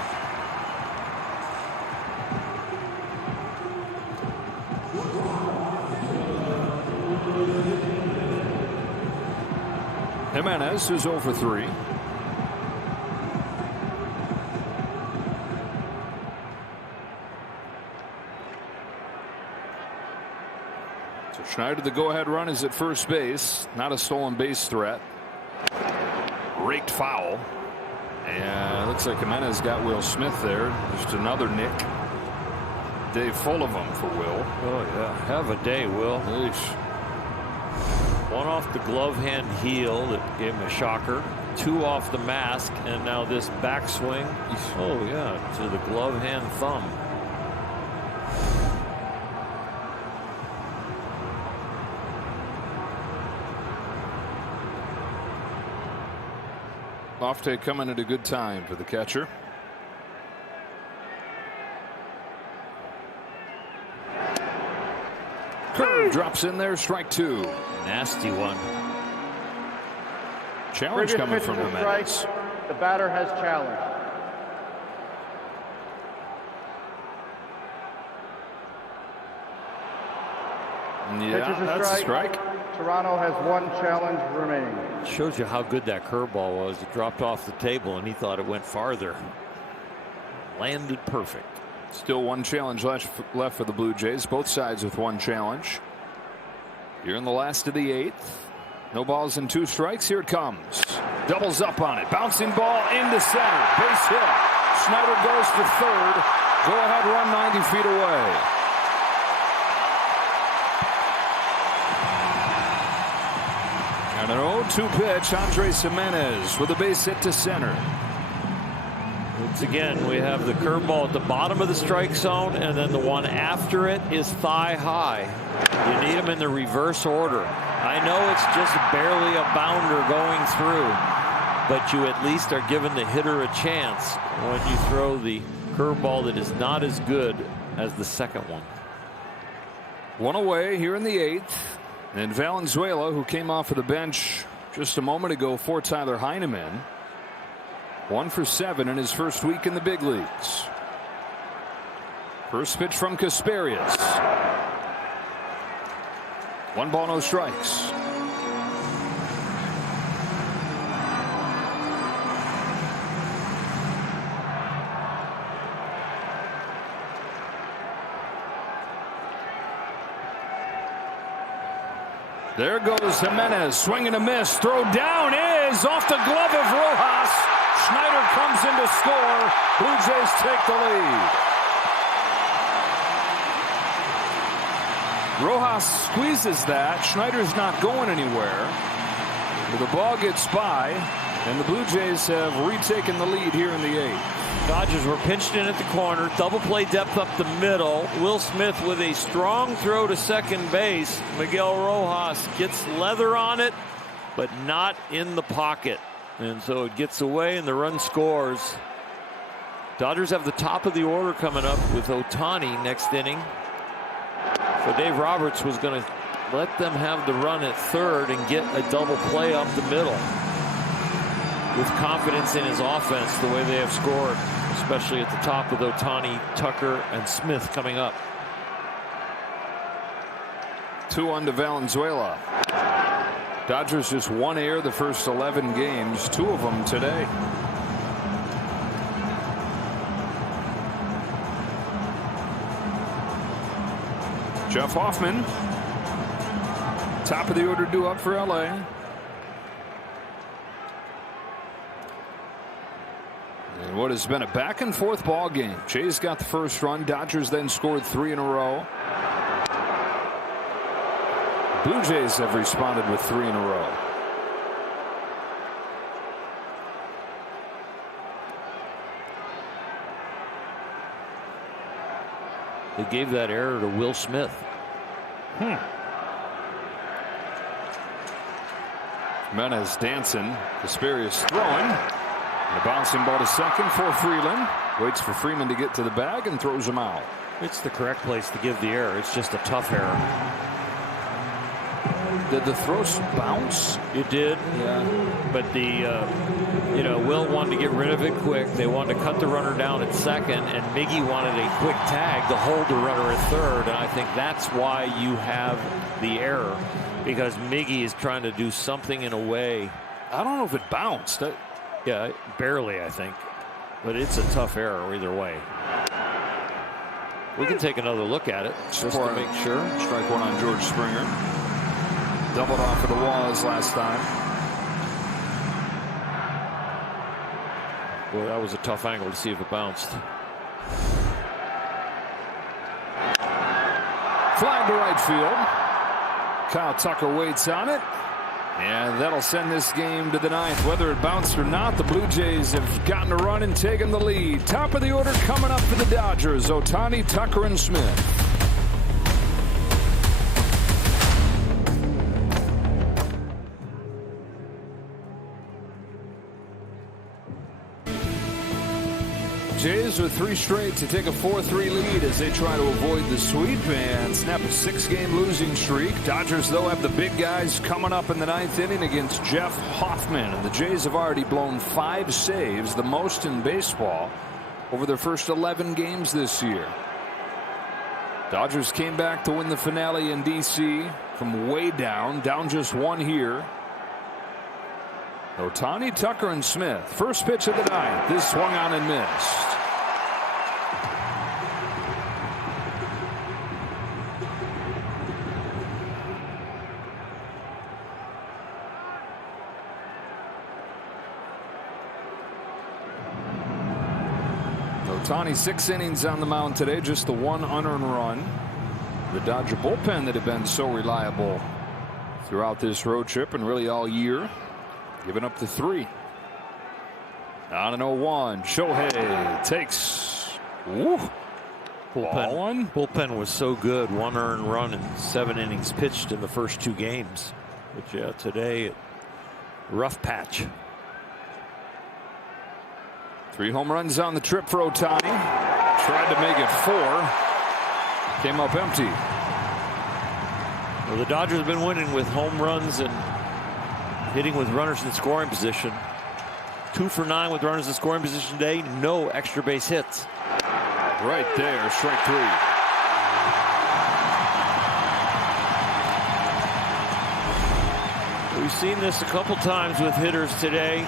Jimenez is 0 for 3. So Schneider, the go-ahead run is at first base. Not a stolen base threat. Raked foul. And it looks like Jimenez got Will Smith there. Just another nick. Day full of them for Will. Oh, yeah. Have a day, Will. Eesh. 1 off the glove hand heel that gave him a shocker. 2 off the mask, and now this backswing. Oh, yeah, to the glove hand thumb. Lofty coming at a good time for the catcher. Curve drops in there, strike 2. Nasty one. Challenge coming from the Mets. The batter has challenged. Yeah, that's a strike. Toronto has 1 challenge remaining. Shows you how good that curveball was. It dropped off the table, and he thought it went farther. Landed perfect. Still 1 challenge left for the Blue Jays. Both sides with 1 challenge. Here in the last of the 8th. No balls and 2 strikes. Here it comes. Doubles up on it. Bouncing ball into center. Base hit. Schneider goes to third. Go ahead run 90 feet away. And an 0-2 pitch. Andres Jimenez with a base hit to center. Once again, we have the curveball at the bottom of the strike zone, and then the one after it is thigh high. You need them in the reverse order. I know it's just barely a bounder going through, but you at least are giving the hitter a chance when you throw the curveball that is not as good as the second one. 1 away here in the 8th. And Valenzuela, who came off of the bench just a moment ago for Tyler Heineman, 1 for 7 in his first week in the big leagues. First pitch from Kasperius. 1 ball, no strikes. There goes Jimenez, swing and a miss. Throw down is off the glove of Rojas. Schneider comes in to score. Blue Jays take the lead. Rojas squeezes that. Schneider's not going anywhere. The ball gets by, and the Blue Jays have retaken the lead here in the 8th. Dodgers were pinched in at the corner. Double play depth up the middle. Will Smith with a strong throw to second base. Miguel Rojas gets leather on it, but not in the pocket. And so it gets away and the run scores. Dodgers have the top of the order coming up with Ohtani next inning. So Dave Roberts was going to let them have the run at third and get a double play up the middle. With confidence in his offense, the way they have scored, especially at the top with Ohtani, Tucker, and Smith coming up. 2-1 to Valenzuela. Dodgers just 1 error the first 11 games, 2 of them today. Jeff Hoffman, top of the order due up for LA. And what has been a back and forth ball game. Jays got the first run. Dodgers then scored 3 in a row. Blue Jays have responded with 3 in a row. They gave that error to Will Smith. Jimenez dancing. Kasperius throwing. And a bouncing ball to second for Freeland. Waits for Freeman to get to the bag and throws him out. It's the correct place to give the error. It's just a tough error. Did the throw bounce? It did. Yeah. But the, Will wanted to get rid of it quick. They wanted to cut the runner down at second, and Miggy wanted a quick tag to hold the runner at third. And I think that's why you have the error, because Miggy is trying to do something in a way. I don't know if it bounced. Yeah, barely, I think. But it's a tough error either way. We can take another look at it just to make sure. Strike 1 on George Springer. Doubled off of the wall his last time. Boy, that was a tough angle to see if it bounced. Flying to right field. Kyle Tucker waits on it. And that'll send this game to the 9th. Whether it bounced or not, the Blue Jays have gotten a run and taken the lead. Top of the order coming up for the Dodgers. Ohtani, Tucker, and Smith. Jays with 3 straight to take a 4-3 lead as they try to avoid the sweep and snap a 6-game losing streak. Dodgers, though, have the big guys coming up in the 9th inning against Jeff Hoffman. And the Jays have already blown 5 saves, the most in baseball, over their first 11 games this year. Dodgers came back to win the finale in D.C. from way down just 1 here. Ohtani, Tucker, and Smith. First pitch of the 9th. This swung on and missed. Ohtani 6 innings on the mound today, just the 1 unearned run. The Dodger bullpen that had been so reliable throughout this road trip and really all year, giving up the 3. On an 0-1. Shohei takes. Woo. Bullpen was so good. 1 earned run and 7 innings pitched in the first 2 games. But yeah, today, rough patch. 3 home runs on the trip for Ohtani. Tried to make it 4. Came up empty. Well, the Dodgers have been winning with home runs and hitting with runners in scoring position. 2 for 9 with runners in scoring position today. No extra base hits. Right there, strike 3. We've seen this a couple times with hitters today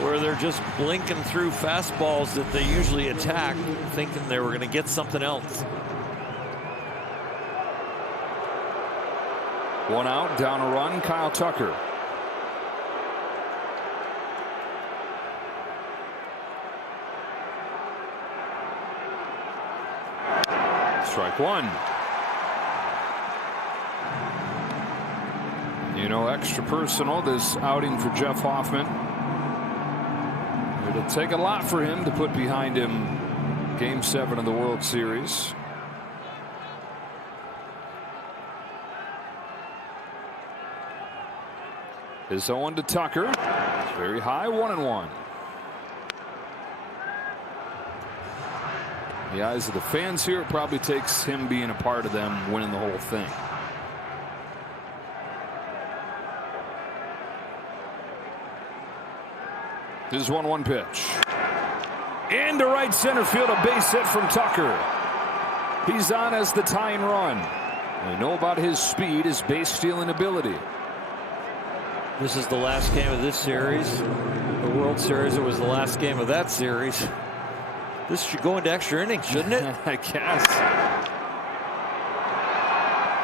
where they're just blinking through fastballs that they usually attack, thinking they were going to get something else. 1 out, down a run, Kyle Tucker. Strike 1. You know, extra personal, this outing for Jeff Hoffman. It'll take a lot for him to put behind him Game 7 of the World Series. His 0-1 to Tucker. It's very high, 1-1. In the eyes of the fans here, it probably takes him being a part of them winning the whole thing. This is 1-1 pitch. Into right center field, a base hit from Tucker. He's on as the tying run. We know about his speed, his base stealing ability. This is the last game of this series. The World Series, it was the last game of that series. This should go into extra innings, shouldn't it? I guess.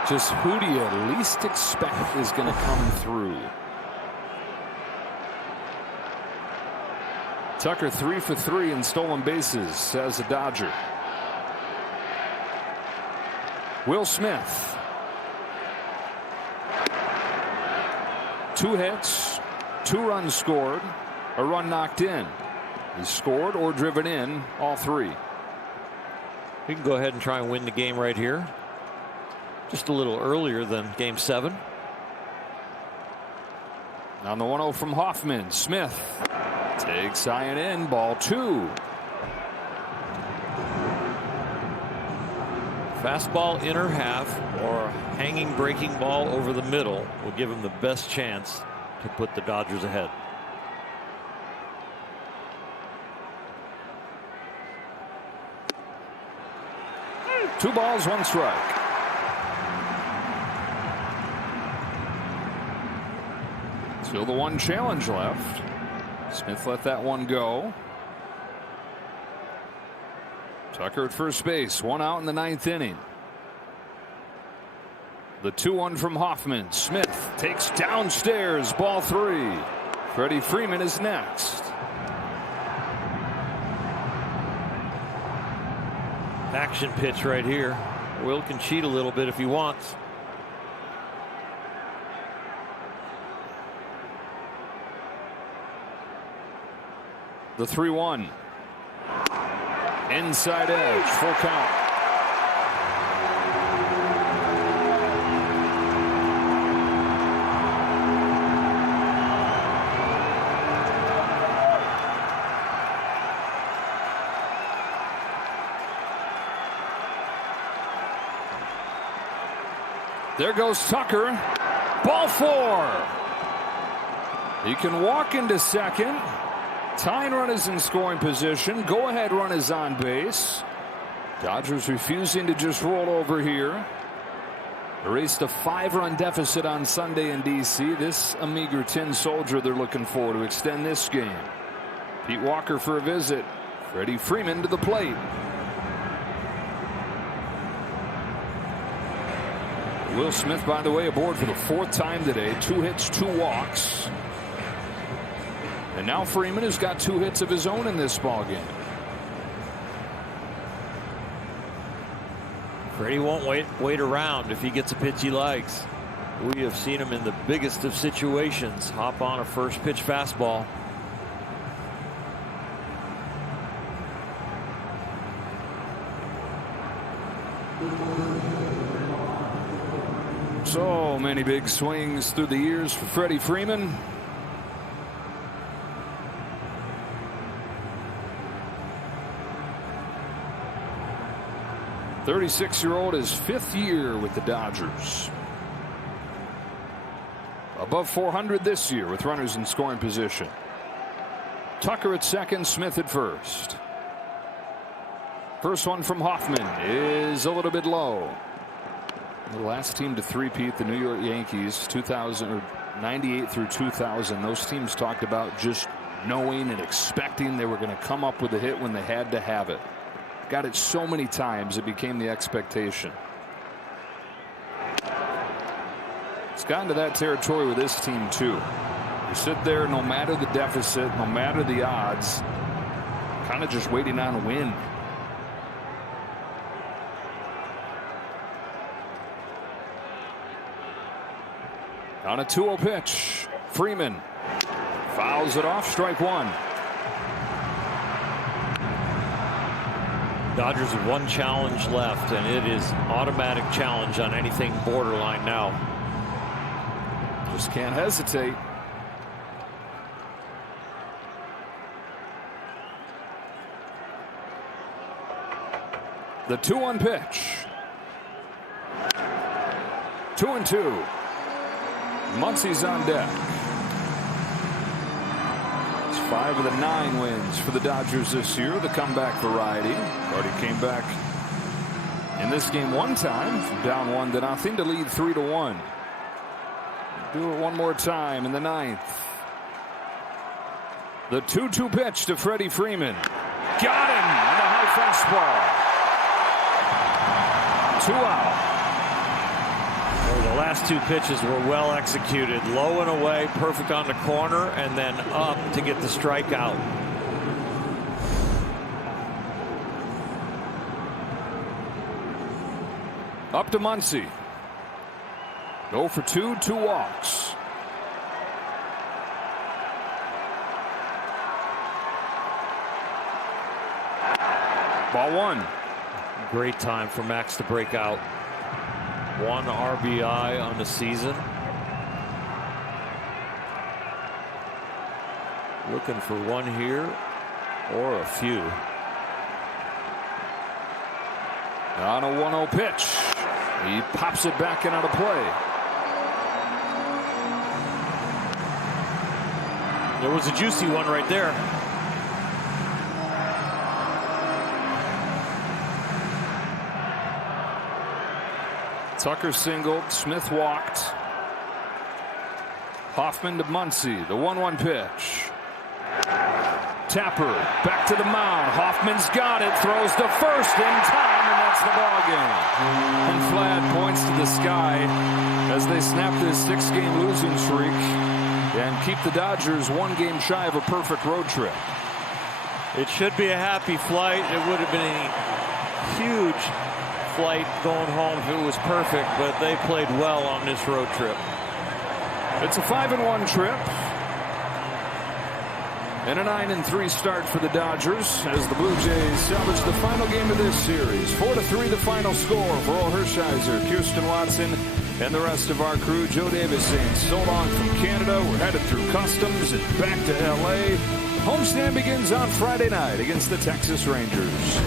Just who do you least expect is going to come through? Tucker 3 for 3 in stolen bases as a Dodger. Will Smith. 2 hits, 2 runs scored, a run knocked in. He scored or driven in all 3. We can go ahead and try and win the game right here. Just a little earlier than Game 7. On the 1-0 from Hoffman, Smith takes high and in, ball 2. Fastball inner half or a hanging breaking ball over the middle will give him the best chance to put the Dodgers ahead. Two balls, 1 strike. Still the 1 challenge left. Smith let that one go. Tucker at first base, 1 out in the 9th inning. The 2-1 from Hoffman. Smith takes downstairs, ball 3. Freddie Freeman is next. Action pitch right here. Will can cheat a little bit if he wants. The 3-1. Inside edge, full count. There goes Tucker. Ball 4. He can walk into second. Tying run is in scoring position. Go ahead run is on base. Dodgers refusing to just roll over here. Erased a 5-run deficit on Sunday in D.C. This a meager tin soldier they're looking for to extend this game. Pete Walker for a visit. Freddie Freeman to the plate. Will Smith, by the way, aboard for the 4th time today. 2 hits, 2 walks. And now Freeman has got 2 hits of his own in this ballgame. Freddie won't wait around if he gets a pitch he likes. We have seen him in the biggest of situations hop on a first pitch fastball. So many big swings through the years for Freddie Freeman. The 36-year-old is 5th year with the Dodgers. Above 400 this year with runners in scoring position. Tucker at second, Smith at first. First one from Hoffman is a little bit low. The last team to three-peat, the New York Yankees, 98 through 2000. Those teams talked about just knowing and expecting they were going to come up with a hit when they had to have it. Got it so many times it became the expectation. It's gotten to that territory with this team too. You sit there, no matter the deficit, no matter the odds, kind of just waiting on a win. On a 2-0 pitch, Freeman fouls it off, strike 1. Dodgers have 1 challenge left, and it is automatic challenge on anything borderline now. Just can't hesitate. The 2-1 pitch. 2-2. Muncie's on deck. It's 5 of the 9 wins for the Dodgers this year. The comeback variety. Already came back in this game 1 time from down 1-0 to lead 3-1. Do it one more time in the 9th. The 2-2 pitch to Freddie Freeman. Got him on the high fastball. 2 out. Well, the last 2 pitches were well executed. Low and away, perfect on the corner, and then up to get the strikeout. Up to Muncie. 0 for 2, 2 walks. Ball 1. Great time for Max to break out. 1 RBI on the season. Looking for 1 here or a few. On a 1-0 pitch. He pops it back and out of play. There was a juicy one right there. Tucker singled. Smith walked. Hoffman to Muncie. The 1-1 pitch. Tapper back to the mound. Hoffman's got it. Throws to first in time, and that's the ball game. And Flad points to the sky as they snap this 6-game losing streak and keep the Dodgers 1 game shy of a perfect road trip. It should be a happy flight. It would have been a huge flight going home if it was perfect, but they played well on this road trip. It's a 5-1 trip. And a 9-3 start for the Dodgers as the Blue Jays salvage the final game of this series. 4-3 the final score for Earl Hershiser, Kirsten Watson, and the rest of our crew. Joe Davis saying so long from Canada. We're headed through customs and back to L.A. Homestand begins on Friday night against the Texas Rangers.